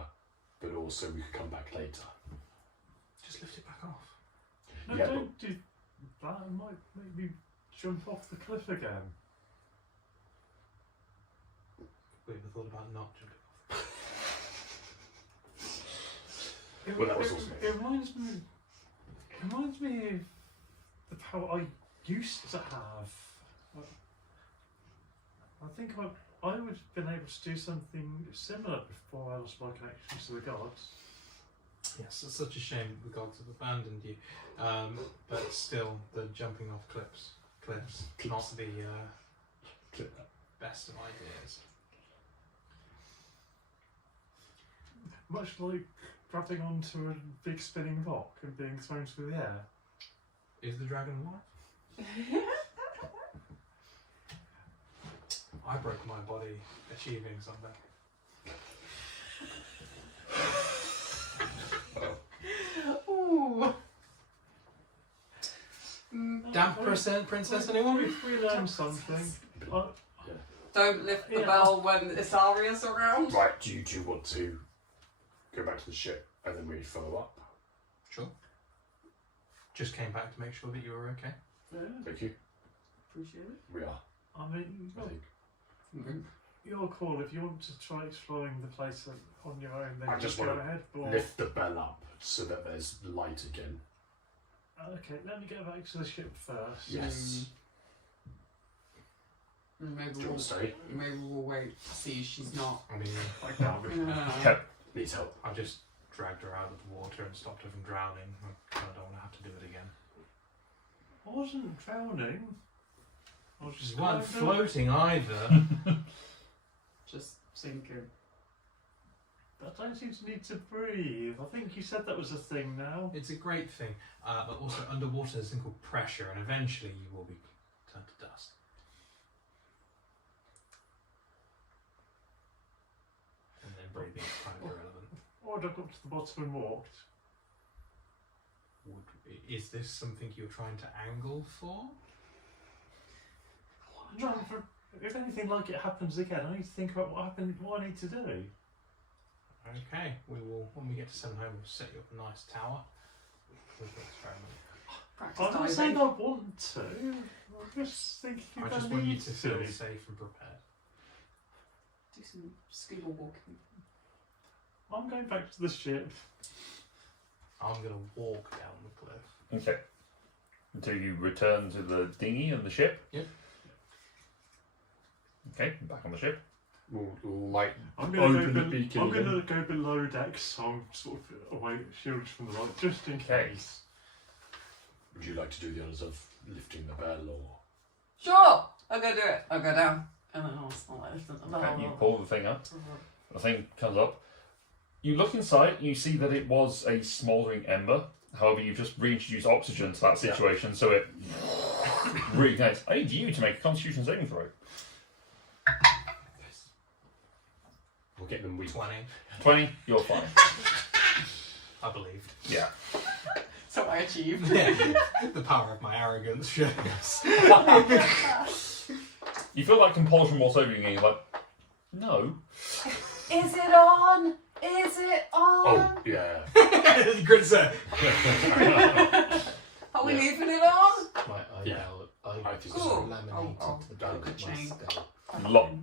but also we could come back later. Just lift it back off. No, Yeah, don't do that. It might make me jump off the cliff again. We ever thought about not jumping off? Well, that was also it reminds me of the power I used to have. I think I would have been able to do something similar before I lost my connection to the gods. Yes, it's such a shame the gods have abandoned you. But still, the jumping off cliffs, not the best of ideas. Much like grabbing onto a big spinning rock and being thrown through the air. Is the dragon alive? I broke my body achieving something. Ooh. Damp princess, anyone? If we learn something, Don't lift the Yeah. bell when Isaria's around. Right, do you want to go back to the ship and then we follow up? Sure. Just came back to make sure that you were okay. Thank you. Appreciate it. We are, I mean, I think. your call. If you want to try exploring the place on your own, then I just go wanna ahead. Or, Lift the bell up so that there's light again. okay, let me get back to the ship first. Yes. Maybe Do you want to stay? we'll wait to see if she's not. I mean, I can't be. Okay. Needs help. I just dragged her out of the water and stopped her from drowning. I kind of don't want to have to do it again. I wasn't drowning. I was She just wasn't kind of- floating either. Just sinking. I don't seem to need to breathe. I think you said that was a thing now. It's a great thing, but also underwater there's a thing called pressure, and eventually you will be turned to dust. And then breathing is kind of irrelevant. Or I'd have got to the bottom and walked. Is this something you're trying to angle for? No, if anything like it happens again, I need to think about what happened, what I need to do. Okay, we will. When we get to Seven Home, we'll set you up a nice tower with the experiment. Practice I'm not diving. saying I want to. I'm just thinking I if just I want you need to feel safe and prepared. Do some scuba walking. I'm going back to the ship. I'm gonna walk down the cliff. Okay. Until you return to the dinghy and the ship. Yep. Okay, back on the ship. Light. I'm going Open to the beacon I'm going again. to go below deck, so I'm sort of away, shielded from the light, just in Okay. case. Would you like to do the honours of lifting the bell or? Sure! I'll go do it. I'll go down. And then I'll start lifting the Okay, you bell. pull the thing up. The thing comes up. You look inside, you see that it was a smouldering ember. However, you've just reintroduced oxygen to that situation, so it reignites. I need you to make a constitution saving throw. We'll get them weak. 20, 20, you're fine. I believed. Yeah. So I achieved. The power of my arrogance shows. You feel like compulsion walks over you and you're like, no. Is it on? Is it on? Oh, yeah. Good sir. Are we Yeah. leaving it on? My Yeah. eyebrow I think was so. laminated Oh, to the down back of the my chain. skull.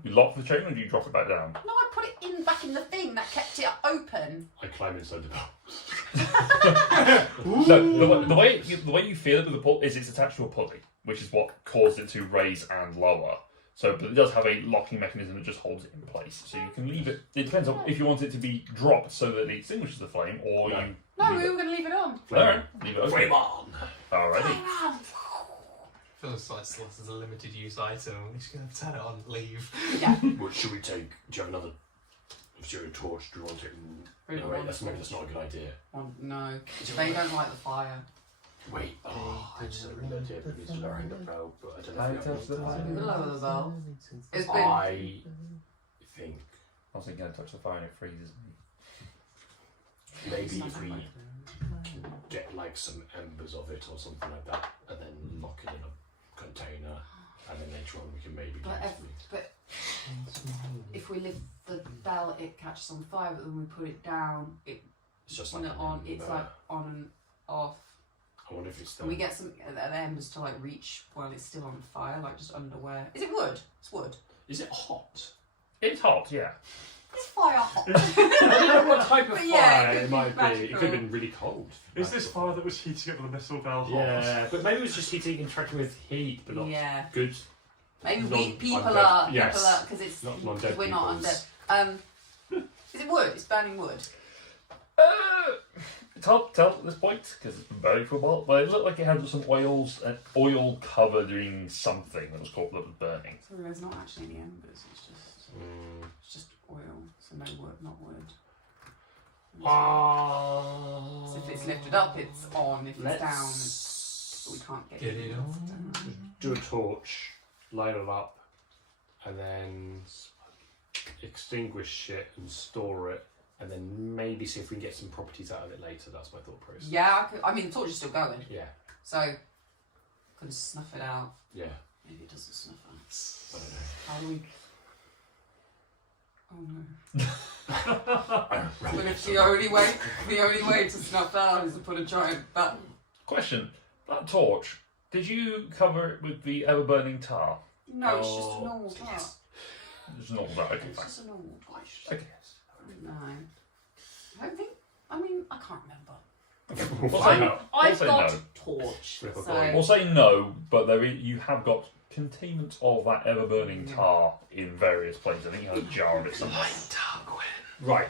You lock the chain or do you drop it back down? No, I put it back in the thing that kept it open. I climb inside the bell. No, the way you feel it with the pull is it's attached to a pulley, which is what caused it to raise and lower. So, but it does have a locking mechanism that just holds it in place. So you can leave it. It depends on if you want it to be dropped so that it extinguishes the flame, or No. you. No, leave we it. were going to leave it on. Alright, leave it open. Flame on! Alrighty. Feels like this is a limited use item. We're just gonna turn it on, leave. Yeah. What should we take? Do you have another? If you're a torch, do you want to take? Really No, wait, want that's a maybe torch. that's not a good idea. No, they don't like the fire. Wait, I just had a really idea. It needs to lowering the bell, but I don't know I if we touch the have fire. We'll lower the bell. It's been. I think I was thinking I touch the fire and it freezes me. maybe if we get like some embers of it or something like that, and then lock it in a container, and then later on we can maybe. But if we lift the bell, it catches on fire. But when we put it down, it's just like it's like on and off. I wonder if it's still. Can we get some embers to like reach while it's still on fire, like just underwear? Is it wood? It's wood. Is it hot? It's hot, yeah. It's fire hot. I don't know what type of But yeah, fire it it could might be be. magical. It could have been really cold. Is this fire that was heating up the missile bell hot? Yeah, but maybe it was just heating, interacting with heat, but not Yeah. good. Maybe Non-undead. people are Yes. because it's Not non-dead we're not peoples. undead. Is it wood? It's burning wood. It's hard to tell at this point because it's been buried for a while, but it looked like it had some oil covering something that was burning. So there's not actually any embers. It's just oil. So no wood, not wood. So if it's lifted up, it's on. If it's down, we can't get it on. Do a torch, light it up, and then extinguish it and store it, and then maybe see if we can get some properties out of it later. That's my thought process. Yeah, I mean the torch is still going, Yeah. so I can snuff it out. Yeah. Maybe it doesn't snuff out. I don't know. How do we? Oh no! But if the only way to snuff out is to put a giant bat. Question: that torch, did you cover it with the ever-burning tar? No, it's just a normal tar. It's not that. Okay, It's fine. just a normal torch. Okay. No, I don't think. I mean, I can't remember. We'll say no. We'll I've say got no. torch. Flip a So coin. We'll say no, but you have got containment of that ever-burning tar in various places. I think you have a jar of it somewhere. Right.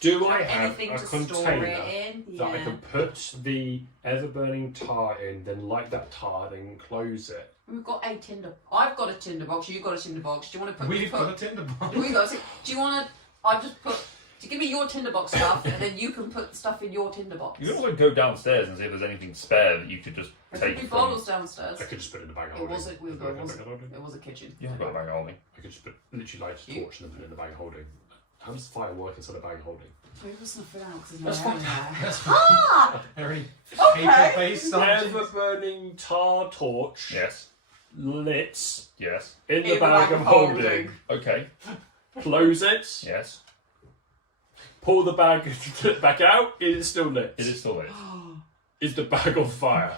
Do I have anything a to store container it in? that I Yeah. can put the ever-burning tar in, then light that tar, then close it? We've got a tinder. I've got a tinder box. You've got a tinder box. Do you want to put? We've got a tinder box. We got. Do you want to? I've just put. To give me your tinder box stuff, and then you can put stuff in your tinder box. You can also go downstairs and see if there's anything spare that you could just There take could be from. bottles downstairs. I could just put it in the bag of It holding. was a, we Could I got, put it in the bag of holding? it was a kitchen. You have got a bag of holding. I could just literally light a Cute. torch and then put it in the bag of holding. How does fire work inside a bag of holding? We will snuff it out because That's there's fine. no air in there. That's fine. Ah! Very Okay. paper-based subject. Ever-burning tar torch Yes. lit Yes. in the bag of holding. Okay. Close it. Yes. Pull the bag back out. Is it still lit? It is still lit. Is the bag on fire?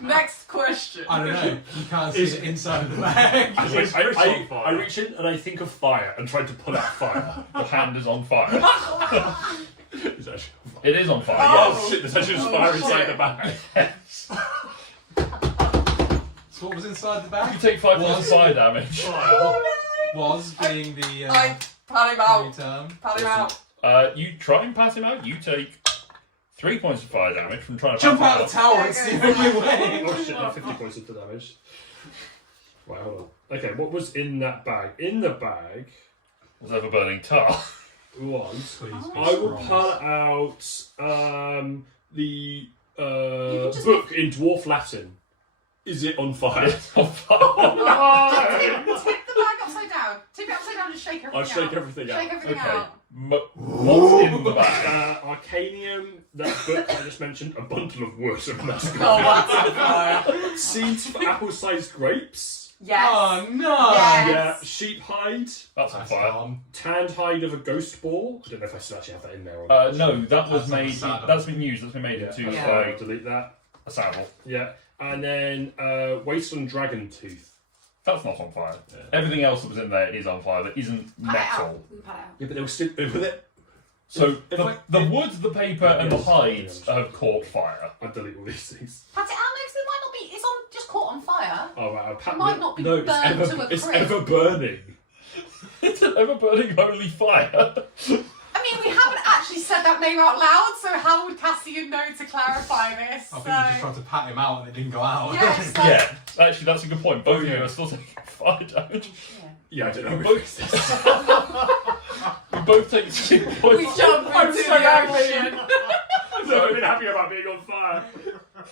Next question. I don't know. You can't see Is- it inside of the bag. I reach in and I think of fire and try to pull out fire. Your hand is on fire. It's actually on fire. It is on fire. Oh shit, there's actually just fire inside shit. the bag. Yes. So what was inside the You bag? take 5 points of Was- fire damage. Was being the I pat him out. term. Pat him out. You try and pass him out. You take 3 points of fire damage from trying to Jump pass out the him tower, it's the only way. Oh shit, that's 50 points into damage. Right, hold on. Okay, what was in that bag? In the bag Was ever-burning tar. was... Please be I will strong. pull out the can just- book in Dwarf Latin. Is it on fire? It's on fire. Tip the bag upside down. Tip it upside down and shake everything I'll out. shake everything out. Shake everything Okay. out. What's in the bag? Arcanium, that book I just mentioned, a bundle of wood. And that's Oh, that's on fire. Seeds for apple-sized grapes. Yes. Oh no! Yes. Yeah, sheep hide, That's on That's fire. calm. tanned hide of a ghost ball. I don't know if I still actually have that in there or not. No, that was That's on the made. saddle. That's been used. That's been made Yeah, into that's Yeah. fine, delete that. a saddle. Yeah, and then Wasteland Dragon Tooth. That's not on fire. Yeah. Everything else that was in there is on fire. That isn't Pat it out. metal. We can pat it out. Yeah, but they were still with it. So If the, I- the wood, the paper, and the Yes. hides have caught fire. I delete all these things. Pat it out next. It might not be. It's on. Just caught on fire. Oh, right, I'll pat It might not be no, it's burned ever, to a it's crisp. ever burning. It's an ever-burning holy fire. I mean, we haven't actually said that name out loud, so how would Cassian know to clarify this? I think you just tried to pat him out and it didn't go out. Yes. Yeah, actually, that's a good point. Both of you Yeah. are still taking fire damage. Yeah. Yeah, I don't know. We both take 6 We points. jump I'm into so the angry. ocean. I've never been happy about being on fire.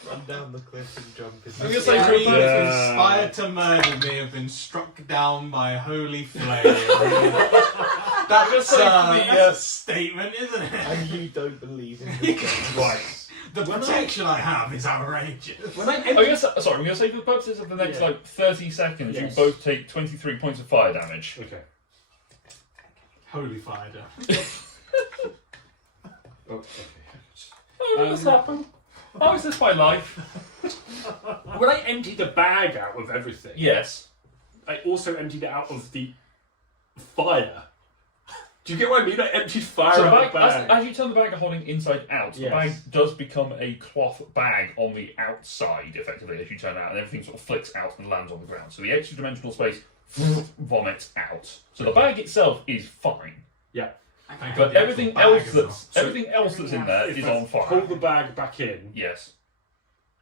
Run down the cliff and jump in. I'm gonna say Three Yeah. inspired to murder me have been struck down by holy flame. That's the, a statement, isn't it? And you don't believe in the game. Right. The protection I have is outrageous. When I I'm empty, gonna say, sorry, I'm going to say for the purposes of the next like 30 seconds, Yes. you both take 23 points of fire damage. okay. Holy fire. Oh, okay. How did this happen? How is this my life? When I emptied the bag out of everything, Yes. I also emptied it out of the fire. Do you get what I mean? I emptied fire So the out of bag, the bag. as you turn the bag of holding inside out, the Yes. bag does become a cloth bag on the outside, effectively, as you turn it out, and everything sort of flicks out and lands on the ground. So the extra dimensional space vomits out. So the bag itself is fine, Okay. but The everything actual bag else is that's not. everything else that's in there If is I on fire. Pull the bag back in, Yes.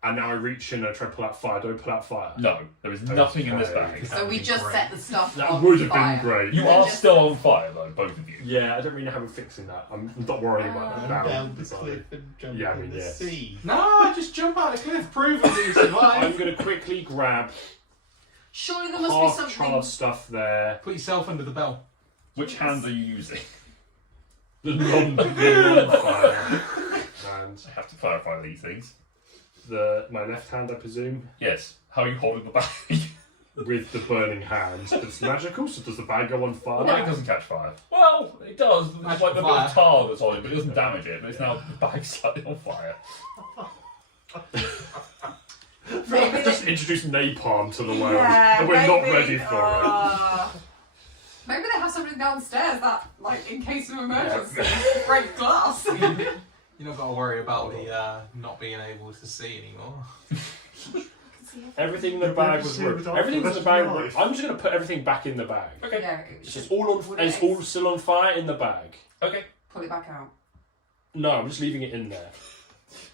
and now I reach in and try to pull out fire. Don't pull out fire. No, there is nothing in this Okay. bag. So we just set the stuff That on would have fire. been great. You Then are just- still on fire, though, both of you. Yeah, I don't really know how we're fixing that. I'm not worrying about Run that now. down the cliff and jump Yeah, I in mean, the yeah. sea. No, just jump out the cliff, prove that you I'm survive. going to quickly grab Surely there must be half something. charred stuff there. Put yourself under the bell. Which hand are you using? The non-fire hand. I have to clarify these things. My left hand, I presume, Yes. How are you holding the bag? with the burning hand. It's magical, so does the bag go on The fire? bag doesn't catch fire. Well, it does. There's like the bit Fire. of tar that's on it, but it doesn't damage it. But it's now the bag's slightly on fire. Maybe Just introduce napalm to the world, Yeah, and we're not maybe. ready for Maybe they have something downstairs that, like, in case of emergency, break glass. You don't got to worry about the not being able to see anymore. it. Everything in the You'll bag never was see it ruined. without the Everything's in rest the of your bag. life. I'm just going to put everything back in the bag. Okay. Yeah, it It's should just all on. Would It's it- all still on fire in the bag. Okay. pull it back out. No, I'm just leaving it in there.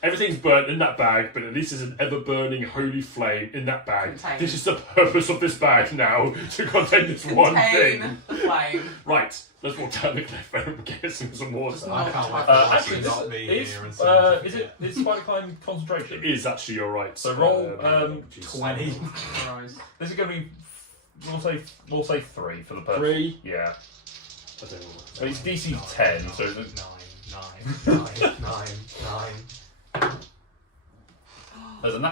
Everything's burnt in that bag, but at least there's an ever-burning holy flame in that bag. Contain. This is the purpose of this bag now, to contain this one Contain thing. the flame. Right, let's walk down the cliff and get some water. Just I can't wait for Actually, Ross to this not be is here and is someone is spider climb concentration? It is actually, you're right. So roll, jeez. 20. This is going to be. We'll say 3 for the purpose. 3? Yeah. I don't know. But it's DC 10, so it's 9.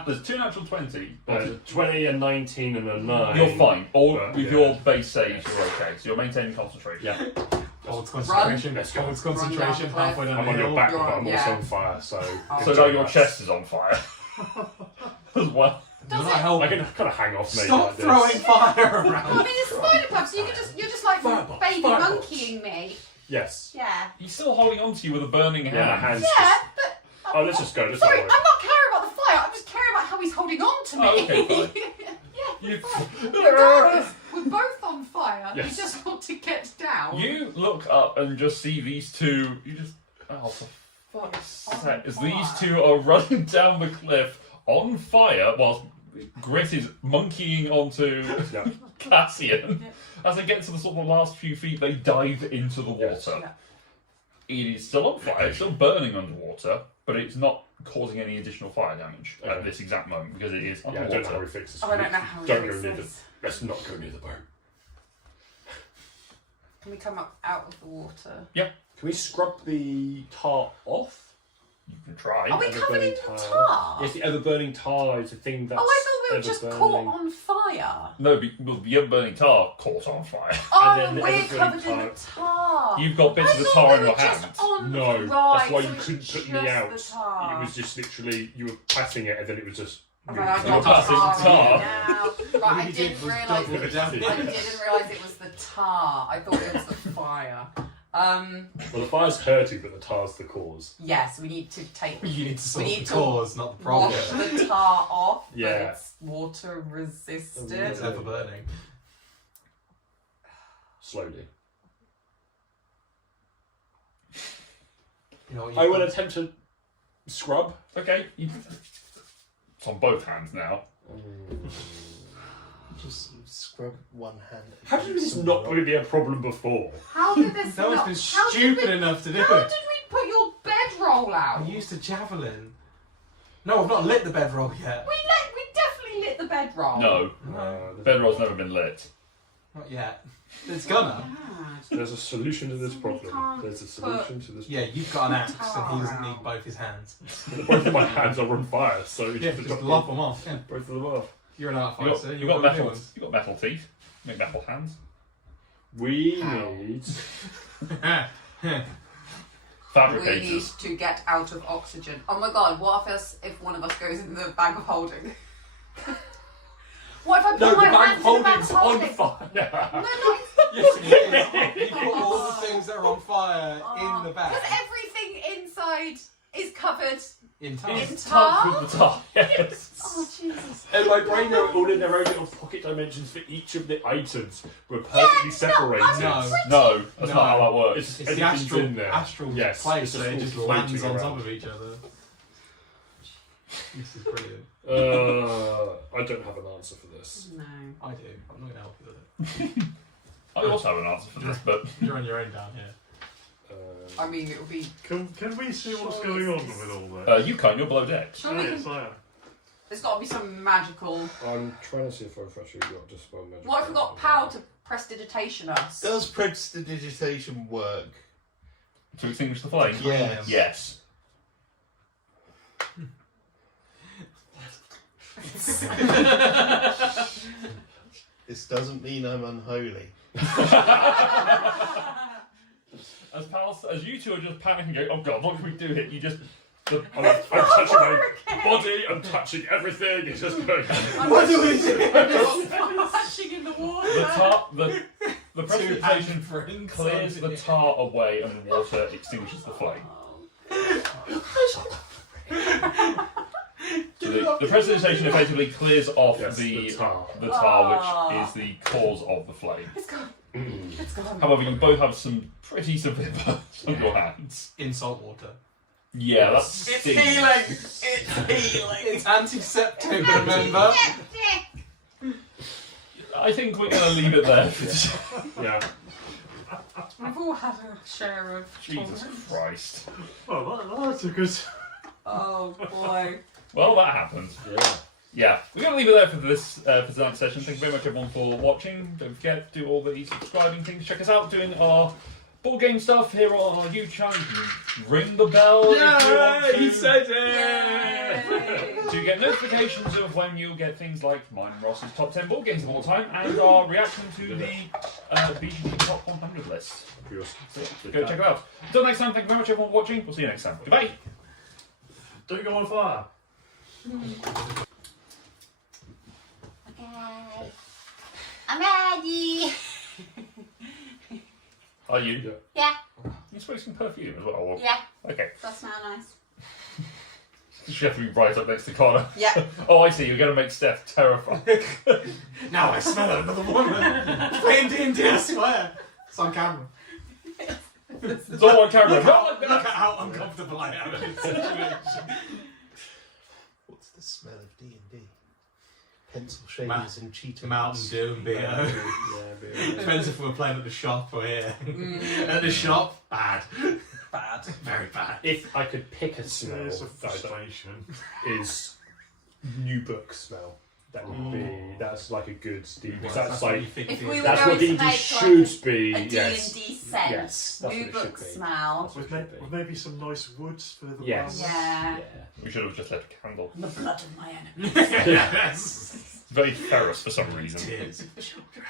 there's 2 natural 20. But 20, a 19, and a 9. you're fine. All with Yeah. your base saves, you're okay. So you're maintaining concentration. Yeah. Holds concentration. Let's go. Holds concentration Run down the halfway down I'm the on your hill. back, You're but on- I'm yeah. also on fire, so... So now your chest is on fire. As well. You're not helping. I can kind of hang off me Stop like this. throwing fire Well, I around. mean, it's spider club, so you're just like Fireballs, baby fireballs. monkeying me. Yes. Yeah. He's still holding on to you with a burning hand. Yeah, my hand's Yeah, just... but Oh, let's just go. Let's sorry, go. I'm not caring about the fire. I'm just caring about how he's holding on to me. Oh, okay, fine. Yeah. You, Regardless, we're both on fire. Yes. We just want to get down. you look up and just see these two. You just. Oh, for fuck's sake. As these two are running down the cliff on fire whilst Grit is monkeying onto Yeah. Cassian. As they get to the sort of last few feet, they dive into the water. Yes. Yeah. It is still on fire, it's still burning underwater, but it's not causing any additional fire damage at Okay. this exact moment because it is Yeah, I don't know how underwater. we fix this. Oh, I don't know how we Don't fix go near the... this. Let's not go near the boat. Can we come up out of the water? Can we scrub the tar off? You can try. Are we Ever covered in burning tar? Yes, the ever-burning tar is a thing that's Oh, I thought we were just ever-burning. caught on fire. No, the burning tar caught on fire. Oh, then the we're ever-burning covered in tar- the tar. You've got bits I of the thought tar we in were your just hand. on- No, right, that's why so you it's couldn't put just me out. the tar. It was just literally, you were patting it and then it was just... Oh, right, I You're got passing tar. tar. Now. Right, I you didn't did was realise double it. the damage. I didn't realise it was the tar. I thought it was the fire. Well, the fire's hurting, but the tar's the cause. Yes, we need to take. You need to solve We the need to cause, not the problem. Wash the tar off, but Yeah. it's water resistant. It's ever burning. Slowly. You know what I will attempt to scrub. Okay. It's on both hands now. Just scrub one hand. How did this Some not rock. be a problem before? How did this No one's not? been how did stupid we- enough to do How it. did we put your bedroll out? I used a javelin. No, I've not lit the bedroll yet. We definitely lit the bedroll. No, No. bedroll's never been lit. Not yet. It's gonna. There's a solution to this We problem. can't There's a solution to this Yeah, you've got an axe, and he doesn't need both his hands. problem. Both of my hands are on fire, so you Yeah, have to just drop lop them off. Yeah. both of them off. You're an artificer. You got metal. You got metal teeth. Make metal hands. We How? need. We Fabricators. need to get out of oxygen. Oh my god, what if one of us goes in the bag of holding? What if I put my hands in the bag of holding? fire. No, no, Yes, it is. You put all the things that are on fire in the bag. because everything inside is covered. In time. In Tucked tar? with the tar. Yes. Oh Jesus! And my brain are all in their own little pocket dimensions for each of the items. We're perfectly separated. No. No, that's No. not how that works. It's the Everything's astral, in there. astral Yes, place, it's so just it all just floating lands on around. top of each other. This is brilliant. I don't have an answer for this. No. I do. I'm not going to help you with it. I also have an answer for this, but You're on your own down here. I mean, it would be. Can we see what's going on with all that? you can't. You're below deck. Surely Yes, I am. there's got to be some magical. I'm trying to see if I've actually got just one magic. What if we got power to prestidigitation us? Does prestidigitation work? To extinguish the flame. Yes. Yes. This doesn't mean I'm unholy. As you two are just panicking, going, "Oh God, what can we do here?" You just. I'm touching my body. I'm touching everything. It's just going. What do we do? Splashing in the water. The precipitation Two-hand clears the tar away and water extinguishes the flame. So the precipitation effectively clears off Yes, the the tar. which is the cause of the flame. It's gone. Mm. It's gone. However, you both have some pretty severe burns on your hands. In salt water. Yeah, that's It's stings. healing. It's healing. It's antiseptic, remember? I think we're going to leave it there. Yeah. We've all had a share of. Jesus torment. Christ. Well, that's a good. Oh boy. Well, that happened. Yeah. Yeah, we're going to leave it there for this for tonight's session. Thank you very much, everyone, for watching. Don't forget to do all the subscribing things. Check us out doing our board game stuff here on our YouTube channel. You can ring the bell if you want to. He said Yay. To get notifications of when you get things like mine and Ross's top 10 board games of all time and our reaction to the BGG top 100 list. So go check it out. Until next time, thank you very much, everyone, for watching. We'll see you next time. Goodbye. Don't go on fire. Okay. I'm ready. Are you? Yeah. You spray some perfume as well? Or... Yeah. Okay. That smell nice. You have to be right up next to Connor. Yeah. Oh, I see. You're going to make Steph terrified. Now I smell another woman. Playing D&D, I swear. It's on camera. It's all on camera. Look at how uncomfortable I am in this situation. What's the smell of D&D? Pencil shaders Ma- and Cheetos. Mountain Dew and beer. Yeah, Depends if we're playing at the shop or here. At the shop, bad. Bad. Very bad. If I could pick a smell, There's a that frustration. is new book smell. That would be. That's like a good D&D. Well, That's what like. you think If it we is. were That's going what to D&D make should be. a Yes. D&D scent. Yes, that's New what it book should be. smell. With maybe some nice woods for the Yes. wellness. Yeah. We should have just left a candle. The blood of my enemy. Yes. It's very ferrous for some reason. Tears of children.